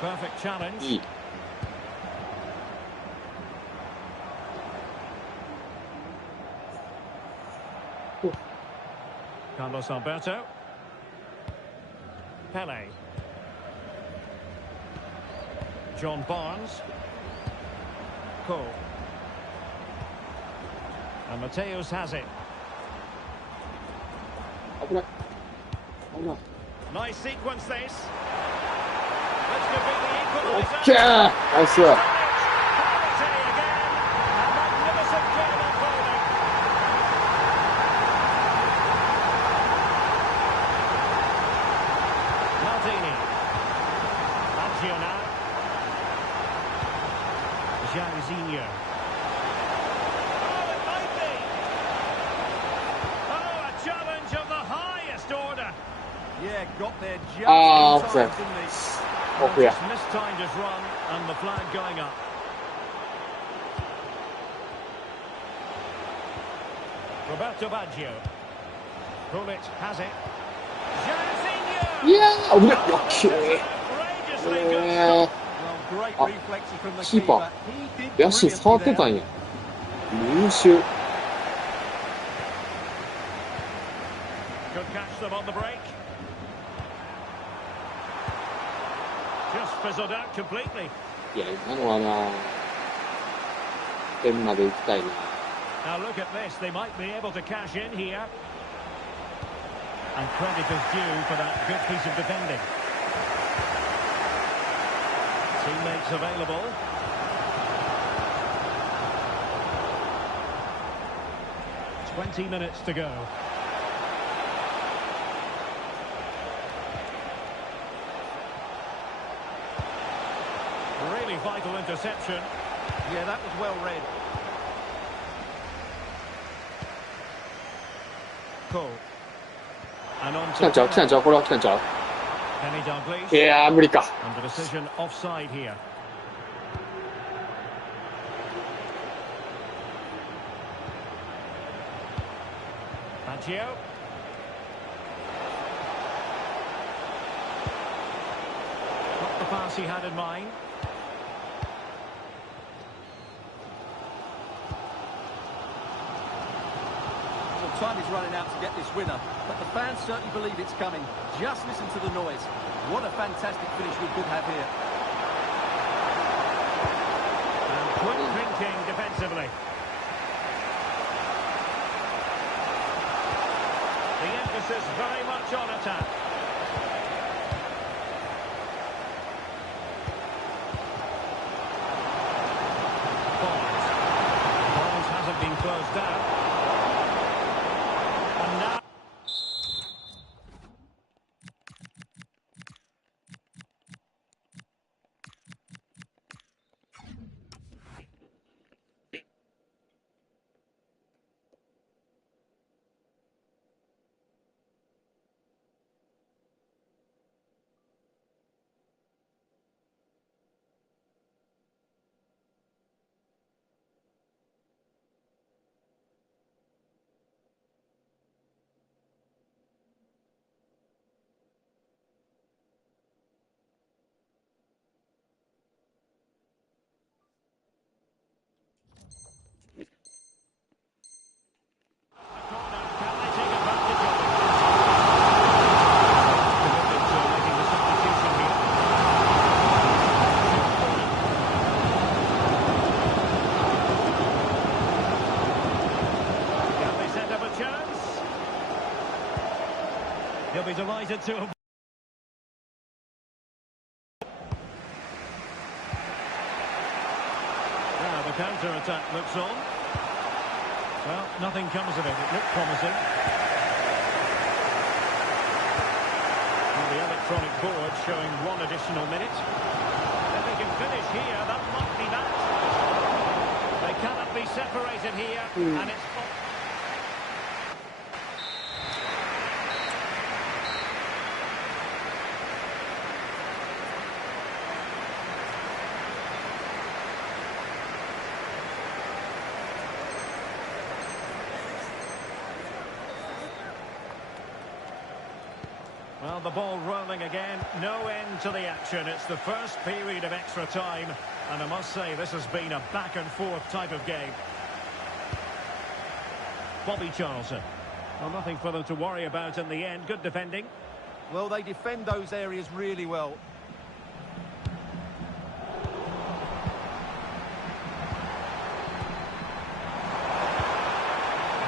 Perfect challenge. Carlos Alberto. Pele. John Barnes. Cole. And Mateus has it. Nice sequence this. This could be the equaliser. Okay, nice work. Penalty again. A magnificent game unfolding. Maldini. Lazio now. Jairzinho. there got there just あー、 in オフサイ time, ド。 didn't he? オフや。 Just mistimed his run and the flag going up. Roberto Baggio. Pullet has it. いやー、危ない。オッケー。 Outrageously good stop. Well, great あ、 reflexes from the キーパ keeper. ー。 He did 足触 brilliantly ってた there. んや。優秀。 Could catch them on the break. Just fizzled out completely. いや、今のはな、点まで行きたいな。 Now look at this. They might be able to cash in here. And credit is due for that good piece of defending. Teammates available. "20 minutes to go." Really vital interception. Yeah, that was well read. Cole. And on 来たんちゃう？来たんちゃう？これは来たんちゃう？ Kenny い Dalglish. やー、無理か。 And the decision offside here. Baggio. Not the pass he had in mind. Well, time is running out to get this winner, but the fans certainly believe it's coming. Just listen to the noise. What a fantastic finish we could have here. And quick thinking defensively. The emphasis very much on attack. Balls hasn't been closed down. And now... He'll be delighted to have... Now the counter-attack looks on. Well, nothing comes of it. It looked promising. And the electronic board showing one additional minute. If they can finish here, that might be that. They cannot be separated here, and it's... Well, the ball rolling again, no end to the action. It's the first period of extra time, and I must say this has been a back-and-forth type of game. Bobby Charlton. Well, nothing for them to worry about in the end. Good defending. Well, they defend those areas really well.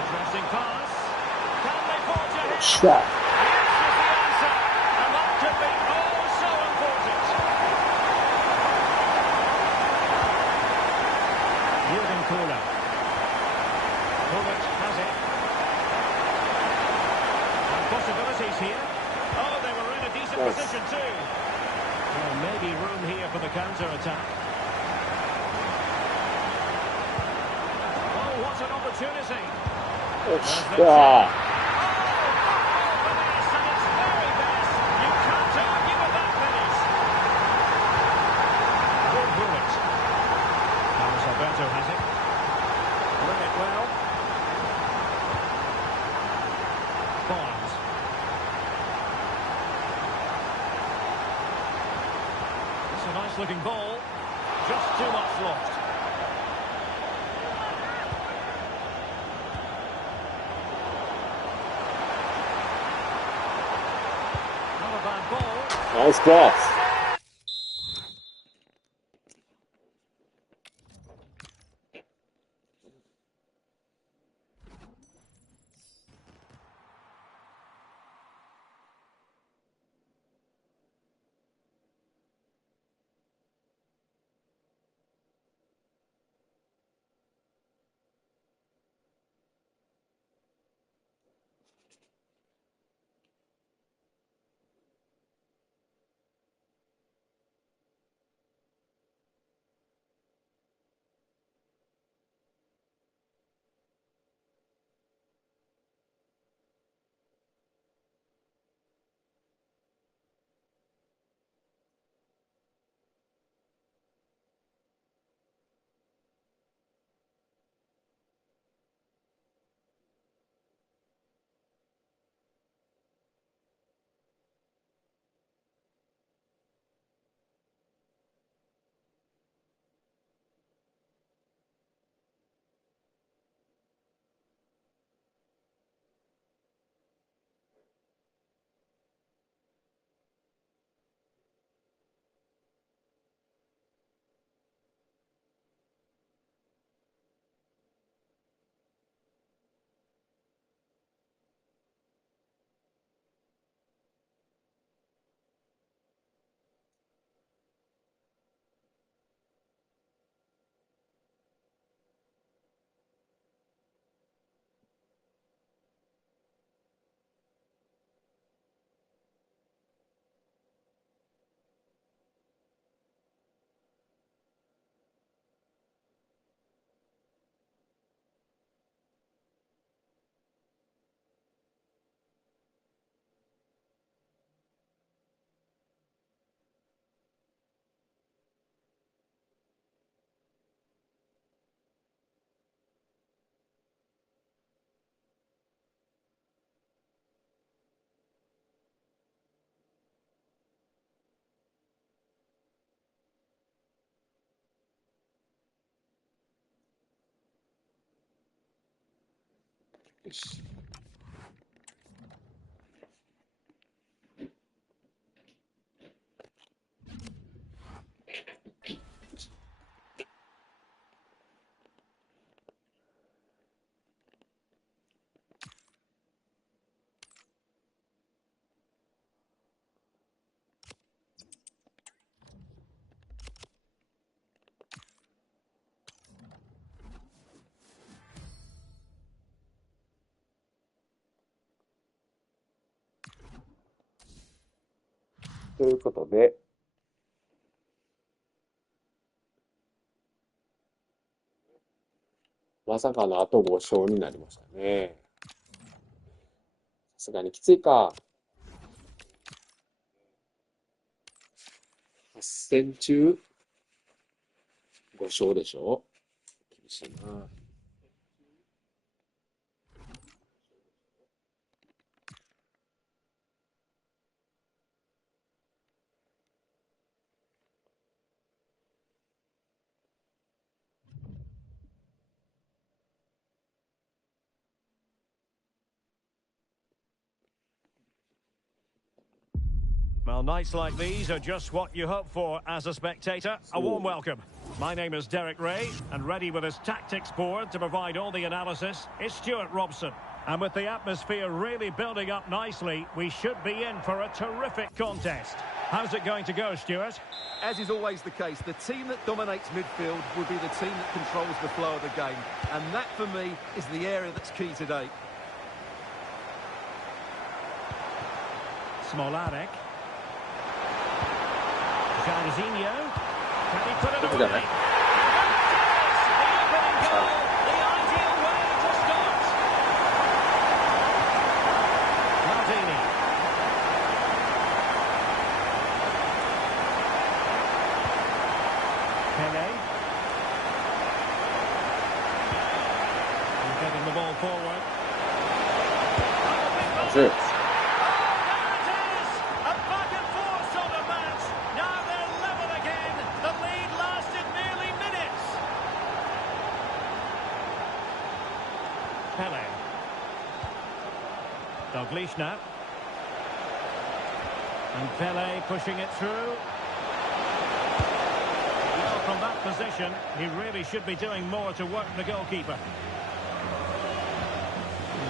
Interesting pass. Can they forge ahead? Shot. Possibilities here. Oh, they were in a decent position too. Well, maybe room here for the counter-attack. Oh, what an opportunity. Yeah. Oh, the best, and it's very best. Neto has it. Read it well. Barnes. It's a nice looking ball. Just too much lost. Not a bad ball. Nice cross. Yes. ということで、まさかのあと5勝になりましたね。さすがにきついか。8戦中5勝でしょ。厳しいな。Well, nights like these are just what you hope for as a spectator. A warm welcome. My name is Derek Ray, and ready with his tactics board to provide all the analysis is Stuart Robson. And with the atmosphere really building up nicely, we should be in for a terrific contest. How's it going to go, Stuart? As is always the case, the team that dominates midfield will be the team that controls the flow of the game. And that, for me, is the area that's key today. Smolarek. Jairzinho. Can he put it away? The opening goal, the ideal way to start. Maldini. Pele. forward. That's it. Pele. Dalglish now. And Pele pushing it through. Well, from that position, he really should be doing more to work the goalkeeper.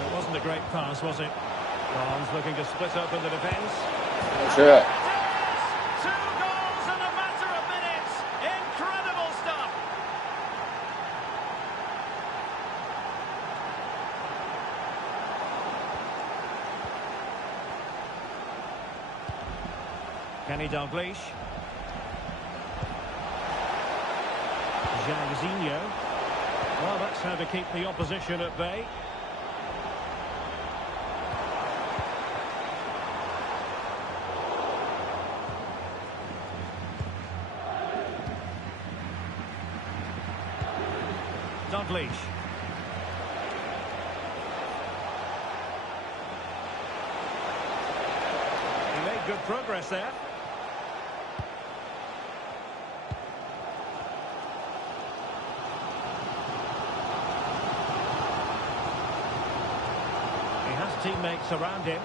It wasn't a great pass, was it? Barnes looking to split open the defence. That's it. Two goals in a matter of minutes. Incredible stuff. Kenny Dalglish. Jairzinho. Well, that's how to keep the opposition at bay. Dalglish. He made good progress there. He has teammates around him.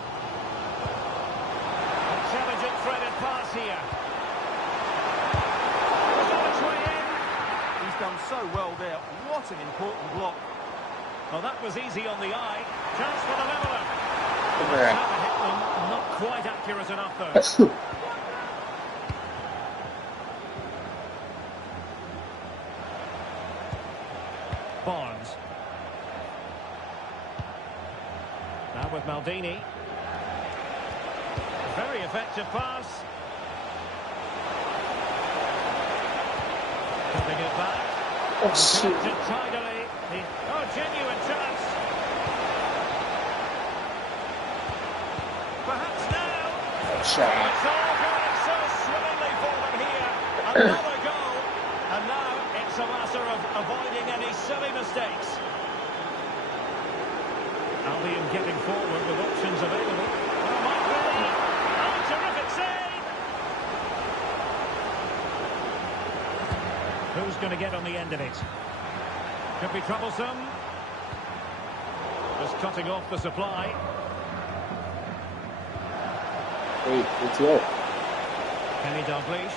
Intelligent threaded pass here. He's done so well there. What an important block. Well, that was easy on the eye. Chance for the leveller. Yeah. Trying to hit them, not quite accurate enough though. Barnes. Now with Maldini. Very effective pass. Cutting it back. Oh, shit. Protected tidily. Oh, genuine chance. Perhaps now. Shot. It's all going so swimmingly for them here. Another goal. And now it's a matter of avoiding any silly mistakes. Albion getting forward with options available. Oh, might be. Oh, terrific save. Who's going to get on the end of it? Could be troublesome. Just cutting off the supply. Wait, let's go. Kenny Dalglish.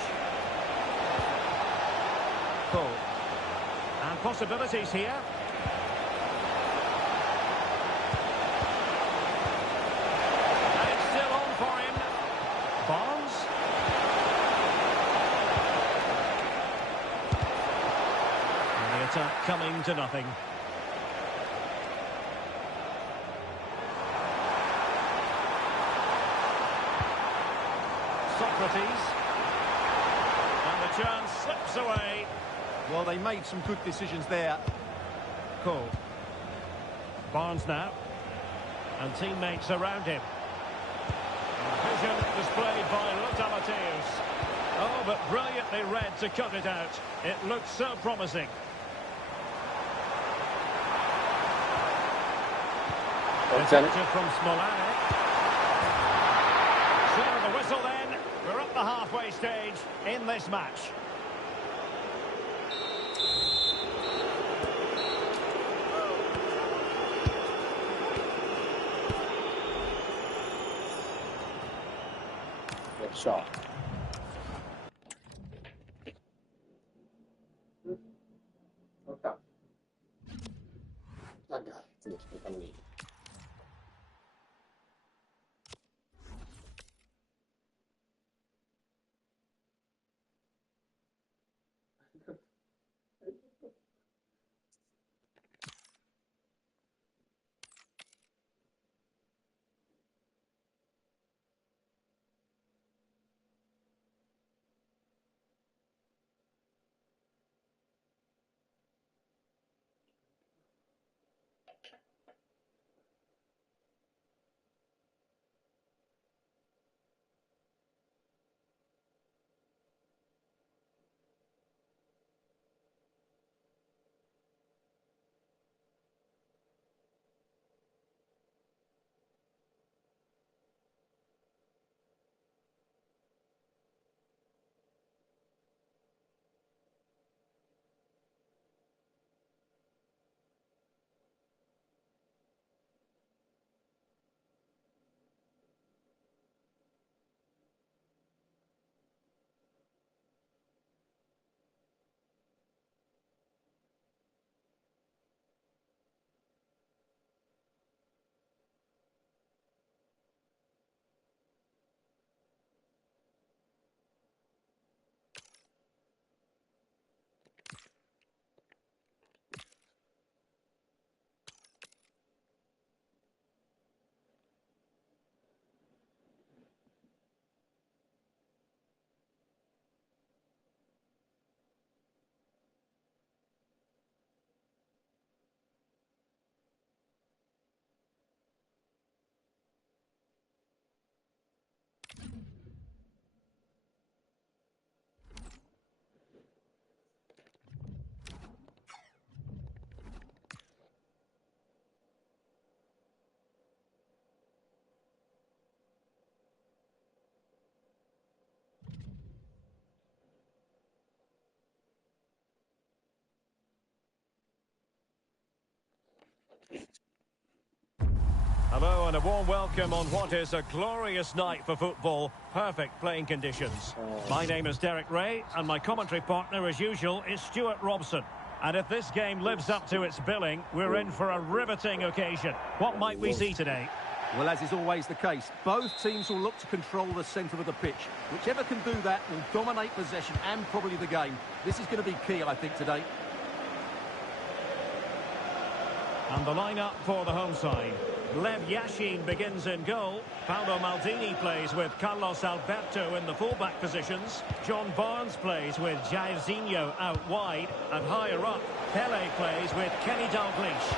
Cole. And possibilities here. And it's still on for him. Barnes. And the attack coming to nothing. Socrates. And the chance slips away. Well, they made some good decisions there. Cole. Barnes now. And teammates around him. Vision displayed by Lothar Matthäus. Oh, but brilliantly read to cut it out. It looked so promising. Deflected from Smolarek. So the whistle then. We're at the halfway stage in this match. Good shot. Okay. なんで次来るために。Hello and a warm welcome on what is a glorious night for football. Perfect playing conditions. My name is Derek Ray and my commentary partner as usual is Stuart Robson. And if this game lives up to its billing, we're in for a riveting occasion. What might we see today? Well, as is always the case, both teams will look to control the centre of the pitch. Whichever can do that will dominate possession and probably the game. This is going to be key, I think, today. And the lineup for the home side. Lev Yashin begins in goal. Paolo Maldini plays with Carlos Alberto in the fullback positions. John Barnes plays with Jairzinho out wide. And higher up, Pele plays with Kenny Dalglish.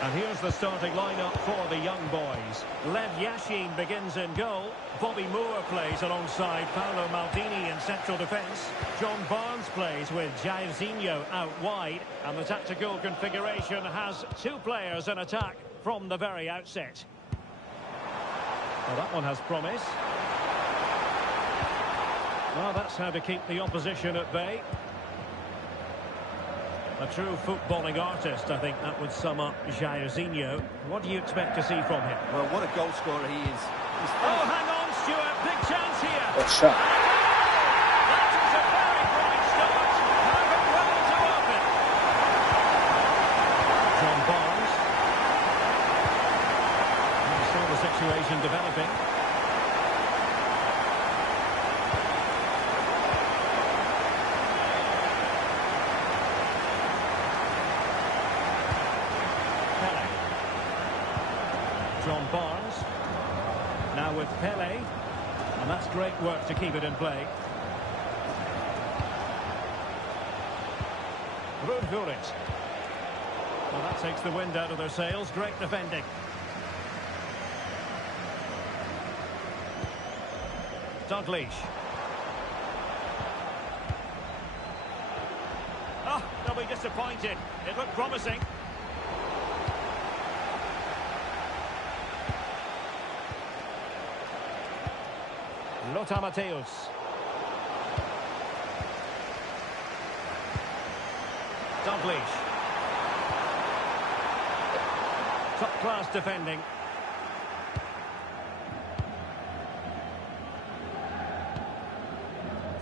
And here's the starting lineup for the young boys. Lev Yashin begins in goal. Bobby Moore plays alongside Paolo Maldini in central defence. John Barnes plays with Jairzinho out wide. And the tactical configuration has two players in attack from the very outset. Well, that one has promise. Well, that's how to keep the opposition at bay. A true footballing artist, I think that would sum up Jairzinho. What do you expect to see from him? Well, what a goal scorer he is. Oh, hang on, Stuart. Big chance here. Good shot. That is a very bright start. Perfect well to open. John Barnes. You saw the situation developing. John Barnes, now with Pele, and that's great work to keep it in play. Rudhurit. Well, that takes the wind out of their sails. Great defending. Dalglish. Oh, they'll be disappointed. It looked promising. Lothar Matthäus. Dalglish. Top-class defending.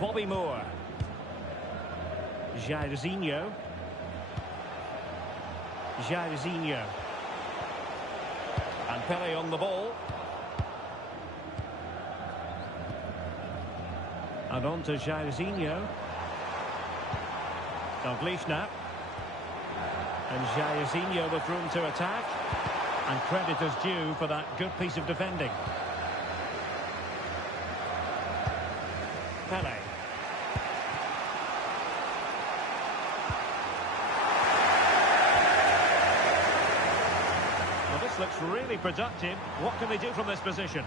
Bobby Moore. Jairzinho. Jairzinho. And Pele on the ball. And on to Jairzinho. Dalglish now. And Jairzinho with room to attack. And credit is due for that good piece of defending. Pele. Well, this looks really productive. What can they do from this position?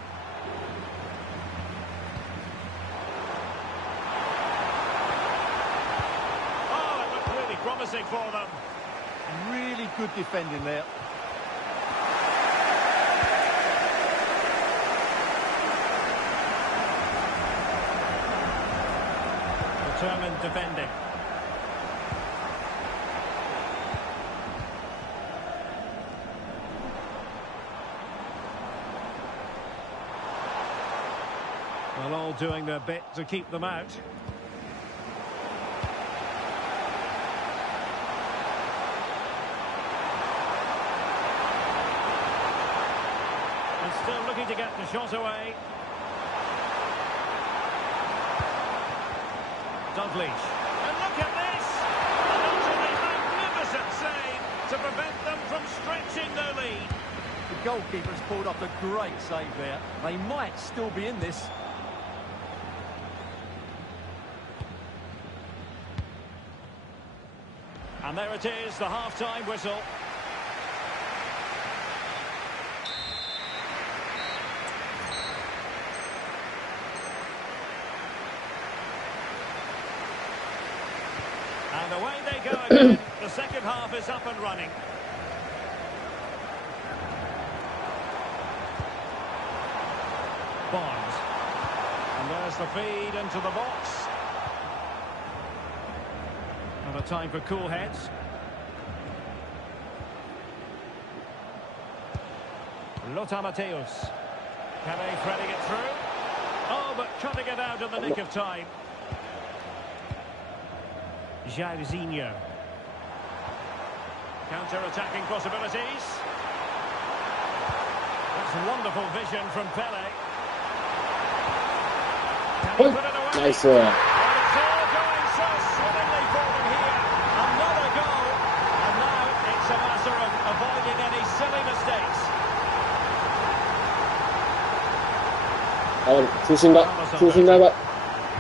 Promising for them. Really good defending there. Determined defending. Well, all doing their bit to keep them out. Still looking to get the shot away. Dalglish. And look at this! An utterly magnificent save to prevent them from stretching their lead. The goalkeeper's pulled off a great save there. They might still be in this. And there it is, the half-time whistle. And away they go again. The second half is up and running. Barnes. And there's the feed into the box. And a time for cool heads. Lothar Matthäus. Pele threading it through. Oh, but cutting it out in the nick of time. Jairzinho. Counter-attacking possibilities. That's wonderful vision from Pele. Can he put it away? Nice. Well, it's all going so swimmingly for them here. Another goal. And now it's a matter of avoiding any silly mistakes. 通信がやばい。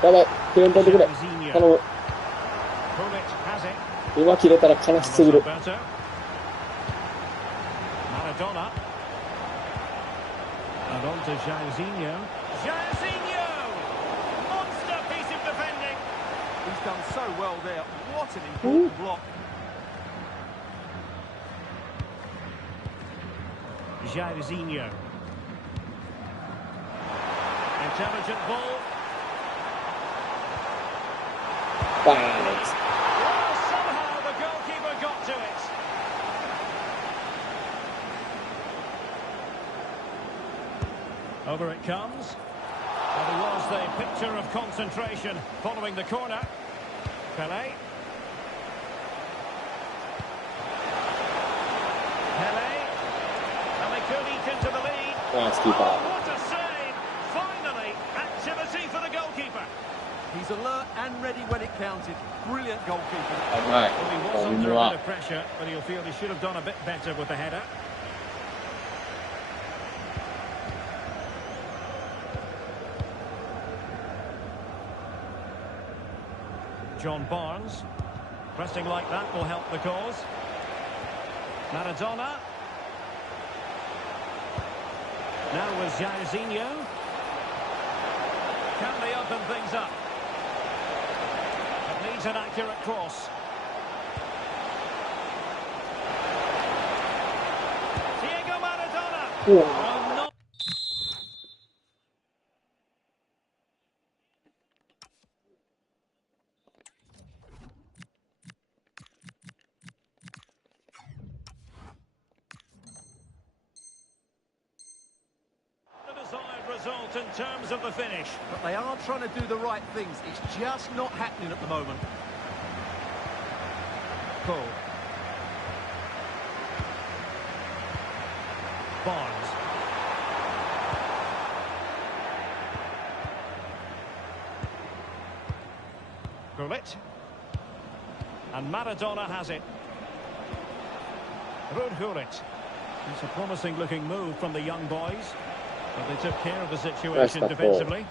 やばい。点取ってくれ。頼む。今切れたら悲しすぎる。Maradona. And on to Jairzinho. Jairzinho! Monster piece of defending. He's done so well there. What an important block. Jairzinho. Intelligent ball. Bang. Well, somehow the goalkeeper got to it. Over it comes. And he was the picture of concentration following the corner. Pele. Pele. And they could eat into the lead. Nice keeper. Oh, what a save! Finally, activity for the goalkeeper. He's alert and ready when it counted. Brilliant goalkeeper. Alright. Well, he was under a bit of pressure, but he'll feel he should have done a bit better with the header. John Barnes. Pressing like that will help the cause. Maradona. Now with Jairzinho. Can they open things up? It needs an accurate cross. Diego Maradona. Oh, no. Result in terms of the finish. But they are trying to do the right things. It's just not happening at the moment. Cole. Barnes. Gullit. And Maradona has it. Gullit. It's a promising looking move from the young boys. But they took care of the situation defensively.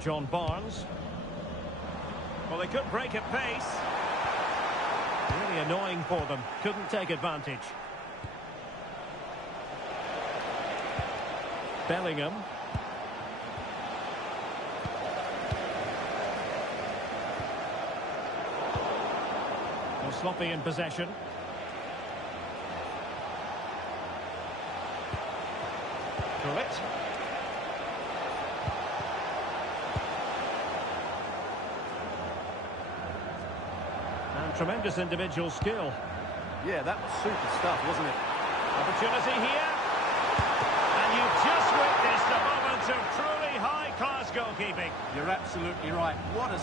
John Barnes. Well, they could break at pace. Really annoying for them. Couldn't take advantage. Bellingham. Well, sloppy in possession. Gullit. And tremendous individual skill. Yeah, that was super stuff, wasn't it? Opportunity here. And you've just witnessed a moment of truly high-class goalkeeping. You're absolutely right. What a...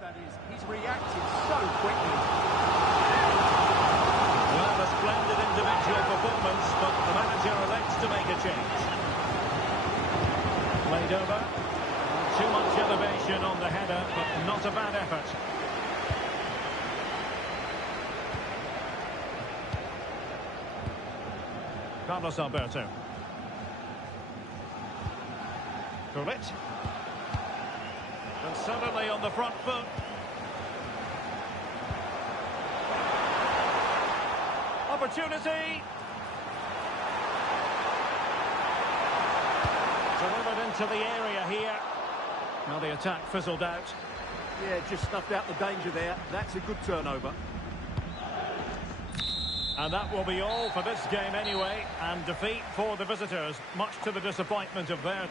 that is. He's reacted so quickly. Well, a splendid individual performance, but the manager elects to make a change. Played over. Too much elevation on the header, but not a bad effort. Carlos Alberto. Gullit. And suddenly on the front foot. Opportunity. Delivered into the area here. Now the attack fizzled out. Yeah, just snuffed out the danger there. That's a good turnover. And that will be all for this game anyway. And defeat for the visitors, much to the disappointment of their...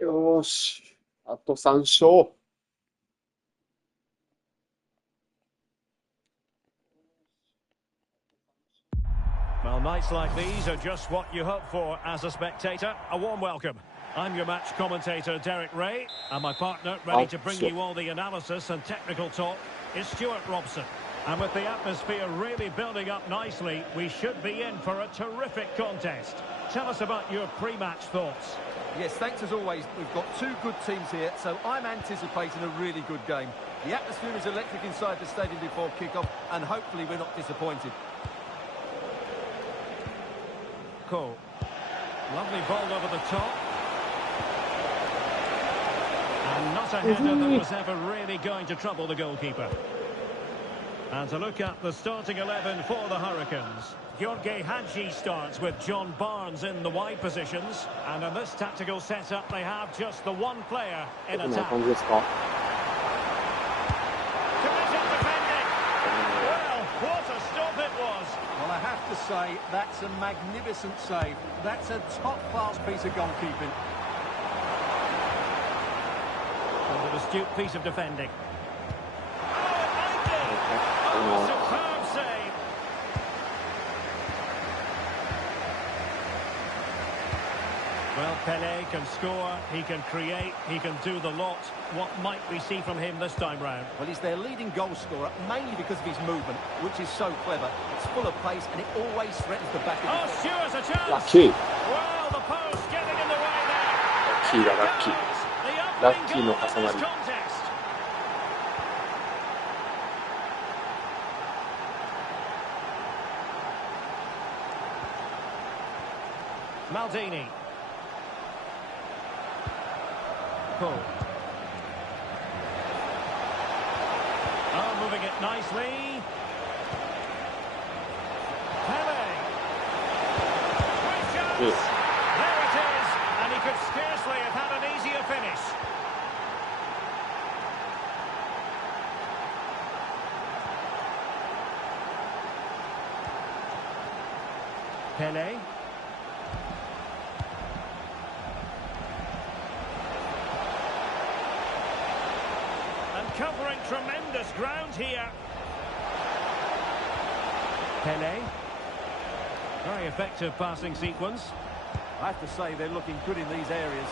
よーし。あと3勝。Well, nights like these are just what you hope for as a spectator. A warm welcome. I'm your match commentator, Derek Ray, and my partner, ready to bring you all the analysis and technical talk, is Stuart Robson. And with the atmosphere really building up nicely, we should be in for a terrific contest. Tell us about your pre-match thoughts. Yes, thanks as always. We've got two good teams here, so I'm anticipating a really good game. The atmosphere is electric inside the stadium before kick-off, and hopefully we're not disappointed. Cool. Lovely ball over the top. And not a header that was ever really going to trouble the goalkeeper. And to look at the starting 11 for the Hurricanes. Gheorghe Hagi starts with John Barnes in the wide positions. And in this tactical setup, they have just the one player in attack. Committed defending. Well, what a stop it was. Well, I have to say, that's a magnificent save. That's a top-class piece of goalkeeping. And an astute piece of defending. Oh, superb save. Well, Pelé can score, he can create, he can do the lot. What might we see from him this time round? Well, he's their leading goal scorer, mainly because of his movement, which is so clever. It's full of pace, and it always threatens the back of the Oh, Stewart's a chance! Lucky. Well, the post getting in the way there. Lucky. The opening Lucky goal no in this hasamari. contest. Maldini. Cool. Oh, moving it nicely. Pele. Great chance. Yes. There it is. And he could scarcely have had an easier finish. Pele. Covering tremendous ground here. Pele. Very effective passing sequence. I have to say, they're looking good in these areas.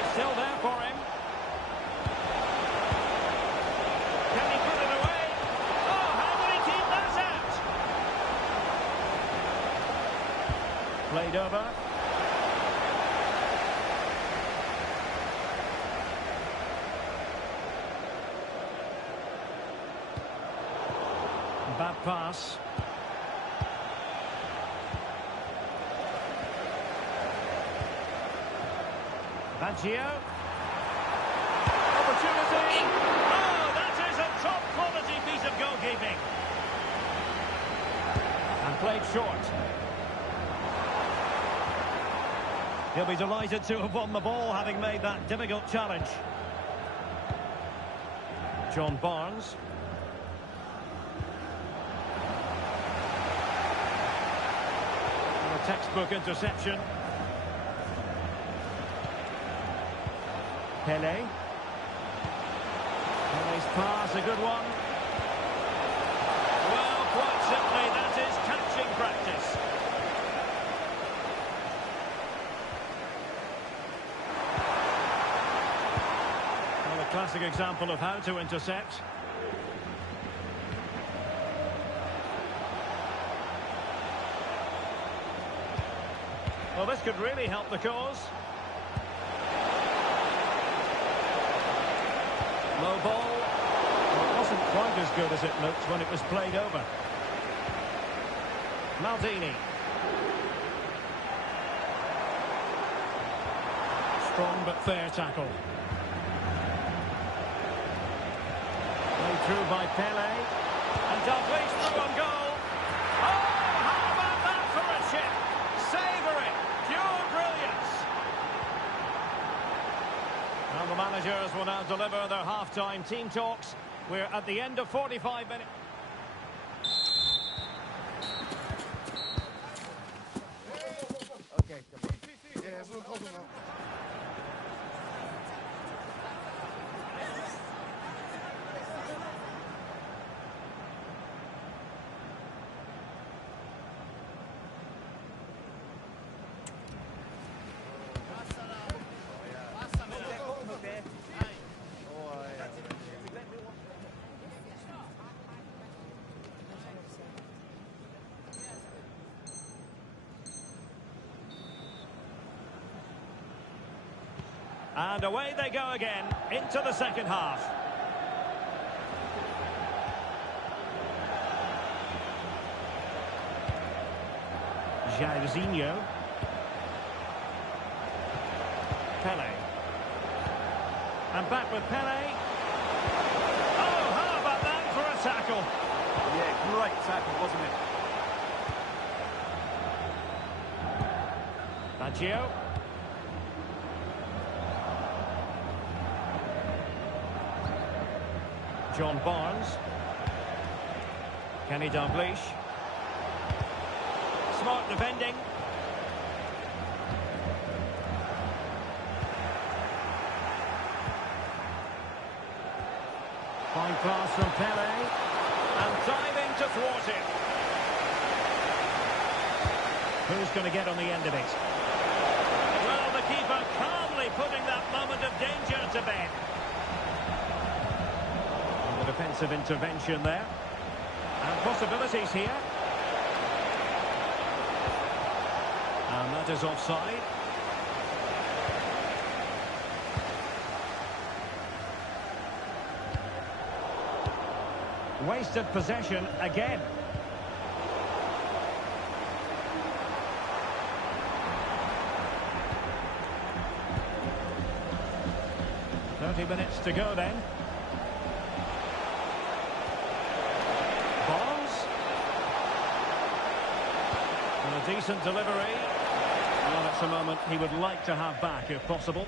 It's still there for him. Can he put it away? Oh, how did he keep that out? Played over. Bad pass. Baggio. Opportunity. Oh, that is a top quality piece of goalkeeping. And played short. He'll be delighted to have won the ball, having made that difficult challenge. John Barnes. Textbook interception. Pele. Pele's pass, a good one. Well, quite simply, that is catching practice. Classic example of how to intercept. Well, this could really help the cause. Low ball. Well, it wasn't quite as good as it looked when it was played over. Maldini. Strong but fair tackle. Played through by Pele. And Dalglish through on goal. Oh, how about that for a chip? Savouring. Pure brilliance. And the managers will now deliver their half-time team talks. We're at the end of 45 minutes. Okay. Yeah, we'll call them out. And away they go again, into the second half. Jairzinho. Pele. And back with Pele. Oh, how about that for a tackle? Yeah, great tackle, wasn't it? Baggio. John Barnes. Kenny Dalglish. Smart defending. Fine pass from Pele. And diving to thwart it. Who's going to get on the end of it? Well, the keeper calmly putting that moment of danger to bed. The defensive intervention there. And possibilities here. And that is offside. Wasted possession again. Minutes to go then. Barnes. And a decent delivery. Well, that's a moment he would like to have back if possible.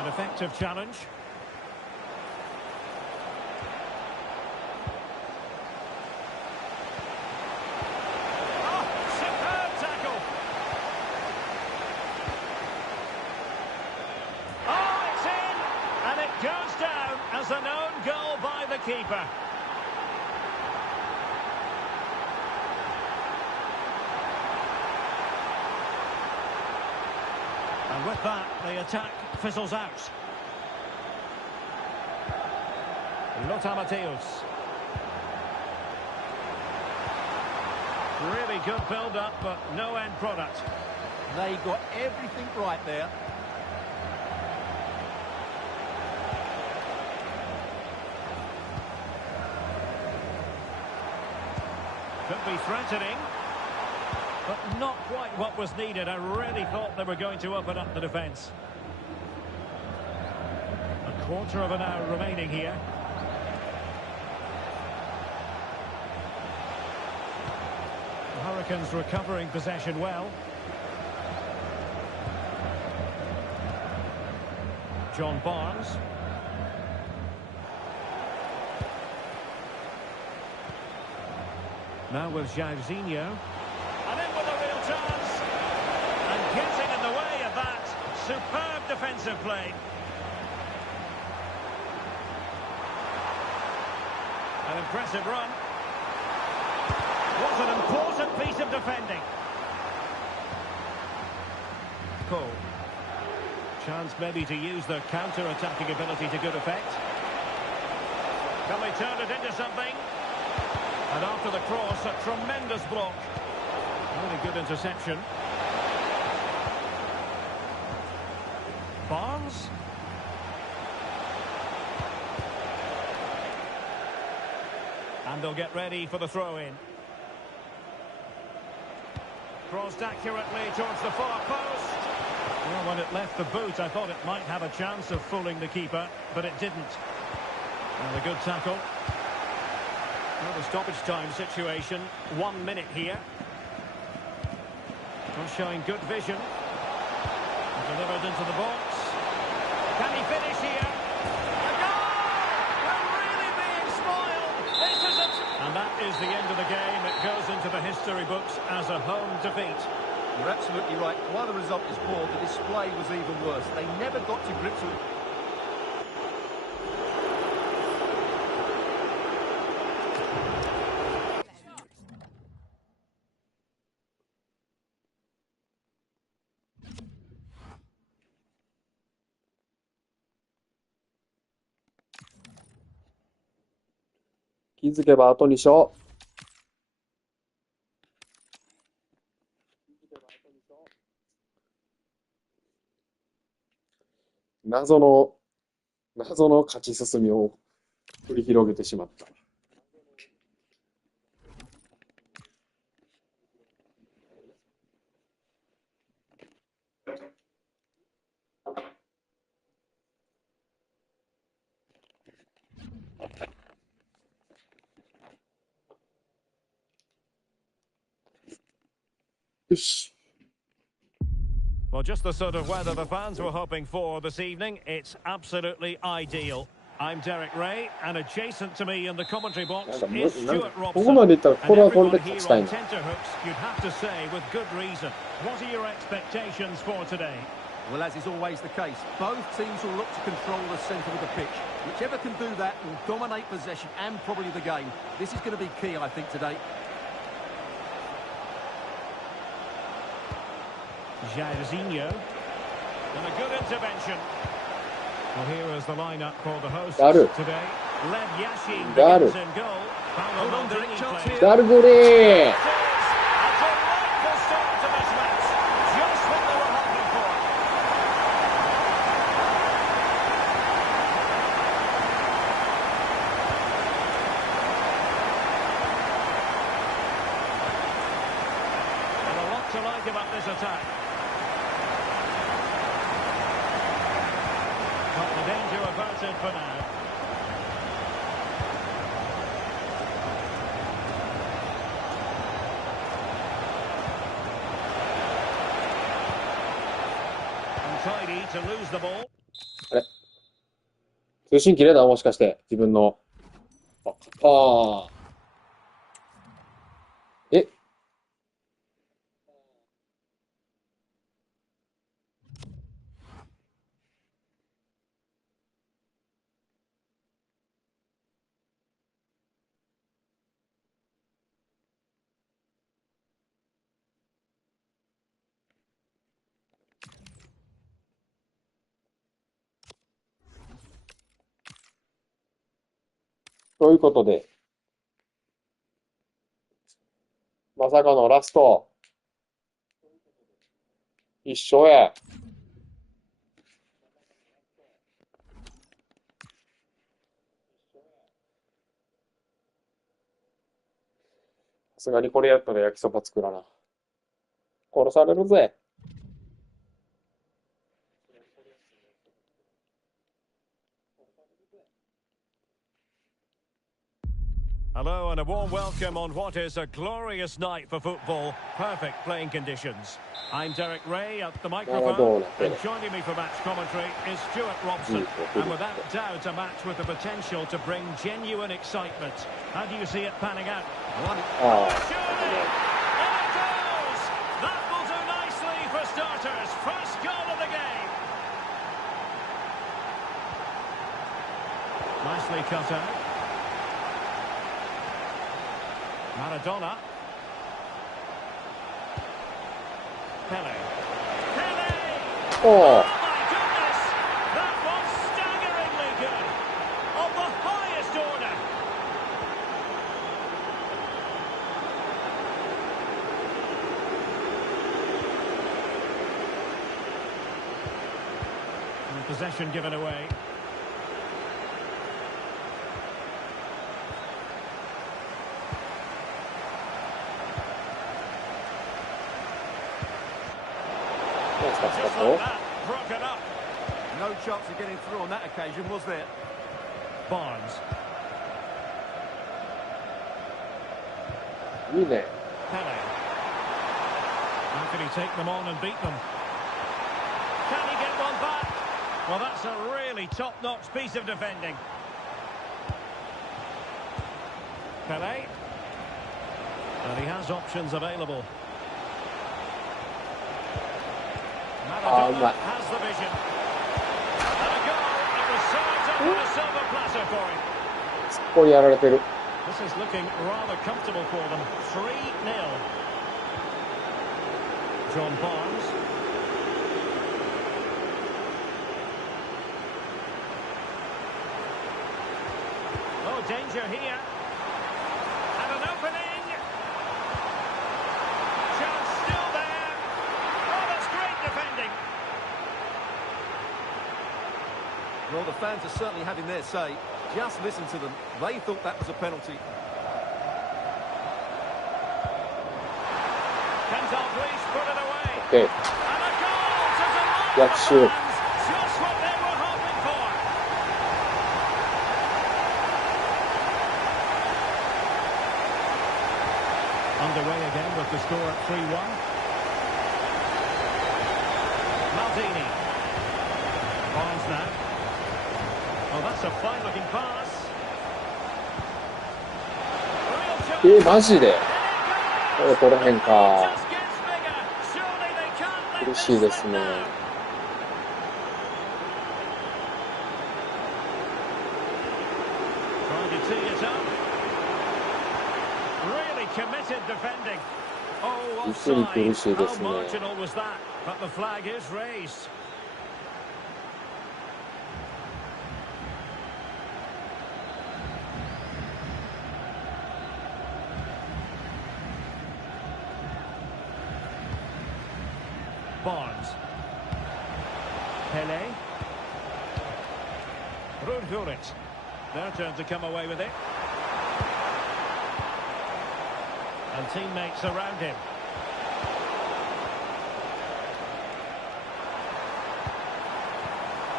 An effective challenge. As an own goal by the keeper. And with that, the attack fizzles out. Lothar Matthäus. Really good build-up, but no end product. They got everything right there. Could be threatening, but not quite what was needed. I really thought they were going to open up the defence. A quarter of an hour remaining here. The Hurricanes recovering possession well. John Barnes. Now with Jairzinho. And in with a real chance. And getting in the way of that. Superb defensive play. An impressive run. What an important piece of defending. Cole. Chance maybe to use their counter-attacking ability to good effect. Can they turn it into something? And after the cross, a tremendous block. Really good interception. Barnes. And they'll get ready for the throw-in. Crossed accurately towards the far post. Well, when it left the boot, I thought it might have a chance of fooling the keeper, but it didn't. And a good tackle. Well, the stoppage time situation. 1 minute here. Not showing good vision. Delivered into the box. Can he finish here? A goal! We're really being spoiled. This isn't. And that is the end of the game. It goes into the history books as a home defeat. You're absolutely right. While the result is poor, the display was even worse. They never got to grips with it.気づけばあと2勝。謎の勝ち進みを繰り広げてしまった。よし。Well, just the sort of weather the fans were hoping for this evening. It's absolutely ideal. I'm Derek Ray, and adjacent to me in the commentary box is Stuart Robson. ここまでいったらこれはこれで And everyone 勝ち here たい on な。 tenterhooks, you'd have to say, with good reason. What are your expectations for today? Well, as is always the case, both teams will look to control the centre of the pitch. Whichever can do that will dominate possession and probably the game. This is going to be key, I think, today. Jairzinho. And a good intervention. Well, here is the lineup for the hosts Daru. today. Lev Yashin Daru. begins in goal. Paolo Hold on, Derek, Maldini chance plays. here. ダルゴレー A delightful start to this match. Just what they were hoping for. And a lot to like about this attack. But the danger averted for now. Untidy to lose the ball. あれ通信切れたもしかして自分の。ああ。えということで、まさかのラスト。一緒や。さすがにこれやったら焼きそば作らな。殺されるぜ。Hello and a warm welcome on what is a glorious night for football. Perfect playing conditions. I'm Derek Ray at the microphone, and joining me for match commentary is Stuart Robson. And without doubt, a match with the potential to bring genuine excitement. How do you see it panning out? Surely! And it goes! That will do nicely for starters. First goal of the game. Nicely cut out. Maradona. Pele. Pele! お Oh お。 my goodness! That was staggeringly good! Of the highest order! And possession given away. Just like that, broken up. No chance of getting through on that occasion, was there? Barnes. いいね。 Pele. How can he take them on and beat them? Can he get one back? Well, that's a really top-notch piece of defending. Pele. And he has options available. Maradona has the vision. And a goal. It was served up on a silver platter for him. すっぽりやられてる。 This is looking rather comfortable for them. 3-0. John Barnes. Oh, danger here. And an opening. Chance still there. Oh, that's great defending. Well, the fans are certainly having their say. Just listen to them. They thought that was a penalty. Can Dalglish put it away? Okay. And a goal to delight Let's the shoot. fans. Just what they were hoping for. Underway again with the score at 3-1. Maldini. Barnes now. Oh, that's a fine-looking pass. Real chance. マジでこれ取れへんか。 Just gets bigger. Surely they can't let 苦 this しいです slip ね。 now. Trying to tee it up. Really committed defending. Oh, 本当に offside. 苦しいで How すね。 marginal was that? But the flag is raised. Barnes. Pele. Rudhurit. Their turn to come away with it. And teammates around him.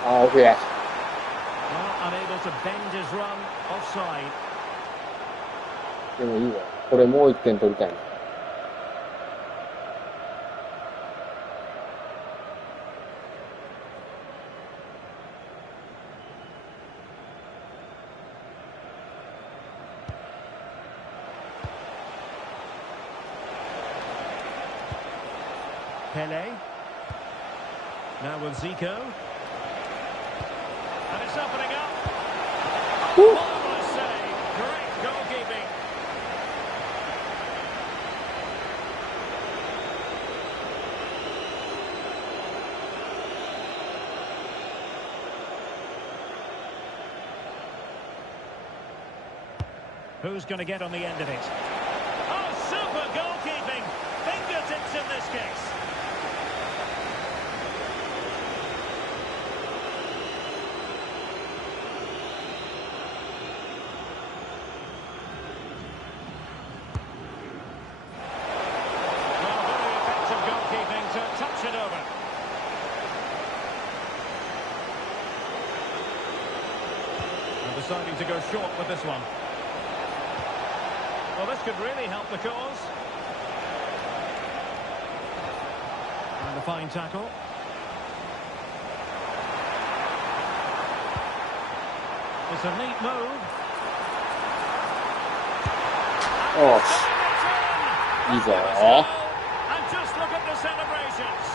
あ、オフや。 Well, unable to bend his run offside. でもいいわ。これもう1点取りたいな。Pele. Now with Zico. And it's opening up. Marvellous save. Great goalkeeping. Who's going to get on the end of it? Oh, super goalkeeping. Fingertips in this case. Touch it over. And deciding to go short with this one. Well, this could really help the cause. And a fine tackle. It's a neat move. おし。いいぞ。 And just look at the celebrations.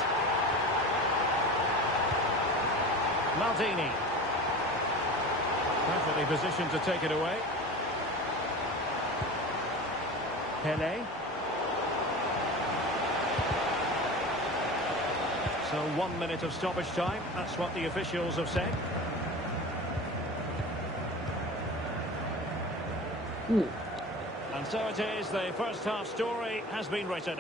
Maldini. Perfectly positioned to take it away. Pele. So 1 minute of stoppage time. That's what the officials have said. And so it is, the first half story has been written.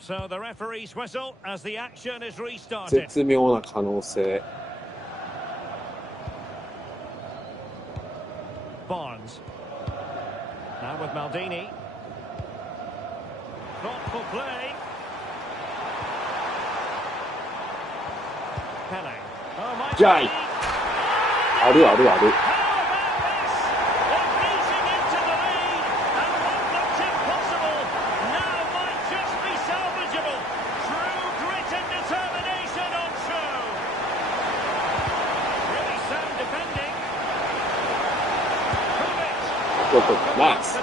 So the referee's whistle as the action is restarted. 絶妙な可能性。Barnes. Now with Maldini. Thoughtful play. Pele. Oh my Jai. あるあるある。Nice.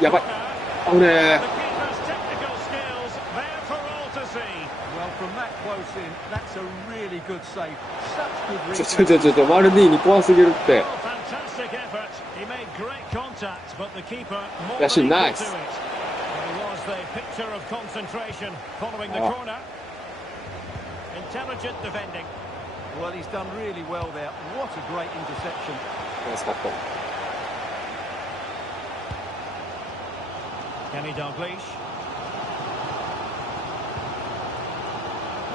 やばい。危ねえ。ちょ、マルディーニ怖すぎるって。らしい、ナイス。Well, he's done really well there. What a great interception. Nice cut. Kenny Dalglish.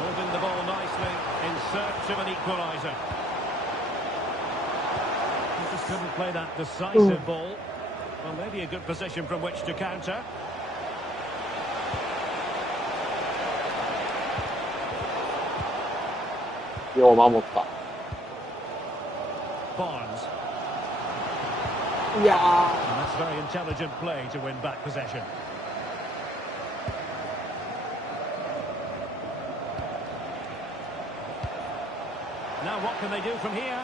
Moving the ball nicely in search of an equaliser. He just couldn't play that decisive ball. Well, maybe a good position from which to counter. Barnes. Yeah. And that's very intelligent play to win back possession. Now what can they do from here?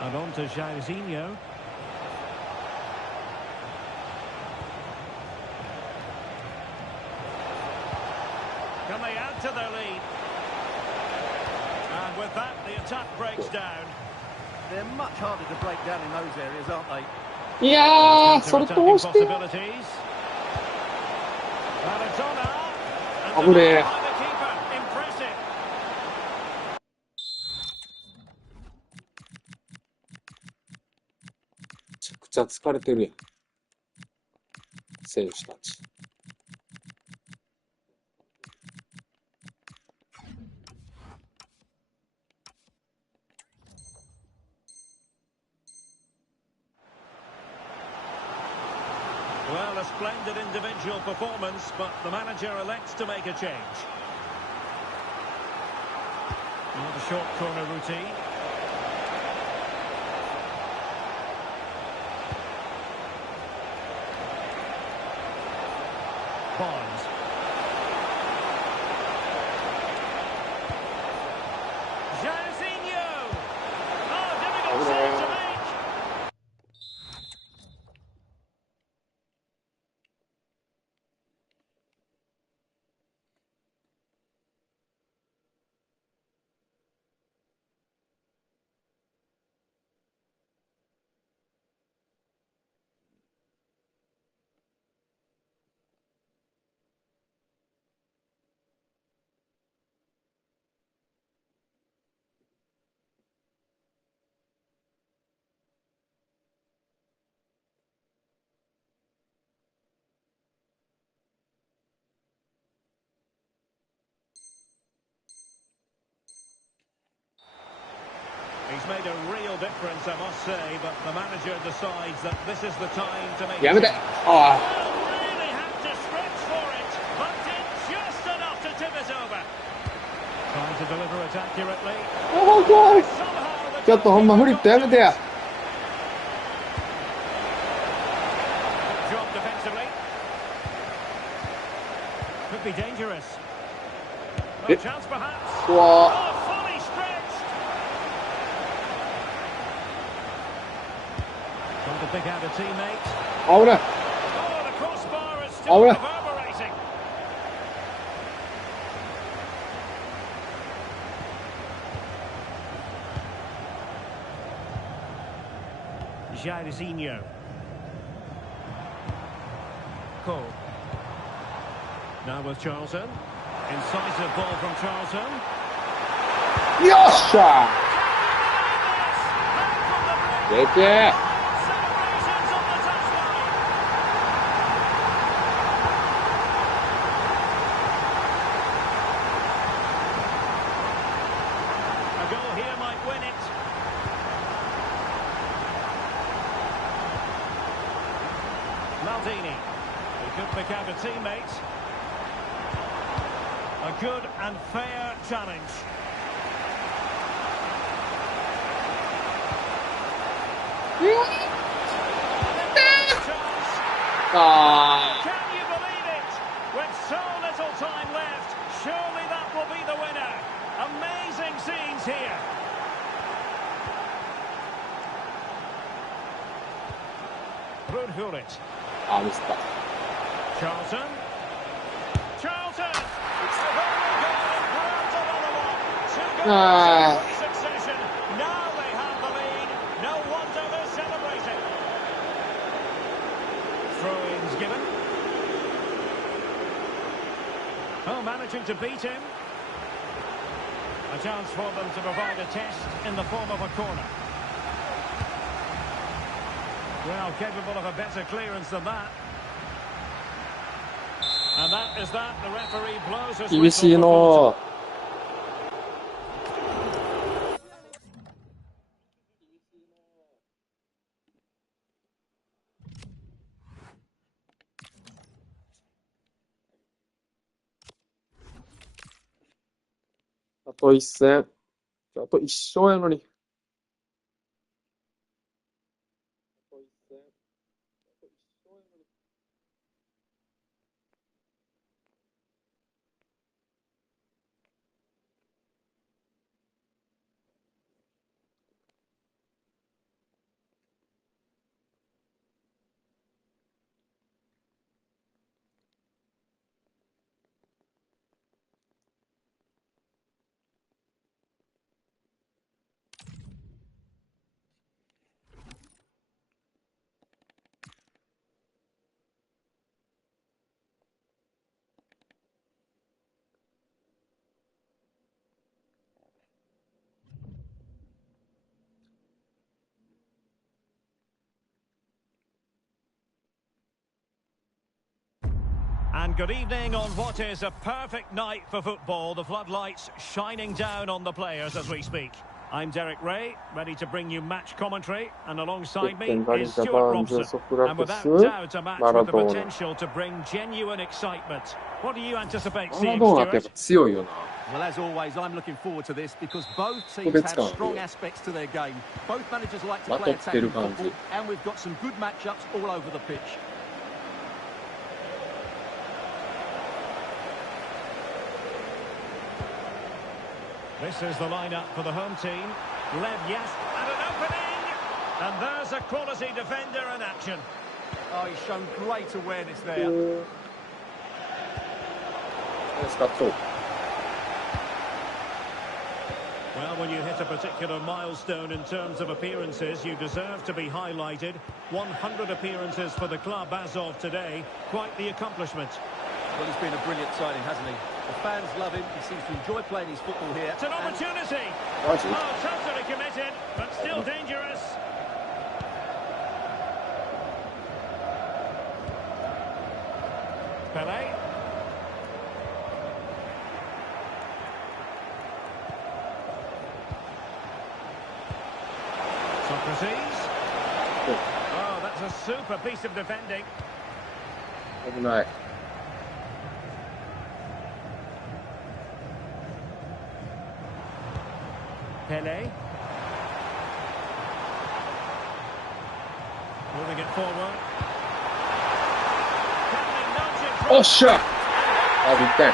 And on to Jairzinho. Can they add to their lead? And with that, the attack breaks down. They're much harder to break down in those areas, aren't they? いやー、それどうして。危ねえ。めちゃくちゃ疲れてるやん。選手たち。Well, a splendid individual performance, but the manager elects to make a change. Now the short corner routine. Barnes. Jairzinho! Oh, difficult save to make! He's made a real difference, I must say, but the manager decides that this is the time to make a change. Oh. Really had to stretch for it, but did just enough to tip it over. Trying to deliver it accurately. Oh God! ちょっとほんまフリップやめてや。Job defensively. Could be dangerous. A chance perhaps. うわ Oh, fully stretched. Trying to pick out a teammate. 危ない。 Oh, the crossbar is still Oh, yeah. reverberating. Jairzinho. Cole. Now with Charlton. Incisive ball from Charlton. よっしゃ Back from the 出 break. て Celebrations on the touchline. A goal here might win it. Maldini. He could pick out a teammate. A good and fair challenge. Chance. あ Can you believe it? With so little time left, surely that will be the winner. Amazing scenes here. Rudhurit. あ、ミスった。 Charlton. Charlton. It's a very good and grabs another one. Two goals in quick succession. Now they have the lead. No wonder they're celebrating. Throw-ins given. Oh, managing to beat him. A chance for them to provide a test in the form of a corner. Well, capable of a better clearance than that. And that is that. The referee blows his 厳しい whistle の for あと一戦。あと一勝やのに。And good evening on what is a perfect night for football. The floodlights shining down on the players as we speak. I'm Derek Ray, ready to bring you match commentary, and alongside me is Stuart Robson. And without doubt, a match with the potential to bring genuine excitement. What do you anticipate マラ seeing, ドーナってやっ Stuart? ぱ強いよな。 Well, as always, I'm looking forward to this because both teams have strong aspects to their game. Both managers like to play attacking football, and we've got some good matchups all over the pitch. This is the lineup for the home team. Lev, yes, and an opening! And there's a quality defender in action. Oh, he's shown great awareness there. 使っとう。 Well, when you hit a particular milestone in terms of appearances, you deserve to be highlighted. 100 appearances for the club as of today. Quite the accomplishment. Well, he's been a brilliant signing, hasn't he? The fans love him. He seems to enjoy playing his football here. It's an opportunity. マジ Oh, totally committed, but still dangerous. Pele. Socrates. Oh, that's a super piece of defending. 危ない。 Pele. Moving it forward. Can they nudge it おっしゃ And まず1点。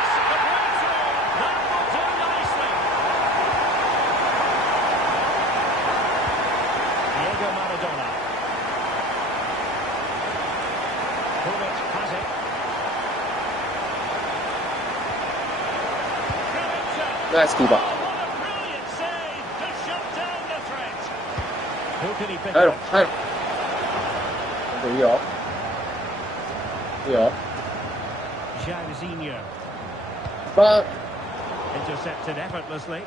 ナイスキーパー。入ろう、入ろう。いいよ。いいよ。バーン。Intercepted effortlessly.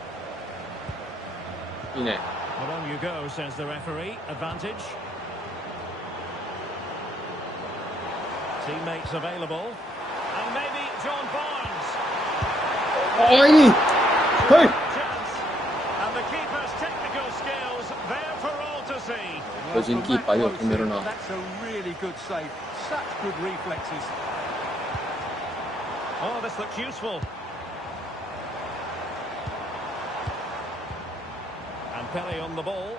いいね。 Well, on you go, says the referee. Advantage. Teammates available. And maybe John Barnes. ああ、いい。はい。Chance. And the keeper's technical skills there for all to see. 個人キーパーよく止めるな。 That's a really good save. Such good reflexes. Oh, this looks useful. And Pele on the ball.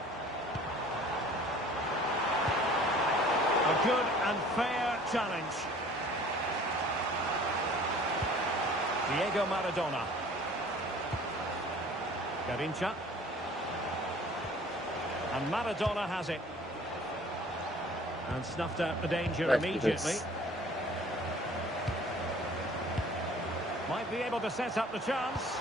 A good and fair challenge. Diego Maradona. Garincha. And Maradona has it. And snuffed out the danger immediately. Might be able to set up the chance.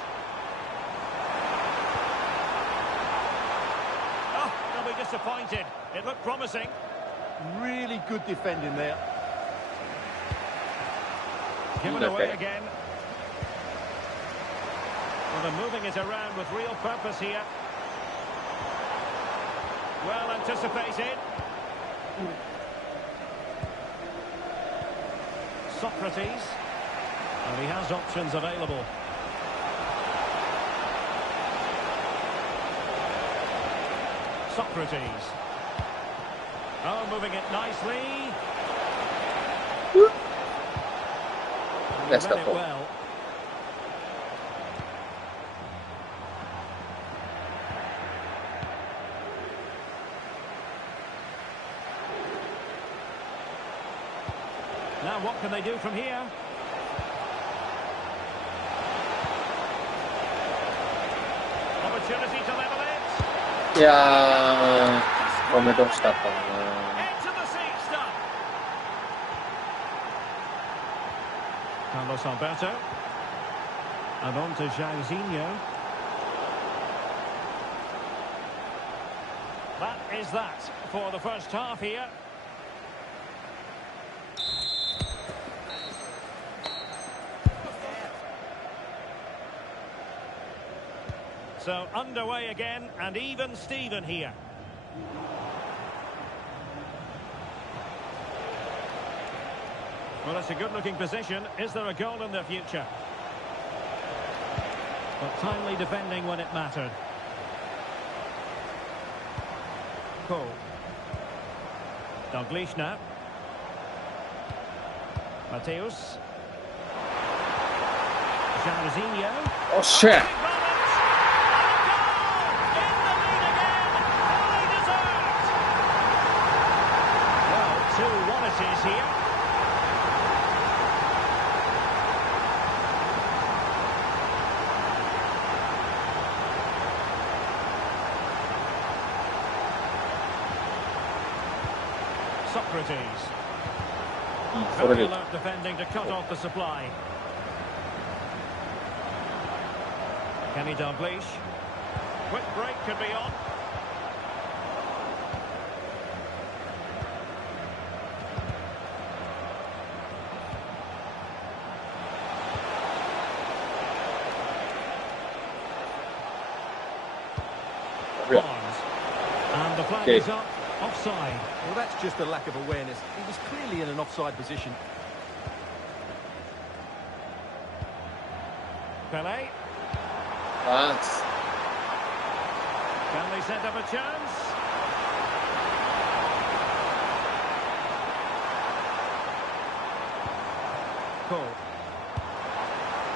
Oh, they'll be disappointed. It looked promising. Really good defending there. Given away again. Well, they're moving it around with real purpose here. Well anticipated. Socrates. And he has options available. Socrates. Oh, moving it nicely. That's Read the it fault. well. Now what can they do from here? Opportunity to level it. いやー、止めてほしかったな。 Into the seat stuff. Carlos Alberto. And on to Jairzinho. That is that for the first half here. So underway again, and even Steven here. Well, it's a good-looking position. Is there a goal in the future? But timely defending when it mattered. Cole. Dalglish now. Mateus. Jairzinho. Oh, shit. Is here. Socrates. Very alert defending to cut off the supply. Kenny Dalglish. Quick break could be on. And the flag is up, offside. Well, that's just a lack of awareness. He was clearly in an offside position. Pele. Thanks. Can they set up a chance? Cole.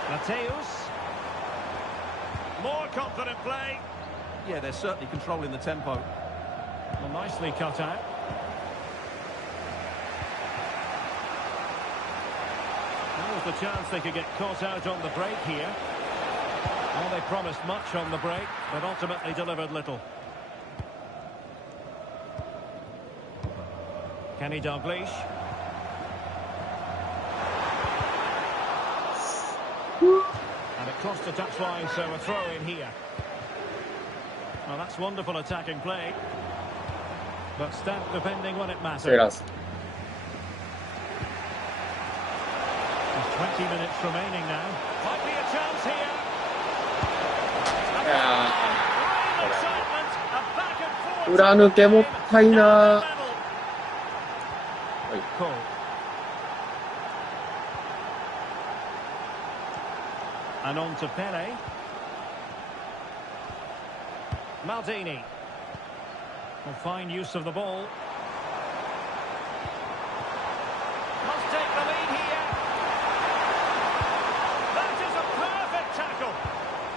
Mateus. More confident play. Yeah, they're certainly controlling the tempo. Well, nicely cut out. was the chance they could get caught out on the break here. Well, they promised much on the break, but ultimately delivered little. Kenny Dalglish. And it crossed the touchline, so a throw in here. Well, that's wonderful attacking play. But stamp defending when it matters. There's 20 minutes remaining now. Might be a chance here. Real excitement. A back and forth. 裏抜けもったいな。Cole. And on to Pele. Maldini. Will find use of the ball. Must take the lead here. That is a perfect tackle.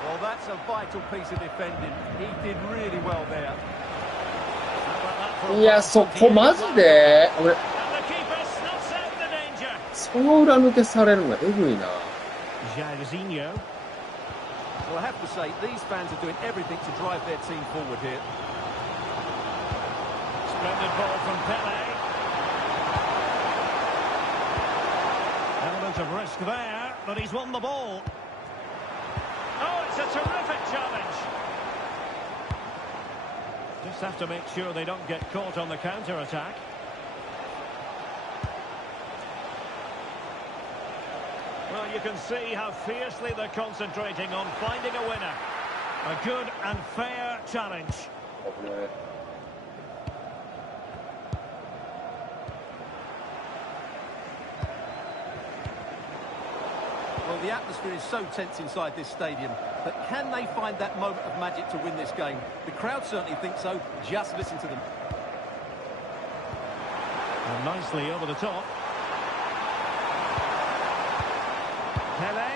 Well, that's a vital piece of defending. He did really well there. How about that for a いや、そこマジで俺、 And the keeper snuffs out the danger. その裏抜けされるのがエグいな。Jairzinho. Well, I have to say, these fans are doing everything to drive their team forward here. Splendid ball from Pele. Element of risk there, but he's won the ball. Oh, it's a terrific challenge. Just have to make sure they don't get caught on the counter-attack. Well, you can see how fiercely they're concentrating on finding a winner. A good and fair challenge. Well, the atmosphere is so tense inside this stadium, but can they find that moment of magic to win this game? The crowd certainly think so. Just listen to them. And nicely over the top. Pele.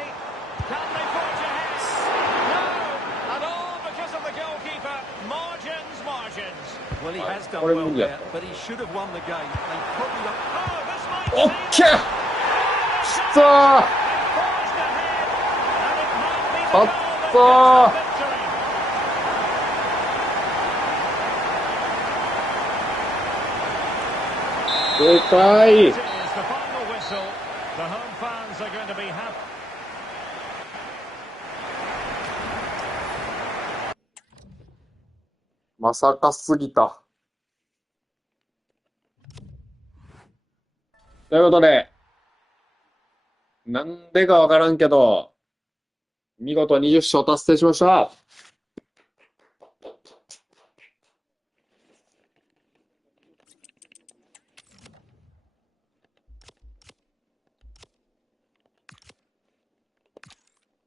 Can they forge ahead? No! And all because of the goalkeeper. Margins. Well, he has done well there, but he should have won the game. They probably don't... Oh, this might OK! きたー forged ahead. And it might be the あっ goal た that gets the victory. ーでかい It is the final whistle. The home fans are going to be happy. まさかすぎた。ということで、なんでかわからんけど、見事20勝達成しました。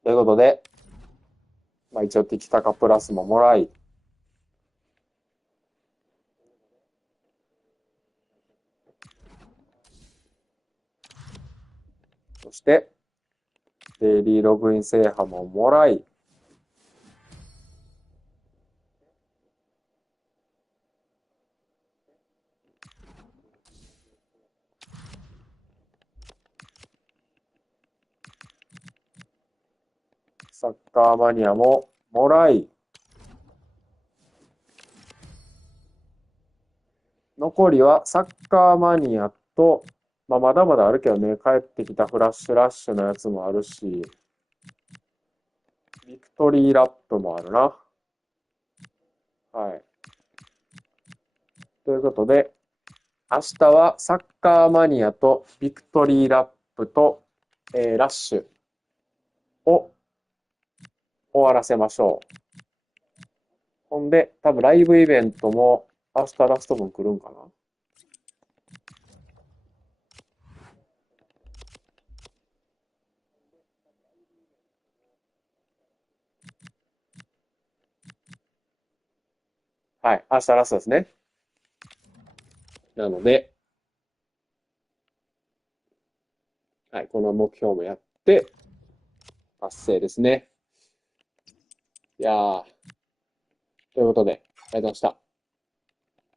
ということで、まあ一応ティキタカプラスももらい、そして、デイリーログイン制覇ももらい、サッカーマニアももらい、残りはサッカーマニアと、まあ、まだまだあるけどね、帰ってきたフラッシュラッシュのやつもあるし、ビクトリーラップもあるな。はい。ということで、明日はサッカーマニアとビクトリーラップと、ラッシュを終わらせましょう。ほんで、多分ライブイベントも明日ラスト分来るんかな。はい、明日ラストですね。なので、はい、この目標もやって、達成ですね。いやー、ということで、ありがとうございました。